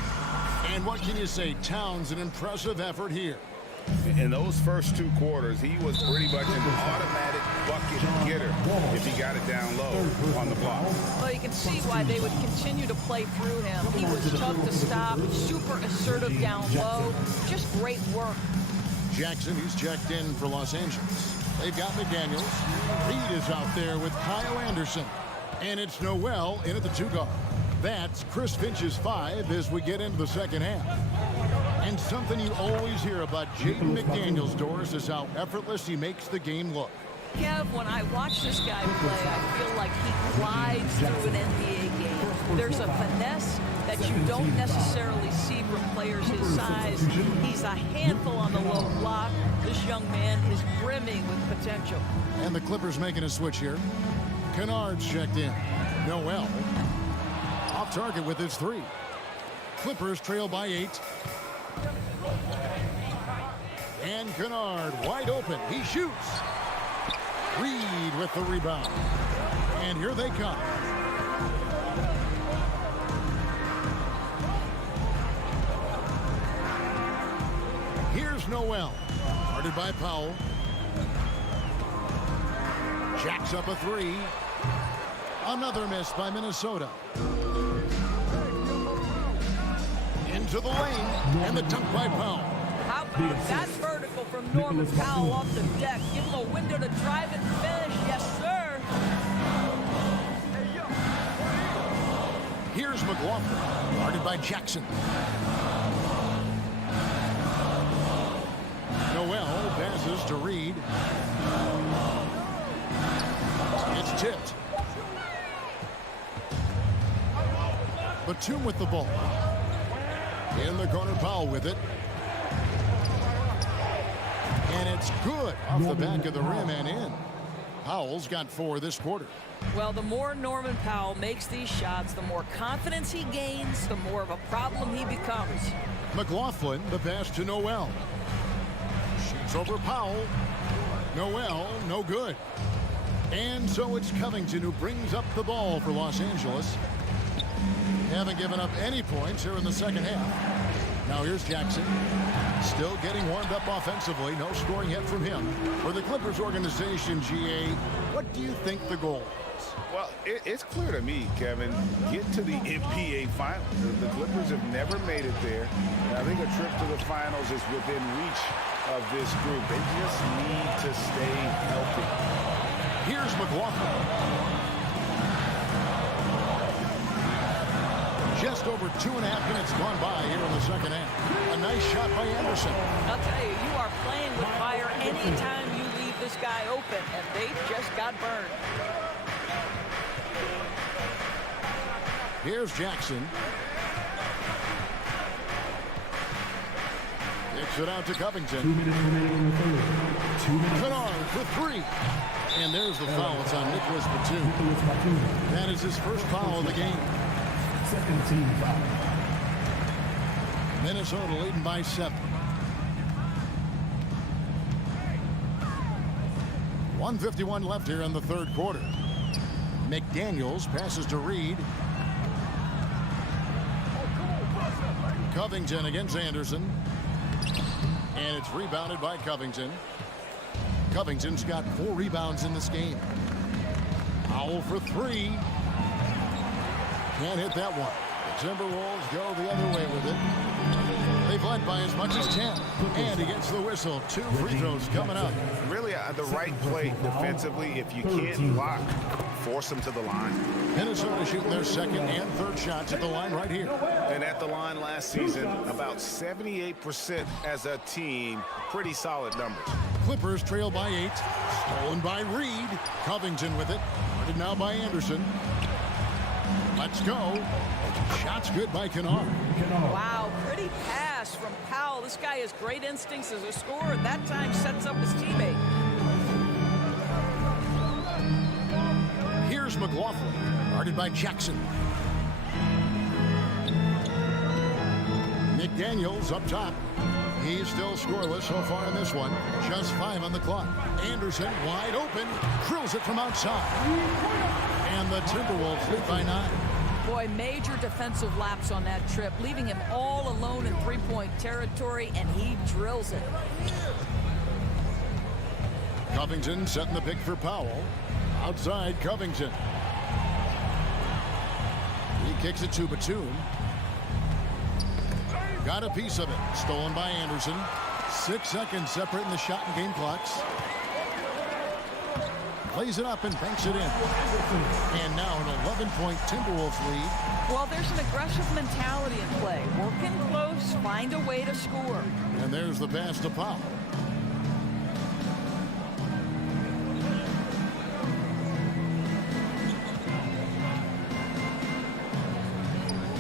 And what can you say? Towns, an impressive effort here. In those first 2 quarters, he was pretty much an automatic bucket getter if he got it down low on the block. Well, you can see why they would continue to play through him. He was tough to stop, super assertive down low. Just great work. Jackson, who's checked in for Los Angeles. They've got McDaniels. Reed is out there with Kyle Anderson. And it's Noel in at the 2 guard. That's Chris Finch's 5 as we get into the second half. And something you always hear about Jaden McDaniels, Doris, is how effortless he makes the game look. Kev, when I watch this guy play, I feel like he glides through an NBA game. There's a finesse that you don't necessarily see from players his size. He's a handful on the low block. This young man is brimming with potential. And the Clippers making a switch here. Kennard's checked in. Noel off target with his 3. Clippers trail by 8. And Kennard wide open. He shoots. Reed with the rebound. And here they come. Here's Noel. Guarded by Powell. Jacks up a 3. Another miss by Minnesota. Into the lane. And the dunk by Powell. How about that vertical from Norman Powell off the deck? Give him a window to drive and finish. Yes, sir. Here's McLaughlin. Guarded by Jackson. Noel passes passes to Reed. It's tipped. Batum with the ball. In the corner, Powell with it. And it's good off the back of the rim and in. Powell's got 4 this quarter. Well, the more Norman Powell makes these shots, the more confidence he gains, the more of a problem he becomes. McLaughlin, the pass to Noel. Shoots over Powell. Noel, no good. And so it's Covington who brings up the ball for Los Angeles. Haven't given up any points here in the second half. Now here's Jackson. Still getting warmed up offensively. No scoring yet from him. For the Clippers organization, GA, what do you think the goal is? Well, it's clear to me, Kevin, get to the NBA Finals. The Clippers have never made it there. And I think a trip to the Finals is within reach of this group. They just need to stay healthy. Here's McLaughlin. Just over 2.5 minutes gone by here in the second half. A nice shot by Anderson. I'll tell you, you are playing with fire anytime you leave this guy open, and they just got burned. Here's Jackson. Kicks it out to Covington. 2 minutes remaining in the third. 2 minutes. Kennard for 3. And there's the foul. It's on Nicholas Batum. That is his first foul of the game. Second team foul. Minnesota leading by 7. 1:51 left here in the third quarter. McDaniels passes to Reed. Covington against Anderson. And it's rebounded by Covington. Covington's got 4 rebounds in this game. Powell for 3. Can't hit that one. The Timberwolves go the other way with it. They've led by as much as 10. And he gets the whistle. 2 free throws coming up. Really the right play defensively. If you can't block, force them to the line. Minnesota shooting their second and third shots at the line right here. And at the line last season, about 78% as a team. Pretty solid numbers. Clippers trail by 8. Stolen by Reed. Covington with it. Guarded now by Anderson. Let's go. Shot's good by Kennard. Wow, pretty pass from Powell. This guy has great instincts as a scorer. That time sets up his teammate. Here's McLaughlin. Guarded by Jackson. McDaniels up top. He's still scoreless so far in this one. Just 5 on the clock. Anderson wide open. Drills it from outside. And the Timberwolves lead by 9. Boy, major defensive lapse on that trip, leaving him all alone in three-point territory, and he drills it. Covington setting the pick for Powell. Outside Covington. He kicks it to Batum. Got a piece of it. Stolen by Anderson. 6 seconds separating the shot and game clocks. Plays it up and banks it in. And now an 11-point Timberwolves lead. Well, there's an aggressive mentality in play. Work in close, find a way to score. And there's the pass to Powell.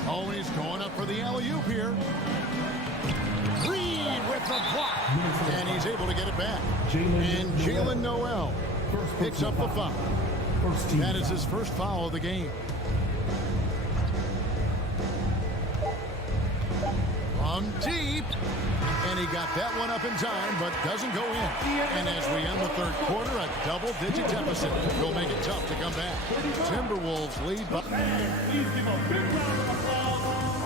Oh, he's going up for the alley-oop here. Reed with the block. And he's able to get it back. And Jalen Noel picks up the foul. That is his first foul of the game. From deep. And he got that one up in time, but doesn't go in. And as we end the third quarter, a double-digit deficit will make it tough to come back. Timberwolves lead by...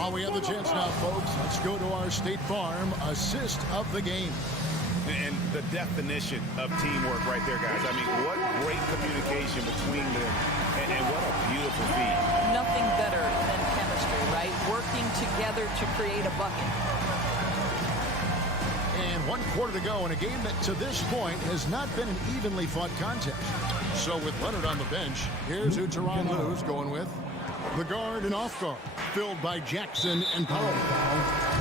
Oh, we have the chance now, folks. Let's go to our State Farm assist of the game. And the definition of teamwork right there, guys. I mean, what great communication between them, and what a beautiful feat. Nothing better than chemistry, right? Working together to create a bucket. And 1 quarter to go in a game that to this point has not been an evenly fought contest. So with Leonard on the bench, here's who Tyronn Lue's going with. The guard and off guard, filled by Jackson and Powell.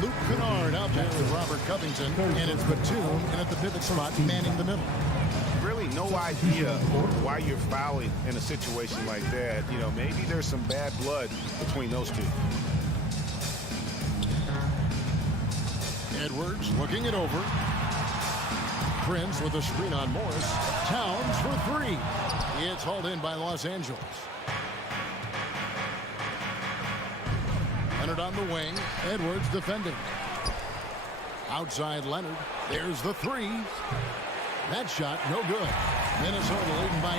Luke Kennard out there with Robert Covington, and it's Batum and at the pivot spot manning the middle. Really no idea why you're fouling in a situation like that. You know, maybe there's some bad blood between those two. Edwards looking it over. Prince with a screen on Morris. Towns for three. It's hauled in by Los Angeles. Leonard on the wing. Edwards defending. Outside Leonard. There's the three. That shot no good. Minnesota leading by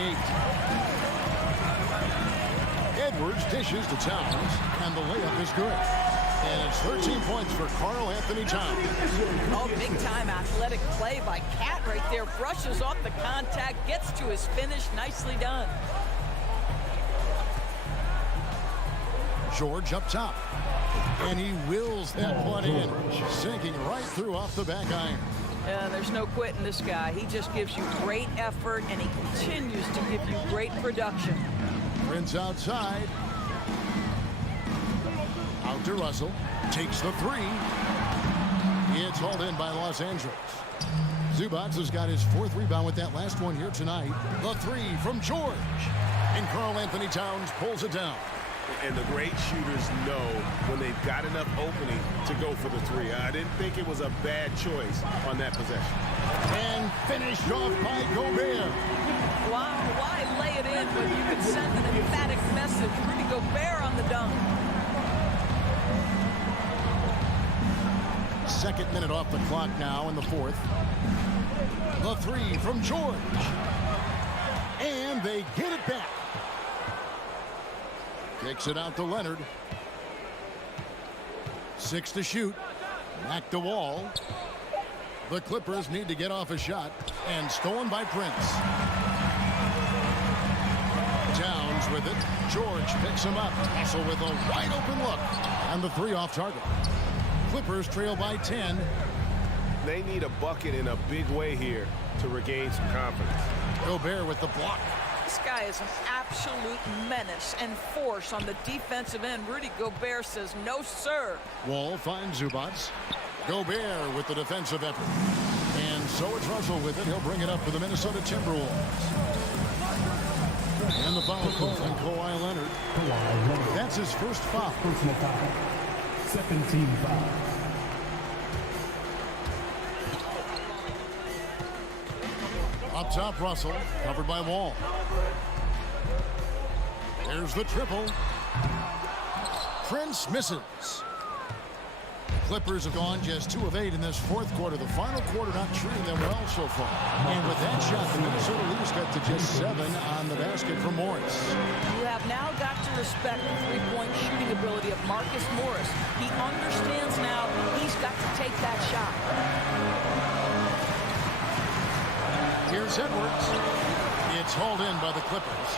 8. Edwards dishes to Towns, and the layup is good. And it's 13 points for Karl Anthony Towns. Oh, big-time athletic play by Cat right there. Brushes off the contact, gets to his finish. Nicely done. George up top. And he wills that one in, sinking right through off the back iron. Yeah, there's no quitting this guy. He just gives you great effort, and he continues to give you great production. Prince outside. Out to Russell. Takes the three. It's hauled in by Los Angeles. Zubac has got his 4th rebound with that last one here tonight. The three from George. And Karl Anthony Towns pulls it down. And the great shooters know when they've got enough opening to go for the three. I didn't think it was a bad choice on that possession. And finished off by Gobert. Wow, why lay it in when you can send an emphatic message? Rudy Gobert on the dunk. 2nd minute off the clock now in the 4th. The three from George. And they get it back. Kicks it out to Leonard. 6 to shoot. Back to Wall. The Clippers need to get off a shot. And stolen by Prince. Towns with it. George picks him up. Also with a wide open look. And the three off target. Clippers trail by 10. They need a bucket in a big way here to regain some confidence. Gobert with the block. This guy is an absolute menace and force on the defensive end. Rudy Gobert says, no, sir. Wall finds Zubac. Gobert with the defensive effort. And so it's Russell with it. He'll bring it up for the Minnesota Timberwolves. And the foul call on Kawhi Leonard. That's his first foul. Personal foul. 17 foul. Up top, Russell, covered by Wall. There's the triple. Prince misses. Clippers have gone just 2 of 8 in this 4th quarter. The final quarter not treating them well so far. And with that shot, the Minnesota leaders got to just 7 on the basket from Morris. You have now got to respect the three-point shooting ability of Marcus Morris. He understands now he's got to take that shot. Here's Edwards. It's hauled in by the Clippers.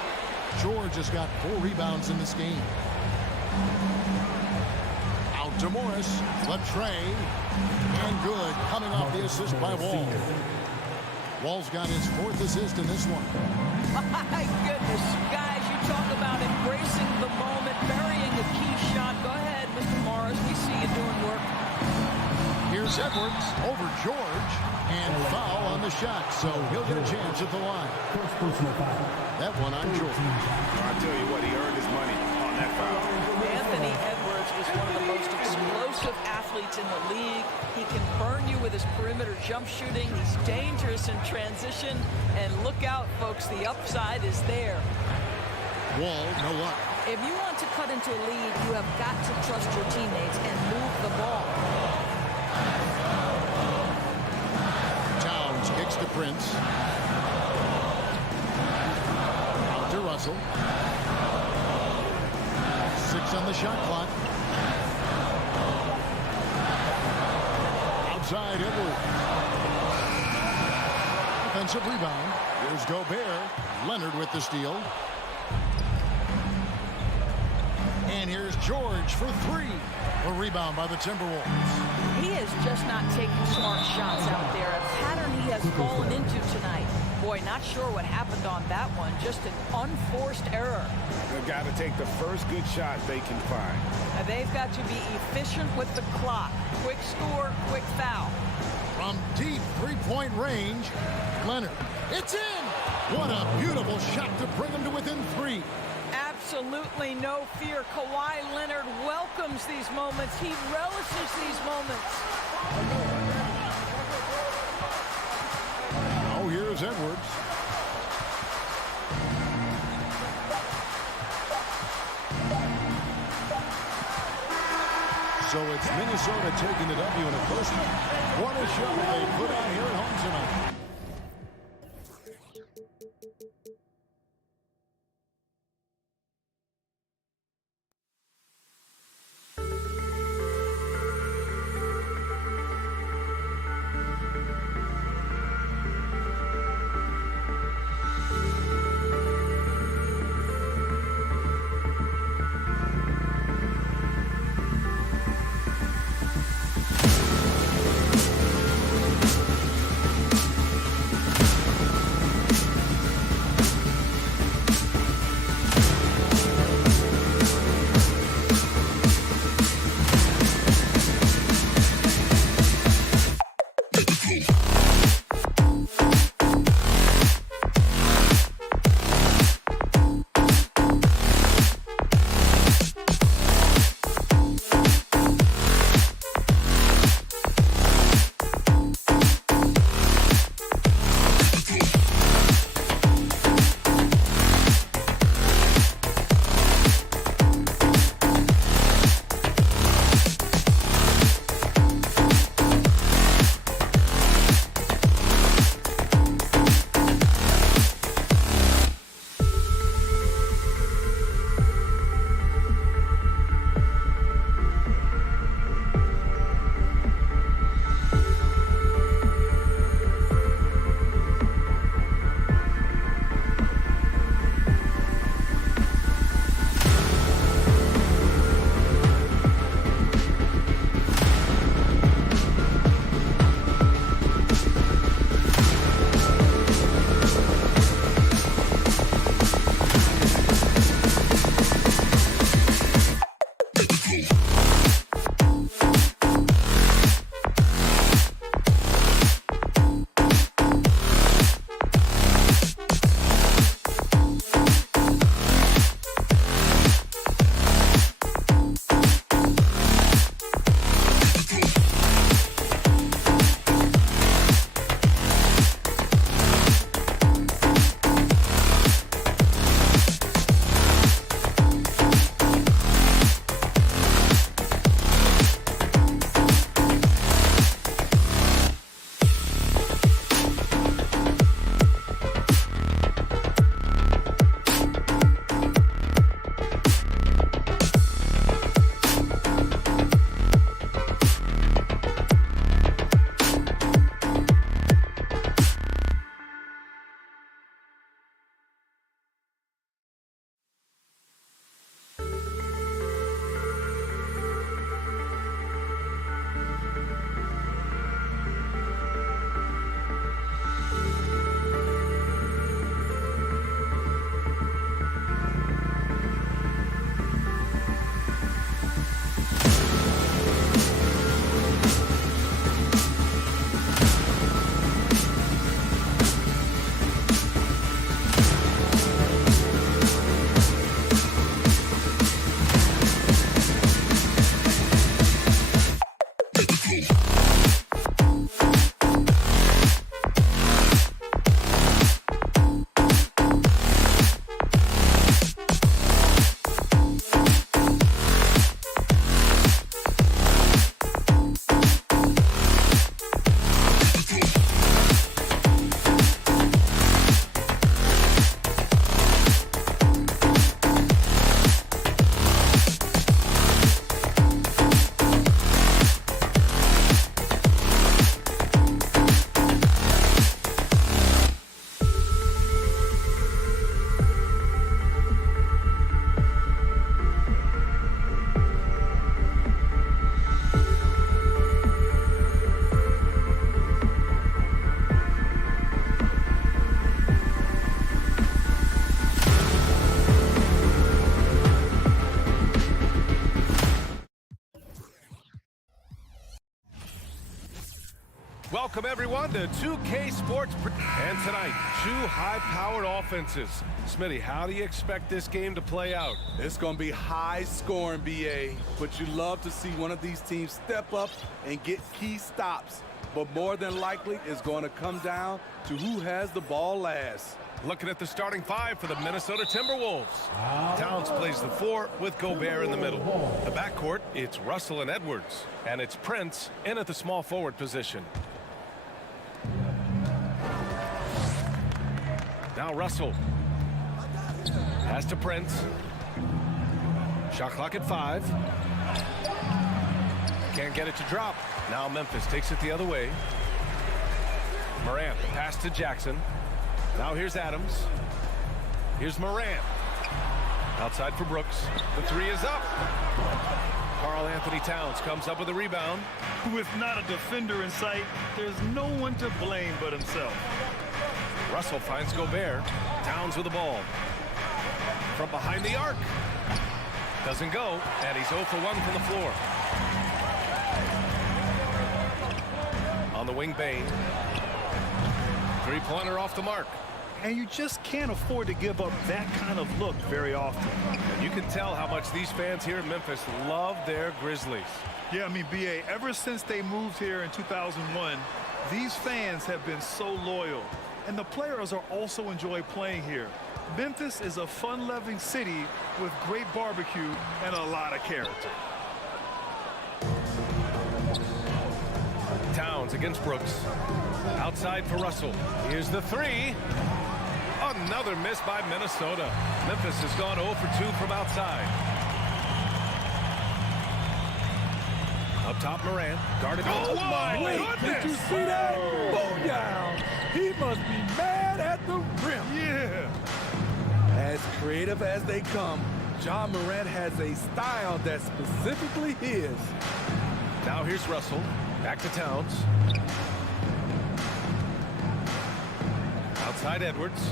George has got 4 rebounds in this game. Out to Morris. Left tray. And good. Coming off the assist by Wall. Wall's got his 4th assist in this one. My goodness. Guys, you talk about embracing the moment, burying a key shot. Go ahead, Mr. Morris. We see you doing work. Here's Edwards over George. And foul on the shot, so he'll get a chance at the line. First personal foul. That one on George. I'll tell you what, he earned his money on that foul. Anthony Edwards is one of the most explosive athletes in the league. He can burn you with his perimeter jump shooting. He's dangerous in transition. And look out, folks, the upside is there. Wall, no luck. If you want to cut into a lead, you have got to trust your teammates and move the ball. Kicks to Prince. Out to Russell. 6 on the shot clock. Outside Edwards. Defensive rebound. Here's Gobert. Leonard with the steal. And here's George for 3. A rebound by the Timberwolves. He is just not taking smart shots out there. A pattern he has fallen into tonight. Boy, not sure what happened on that one. Just an unforced error. got to take the first good shot they can find. Now they've got to be efficient with the clock. Quick score, quick foul. From deep three-point range, Leonard. It's in! What a beautiful shot to bring him to within 3. Absolutely no fear. Kawhi Leonard welcomes these moments. He relishes these moments. Now here's Edwards. So it's Minnesota taking the W in the first one. What a show they put on here at home tonight. Welcome, everyone, to 2K Sports. And tonight, two high-powered offenses. Smitty, how do you expect this game to play out? It's going to be high-scoring, BA, but you love to see one of these teams step up and get key stops. But more than likely, it's going to come down to who has the ball last. Looking at the starting five for the Minnesota Timberwolves. Towns plays the 4 with Gobert in the middle. The backcourt, it's Russell and Edwards. And it's Prince in at the small forward position. Now Russell. Pass to Prince. Shot clock at 5. Can't get it to drop. Now Memphis takes it the other way. Morant, pass to Jackson. Now here's Adams. Here's Morant. Outside for Brooks. The 3 is up. Karl Anthony Towns comes up with a rebound. With not a defender in sight, there's no one to blame but himself. Russell finds Gobert. Towns with the ball. From behind the arc. Doesn't go, and he's 0 for 1 from the floor. On the wing, Bain. Three-pointer off the mark. And you just can't afford to give up that kind of look very often. And you can tell how much these fans here in Memphis love their Grizzlies. Yeah, I mean, BA, ever since they moved here in 2001, these fans have been so loyal. And the players are also enjoy playing here. Memphis is a fun-loving city with great barbecue and a lot of character. Towns against Brooks. Outside for Russell. Here's the 3. Another miss by Minnesota. Memphis has gone 0 for 2 from outside. Up top, Morant. Guarded. Oh, my goodness! Did you see that? Booyah! He must be mad at the rim. Yeah. As creative as they come, John Morant has a style that's specifically his. Now here's Russell. Back to Towns. Outside Edwards.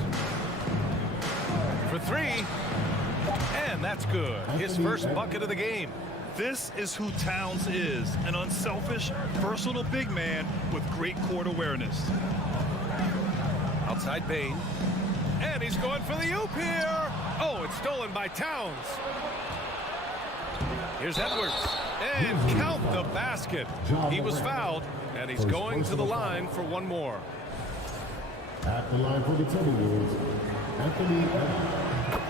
For 3. And that's good. His first bucket of the game. This is who Towns is, an unselfish, versatile big man with great court awareness. Outside Bain. And he's going for the oop here. Oh, it's stolen by Towns. Here's Edwards. And count the basket. He was fouled, and he's going to the line for one more. At the line for the Timberwolves, Anthony Edwards.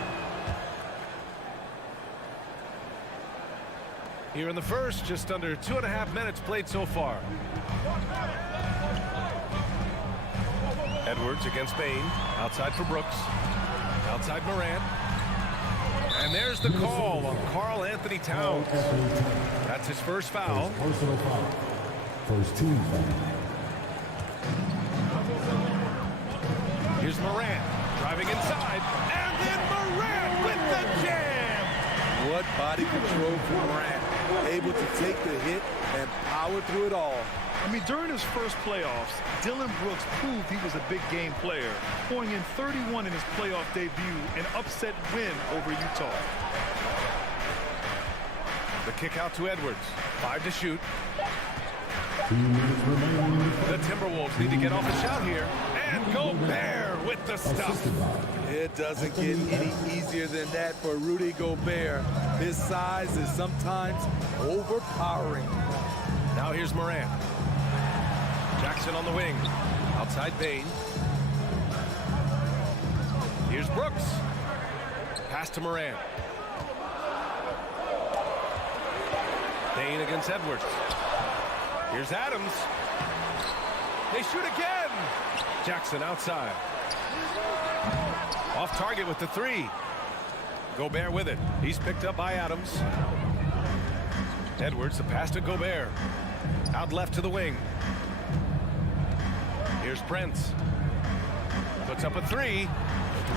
Here in the first, just under 2.5 minutes played so far. Edwards against Bain. Outside for Brooks. Outside Morant. And there's the call on Karl Anthony Towns. That's his first foul. Personal foul. First team foul. Here's Morant driving inside. And then Morant with the jam. What body control for Morant. Able to take the hit and power through it all. I mean, during his first playoffs, Dillon Brooks proved he was a big game player, pouring in 31 in his playoff debut, an upset win over Utah. The kick out to Edwards. 5 to shoot. 2 minutes remaining. The Timberwolves need to get off the shot here. And Gobert with the stuff. It doesn't get any easier than that for Rudy Gobert. His size is sometimes overpowering. Now here's Morant. Jackson on the wing. Outside Bain. Here's Brooks. Pass to Morant. Bain against Edwards. Here's Adams. They shoot again. Jackson outside. Off target with the 3. Gobert with it. He's picked up by Adams. Edwards, the pass to Gobert. Out left to the wing. Here's Prince. Puts up a 3.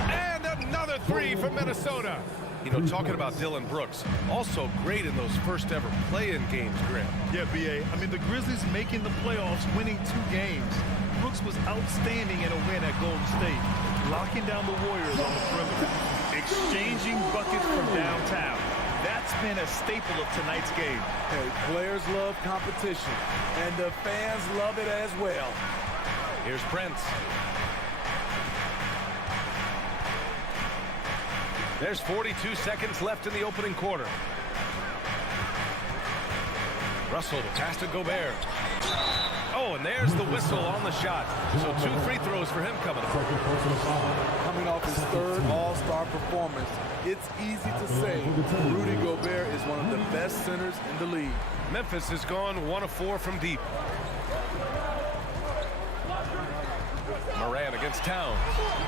And another 3 from Minnesota. You know, talking about Dillon Brooks, also great in those first ever play-in games, Grant. Yeah, B.A. I mean, the Grizzlies making the playoffs, winning 2 games. Brooks was outstanding in a win at Golden State, locking down the Warriors on the perimeter, exchanging buckets from downtown. That's been a staple of tonight's game. Hey, players love competition, and the fans love it as well. Here's Prince. There's 42 seconds left in the opening quarter. Russell, the pass to Gobert. Oh, and there's the whistle on the shot. So 2 free throws for him coming up. Coming off his third all-star performance, it's easy to say Rudy Gobert is one of the best centers in the league. Memphis has gone 1 of 4 from deep. Morant against Towns.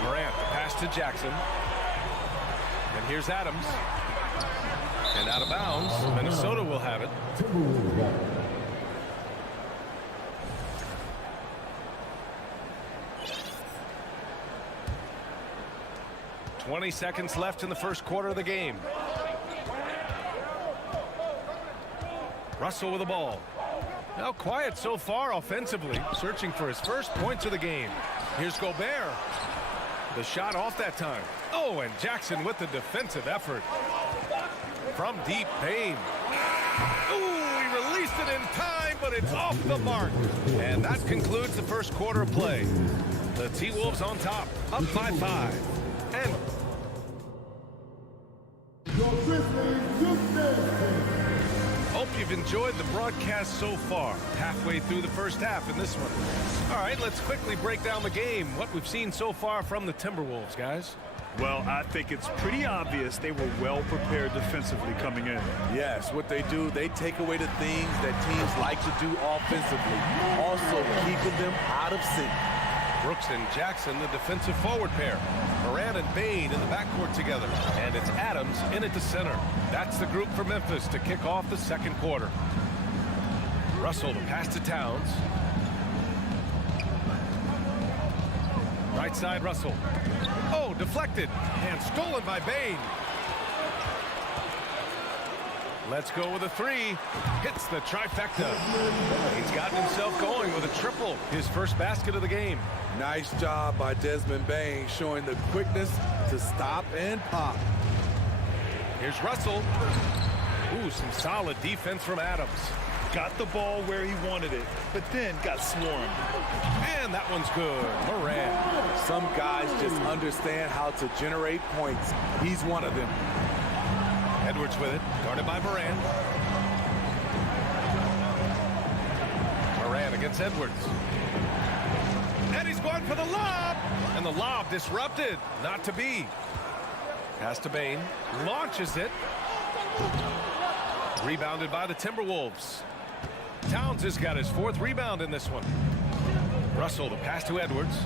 Morant, the pass to Jackson. And here's Adams. And out of bounds, Minnesota will have it. 20 seconds left in the first quarter of the game. Russell with the ball. Now quiet so far offensively, searching for his first points of the game. Here's Gobert. The shot off that time. Oh, and Jackson with the defensive effort. From deep, Payne. Ooh, he released it in time, but it's off the mark. And that concludes the first quarter of play. The T-Wolves on top, up by 5. And hope you've enjoyed the broadcast so far. Halfway through the first half in this one. All right, let's quickly break down the game. What we've seen so far from the Timberwolves, guys. Well, I think it's pretty obvious they were well prepared defensively coming in. Yes, what they do, they take away the things that teams like to do offensively, also keeping them out of sync. Brooks and Jackson, the defensive forward pair. Morant and Bane in the backcourt together. And it's Adams in at the center. That's the group for Memphis to kick off the second quarter. Russell, the pass to Towns. Right side, Russell. Oh, deflected and stolen by Bane. Let's go with a 3. Hits the trifecta. He's gotten himself going with a triple. His first basket of the game. Nice job by Desmond Bane, showing the quickness to stop and pop. Here's Russell. Ooh, some solid defense from Adams. Got the ball where he wanted it, but then got swarmed. And that one's good. Morant. Some guys just understand how to generate points. He's one of them. Edwards with it, guarded by Morant. Morant against Edwards. And he's going for the lob. And the lob disrupted. Not to be. Pass to Bane. Launches it. Rebounded by the Timberwolves. Towns has got his 4th rebound in this one. Russell, the pass to Edwards.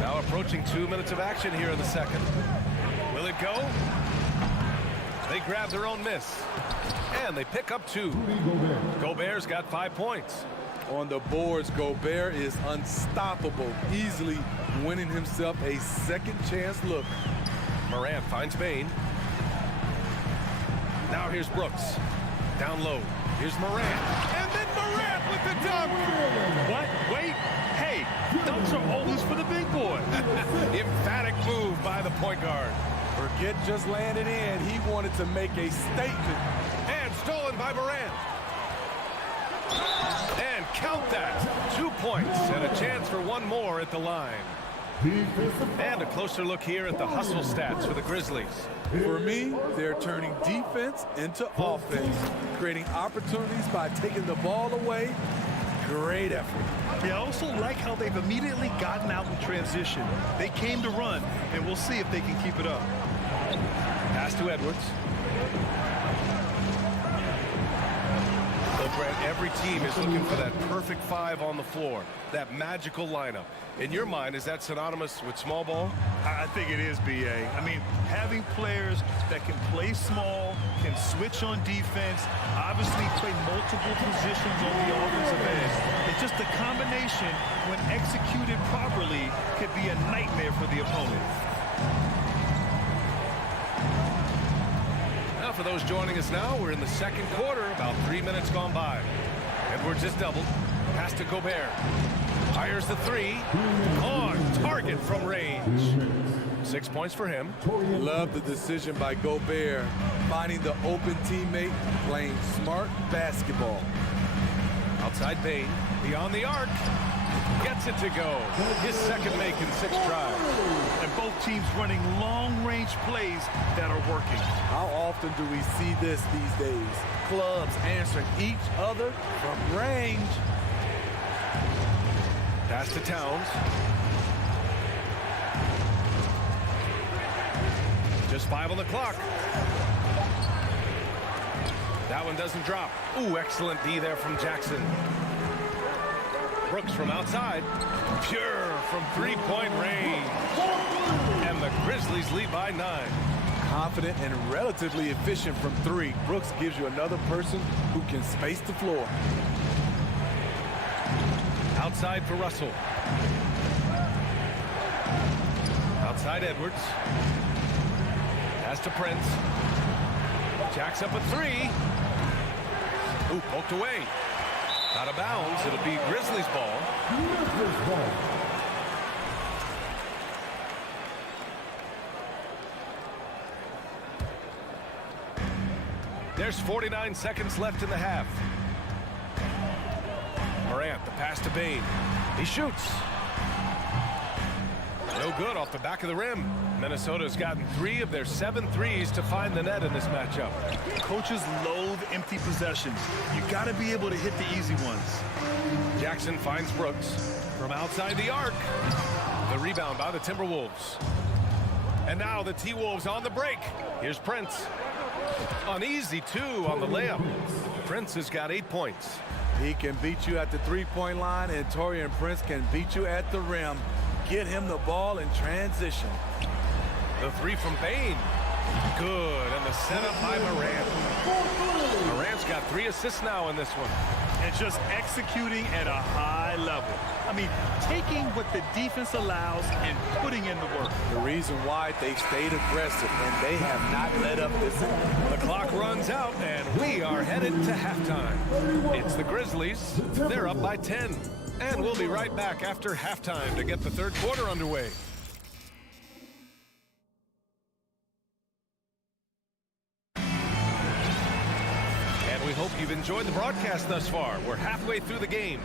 Now approaching 2 minutes of action here in the second. Will it go? They grab their own miss. And they pick up 2. Gobert's got 5 points. On the boards, Gobert is unstoppable, easily winning himself a second chance look. Morant finds Bane. Now here's Brooks. Down low. Here's Morant. And then Morant with the dunk. What? Wait. Hey, dunks are always for the big boy. Emphatic move by the point guard. Forget just laying it in. He wanted to make a statement. And stolen by Morant. And count that. 2 points and a chance for one more at the line. And a closer look here at the hustle stats for the Grizzlies. For me, they're turning defense into offense, creating opportunities by taking the ball away. Great effort. I also like how they've immediately gotten out in transition. They came to run, and we'll see if they can keep it up. Pass to Edwards. Well, Brent, every team is looking for that perfect 5 on the floor, that magical lineup. In your mind, is that synonymous with small ball? I think it is, B.A. I mean, having players that can play small, can switch on defense, obviously play multiple positions on the offensive end. It's just a combination, when executed properly, could be a nightmare for the opponent. Now, for those joining us now, we're in the second quarter, about 3 minutes gone by. Edwards is doubled. Pass to Gobert. Fires the 3. On target from range. 6 points for him. Love the decision by Gobert, finding the open teammate, playing smart basketball. Outside Bain, beyond the arc. Gets it to go. His second make in 6 tries. And both teams running long-range plays that are working. How often do we see this these days? Clubs answering each other from range. Pass to Towns. Just 5 on the clock. That one doesn't drop. Ooh, excellent D there from Jackson. Brooks from outside. Pure from three-point range. And the Grizzlies lead by 9. Confident and relatively efficient from 3. Brooks gives you another person who can space the floor. Outside for Russell. Outside Edwards. Pass to Prince. Jacks up a 3. Ooh, poked away. Out of bounds. It'll be Grizzlies ball. There's 49 seconds left in the half. Morant, the pass to Bain. He shoots. No good off the back of the rim. Minnesota's gotten 3 of their 7 threes to find the net in this matchup. Coaches loathe empty possessions. You got to be able to hit the easy ones. Jackson finds Brooks from outside the arc. The rebound by the Timberwolves. And now the T-Wolves on the break. Here's Prince. An easy 2 on the layup. Prince has got 8 points. He can beat you at the three-point line, and Taurean Prince can beat you at the rim. Get him the ball in transition. The 3 from Bain. Good, and the setup by Morant. Morant's got 3 assists now in this one. And just executing at a high level. I mean, taking what the defense allows and putting in the work. The reason why they stayed aggressive, and they have not let up this game. The clock runs out, and we are headed to halftime. It's the Grizzlies. They're up by 10. And we'll be right back after halftime to get the third quarter underway. And we hope you've enjoyed the broadcast thus far. We're halfway through the game.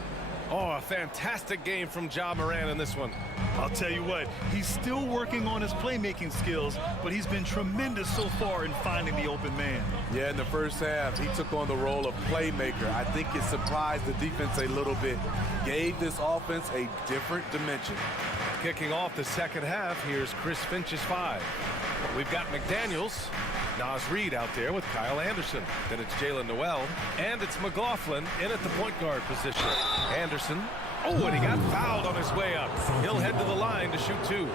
Oh, a fantastic game from Ja Morant in this one. I'll tell you what, he's still working on his playmaking skills, but he's been tremendous so far in finding the open man. Yeah, in the first half, he took on the role of playmaker. I think it surprised the defense a little bit. Gave this offense a different dimension. Kicking off the second half, here's Chris Finch's 5. We've got McDaniels, Nas Reed out there with Kyle Anderson. Then it's Jalen Noel, and it's McLaughlin in at the point guard position. Anderson, oh, and he got fouled on his way up. He'll head to the line to shoot 2.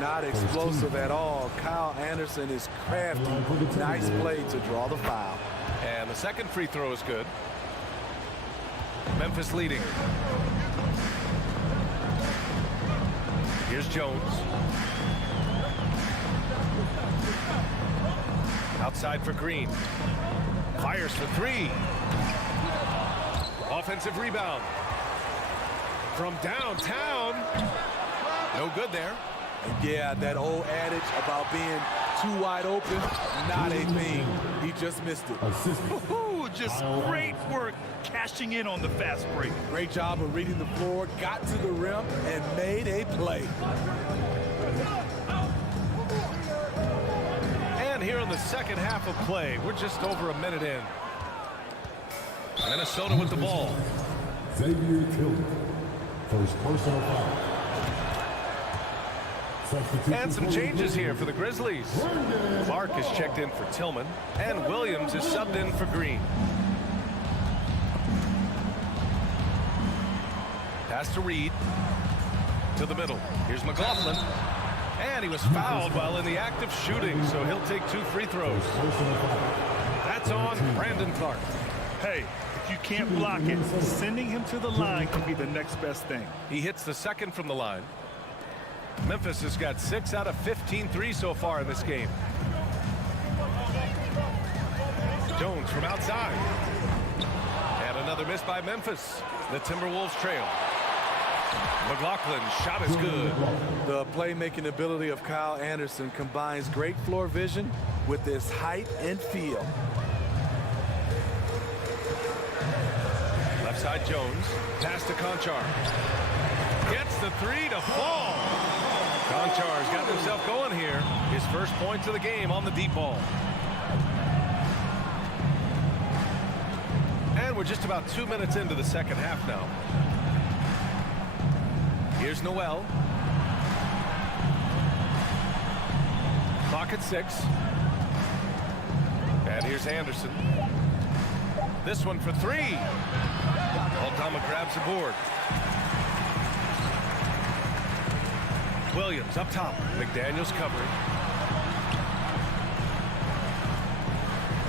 Not explosive at all. Kyle Anderson is crafty. Nice play to draw the foul. And the second free throw is good. Memphis leading. Here's Jones. Outside for Green. Fires for 3. Offensive rebound. From downtown. No good there. Yeah, that old adage about being too wide open, not a thing. He just missed it. Ooh, just great work cashing in on the fast break. Great job of reading the floor, got to the rim, and made a play. And here in the second half of play, we're just over a minute in. Minnesota with the ball. Xavier Tillman, first personal foul. And some changes here for the Grizzlies. Clark is checked in for Tillman, and Williams is subbed in for Green. Pass to Reed. To the middle. Here's McLaughlin. And he was fouled while in the act of shooting, so he'll take 2 free throws. That's on Brandon Clark. Hey, if you can't block it, sending him to the line can be the next best thing. He hits the second from the line. Memphis has got 6 out of 15 threes so far in this game. Jones from outside. And another miss by Memphis. The Timberwolves trail. McLaughlin's shot is good. The playmaking ability of Kyle Anderson combines great floor vision with his height and feel. Left side Jones. Pass to Conchar. Gets the three to fall. Conchar's got himself going here. His first points of the game on the deep ball. And we're just about 2 minutes into the second half now. Here's Noel. Clock at 6. And here's Anderson. This one for 3. Aldama grabs the board. Williams up top. McDaniels covering.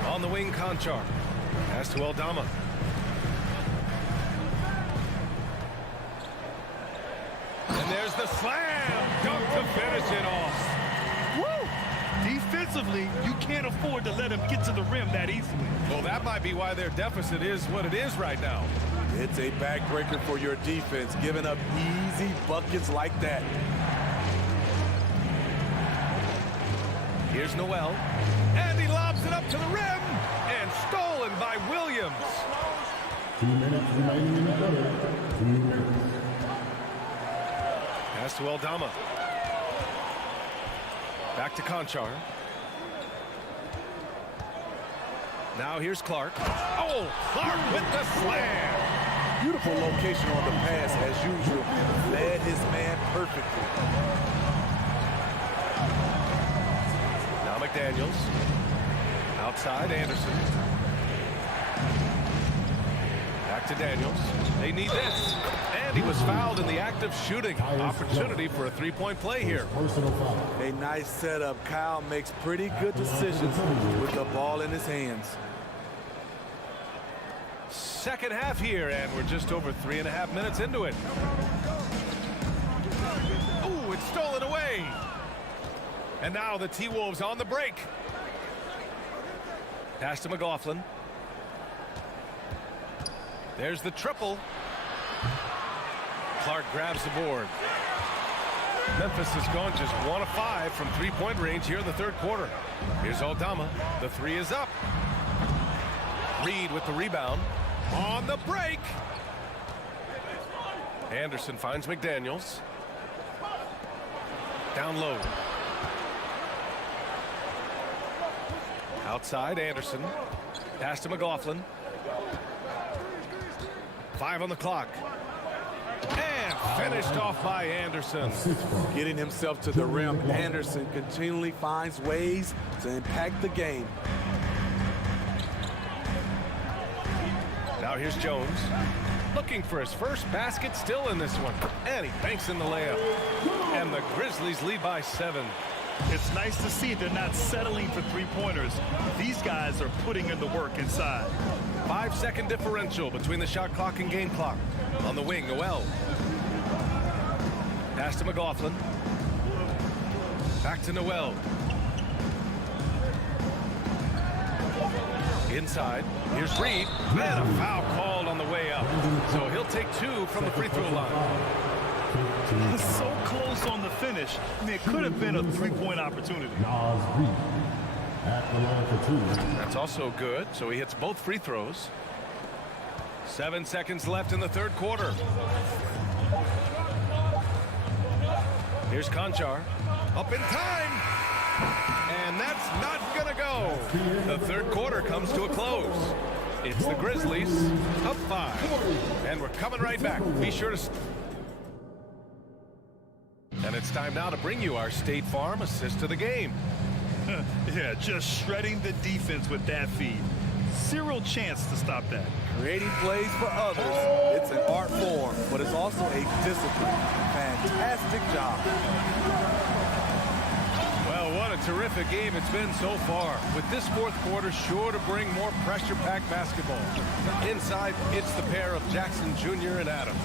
On the wing, Conchar. Pass to Aldama. And there's the slam dunk to finish it off. Woo! Defensively, you can't afford to let him get to the rim that easily. Well, that might be why their deficit is what it is right now. It's a backbreaker for your defense, giving up easy buckets like that. Here's Noel. And he lobs it up to the rim. And stolen by Williams. 2 minutes remaining in the third. 2 minutes. Pass to Aldama. Back to Conchar. Now here's Clark. Oh, Clark with the slam. Beautiful location on the pass as usual. Led his man perfectly. Now McDaniels. Outside Anderson. Back to Daniels. They need this. And he was fouled in the act of shooting. Opportunity for a three-point play here. A nice setup. Kyle makes pretty good decisions with the ball in his hands. Second half here, and we're just over 3.5 minutes into it. Ooh, it's stolen away. And now the T-Wolves on the break. Pass to McLaughlin. There's the triple. Clark grabs the board. Memphis has gone just 1 of 5 from three-point range here in the third quarter. Here's Aldama. The three is up. Reed with the rebound. On the break. Anderson finds McDaniels. Down low. Outside Anderson. Pass to McLaughlin. 5 on the clock. And finished off by Anderson. Getting himself to the rim, Anderson continually finds ways to impact the game. Now here's Jones. Looking for his first basket, still in this one. And he banks in the layup. And the Grizzlies lead by 7. It's nice to see they're not settling for three-pointers. These guys are putting in the work inside. 5-second differential between the shot clock and game clock. On the wing, Noel. Pass to McLaughlin. Back to Noel. Inside. Here's Reed. And a foul called on the way up. So he'll take 2 from the free throw line. So close on the finish. I mean, it could have been a three-point opportunity. At the line for 2. That's also good. So he hits both free throws. 7 seconds left in the third quarter. Here's Conchar. Up in time. And that's not going to go. The third quarter comes to a close. It's the Grizzlies up 5. And we're coming right back. Be sure to... And it's time now to bring you our State Farm assist to the game. Yeah, just shredding the defense with that feed. Zero chance to stop that. Creating plays for others. It's an art form, but it's also a discipline. Fantastic job. Well, what a terrific game it's been so far. With this fourth quarter sure to bring more pressure-packed basketball. Inside, it's the pair of Jackson Jr. and Adams.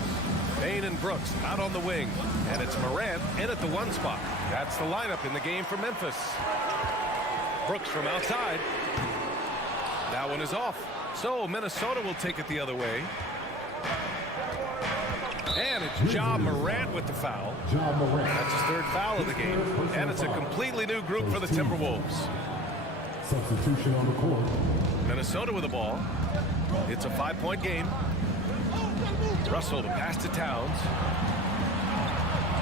Payne and Brooks out on the wing. And it's Morant in at the 1 spot. That's the lineup in the game for Memphis. Brooks from outside. That one is off. So Minnesota will take it the other way. And it's Ja Morant with the foul. That's his third foul of the game. And it's a completely new group for the Timberwolves. Substitution on the court. Minnesota with the ball. It's a 5-point game. Russell to pass to Towns.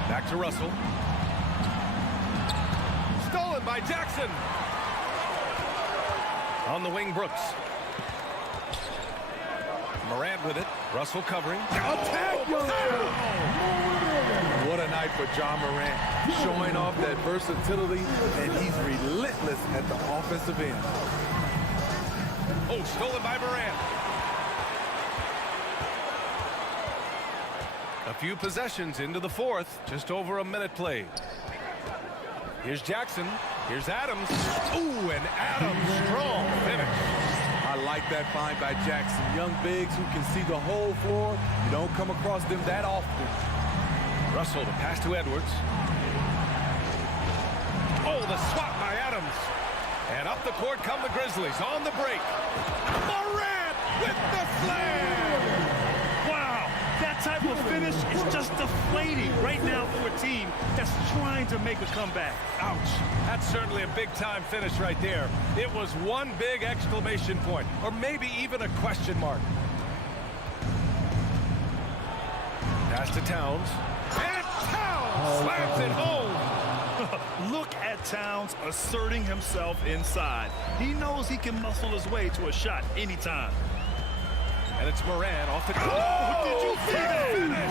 Back to Russell. Stolen by Jackson. On the wing, Brooks. Morant with it. Russell covering. Attack! What a night for Ja Morant. Showing off that versatility, and he's relentless at the offensive end. Oh, stolen by Morant. A few possessions into the fourth. Just over a minute played. Here's Jackson. Here's Adams. Ooh, and Adams strong finish. I like that find by Jackson. Young bigs who can see the whole floor. You don't come across them that often. Russell to pass to Edwards. Oh, the swat by Adams. And up the court come the Grizzlies on the break. Morant with the slam. Wow, that type of finish is just deflating right now for a team that's trying to make a comeback. Ouch. That's certainly a big-time finish right there. It was one big exclamation point, or maybe even a question mark. Pass to Towns. And Towns slams it home. Look at Towns asserting himself inside. He knows he can muscle his way to a shot anytime. And it's Morant off the... Oh, did you see that?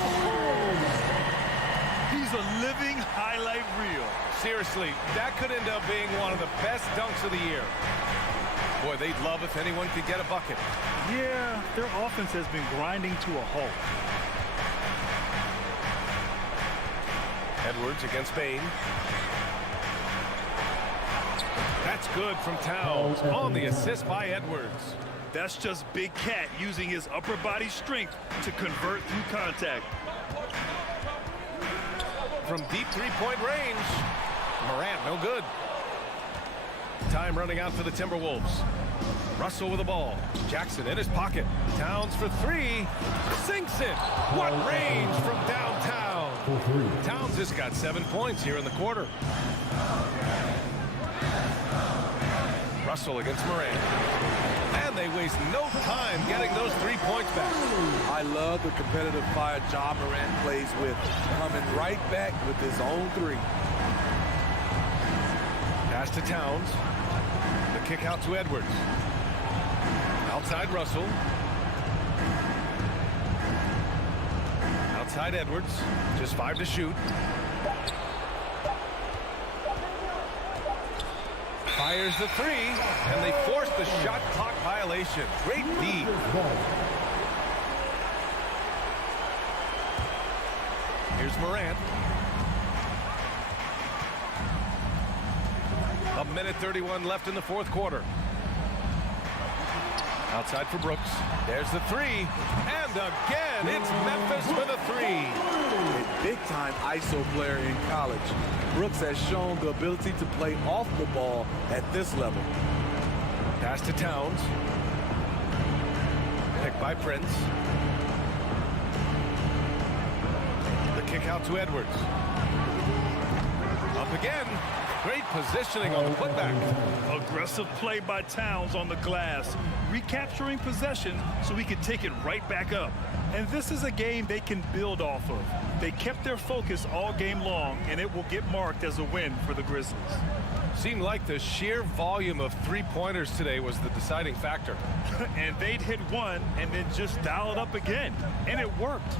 He's a living highlight reel. Seriously, that could end up being one of the best dunks of the year. Boy, they'd love if anyone could get a bucket. Yeah, their offense has been grinding to a halt. Edwards against Bain. That's good from Towns on the assist by Edwards. That's just Big Cat using his upper body strength to convert through contact. From deep three-point range, Morant no good. Time running out for the Timberwolves. Russell with the ball. Jackson in his pocket. Towns for three. Sinks it. What range from downtown. Towns has got 7 points here in the quarter. Russell against Morant. And they waste no time getting those 3 points back. I love the competitive fire Ja Morant plays with, coming right back with his own three. Pass to Towns. The kick out to Edwards. Outside Russell. Outside Edwards. Just 5 to shoot. Fires the three, and they force the shot clock violation. Great D. Here's Morant. A minute 31 left in the fourth quarter. Outside for Brooks. There's the three. And again, it's Memphis with a three. A big-time ISO player in college. Brooks has shown the ability to play off the ball at this level. Pass to Towns. Picked by Prince. The kick out to Edwards. Up again. Great positioning on the putback. Aggressive play by Towns on the glass, recapturing possession so he can take it right back up. And this is a game they can build off of. They kept their focus all game long, and it will get marked as a win for the Grizzlies. Seemed like the sheer volume of three-pointers today was the deciding factor. And they'd hit one and then just dial it up again, and it worked.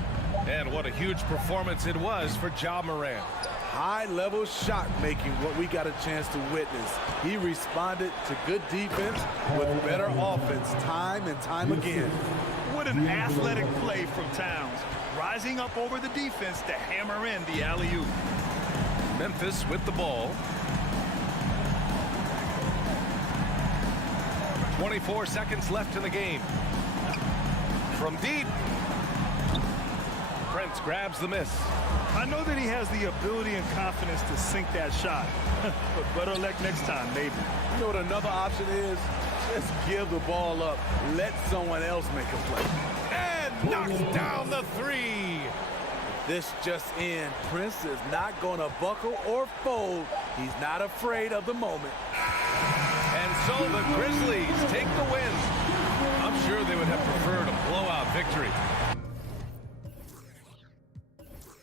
And what a huge performance it was for Ja Morant. High-level shot making, what we got a chance to witness. He responded to good defense with better offense time and time again. What an athletic play from Towns, rising up over the defense to hammer in the alley-oop. Memphis with the ball. 24 seconds left in the game. From deep. Prince grabs the miss. I know that he has the ability and confidence to sink that shot. But better luck next time, maybe. You know what another option is? Just give the ball up. Let someone else make a play. And knocks down the three. This just in. Prince is not going to buckle or fold. He's not afraid of the moment. And so the Grizzlies take the win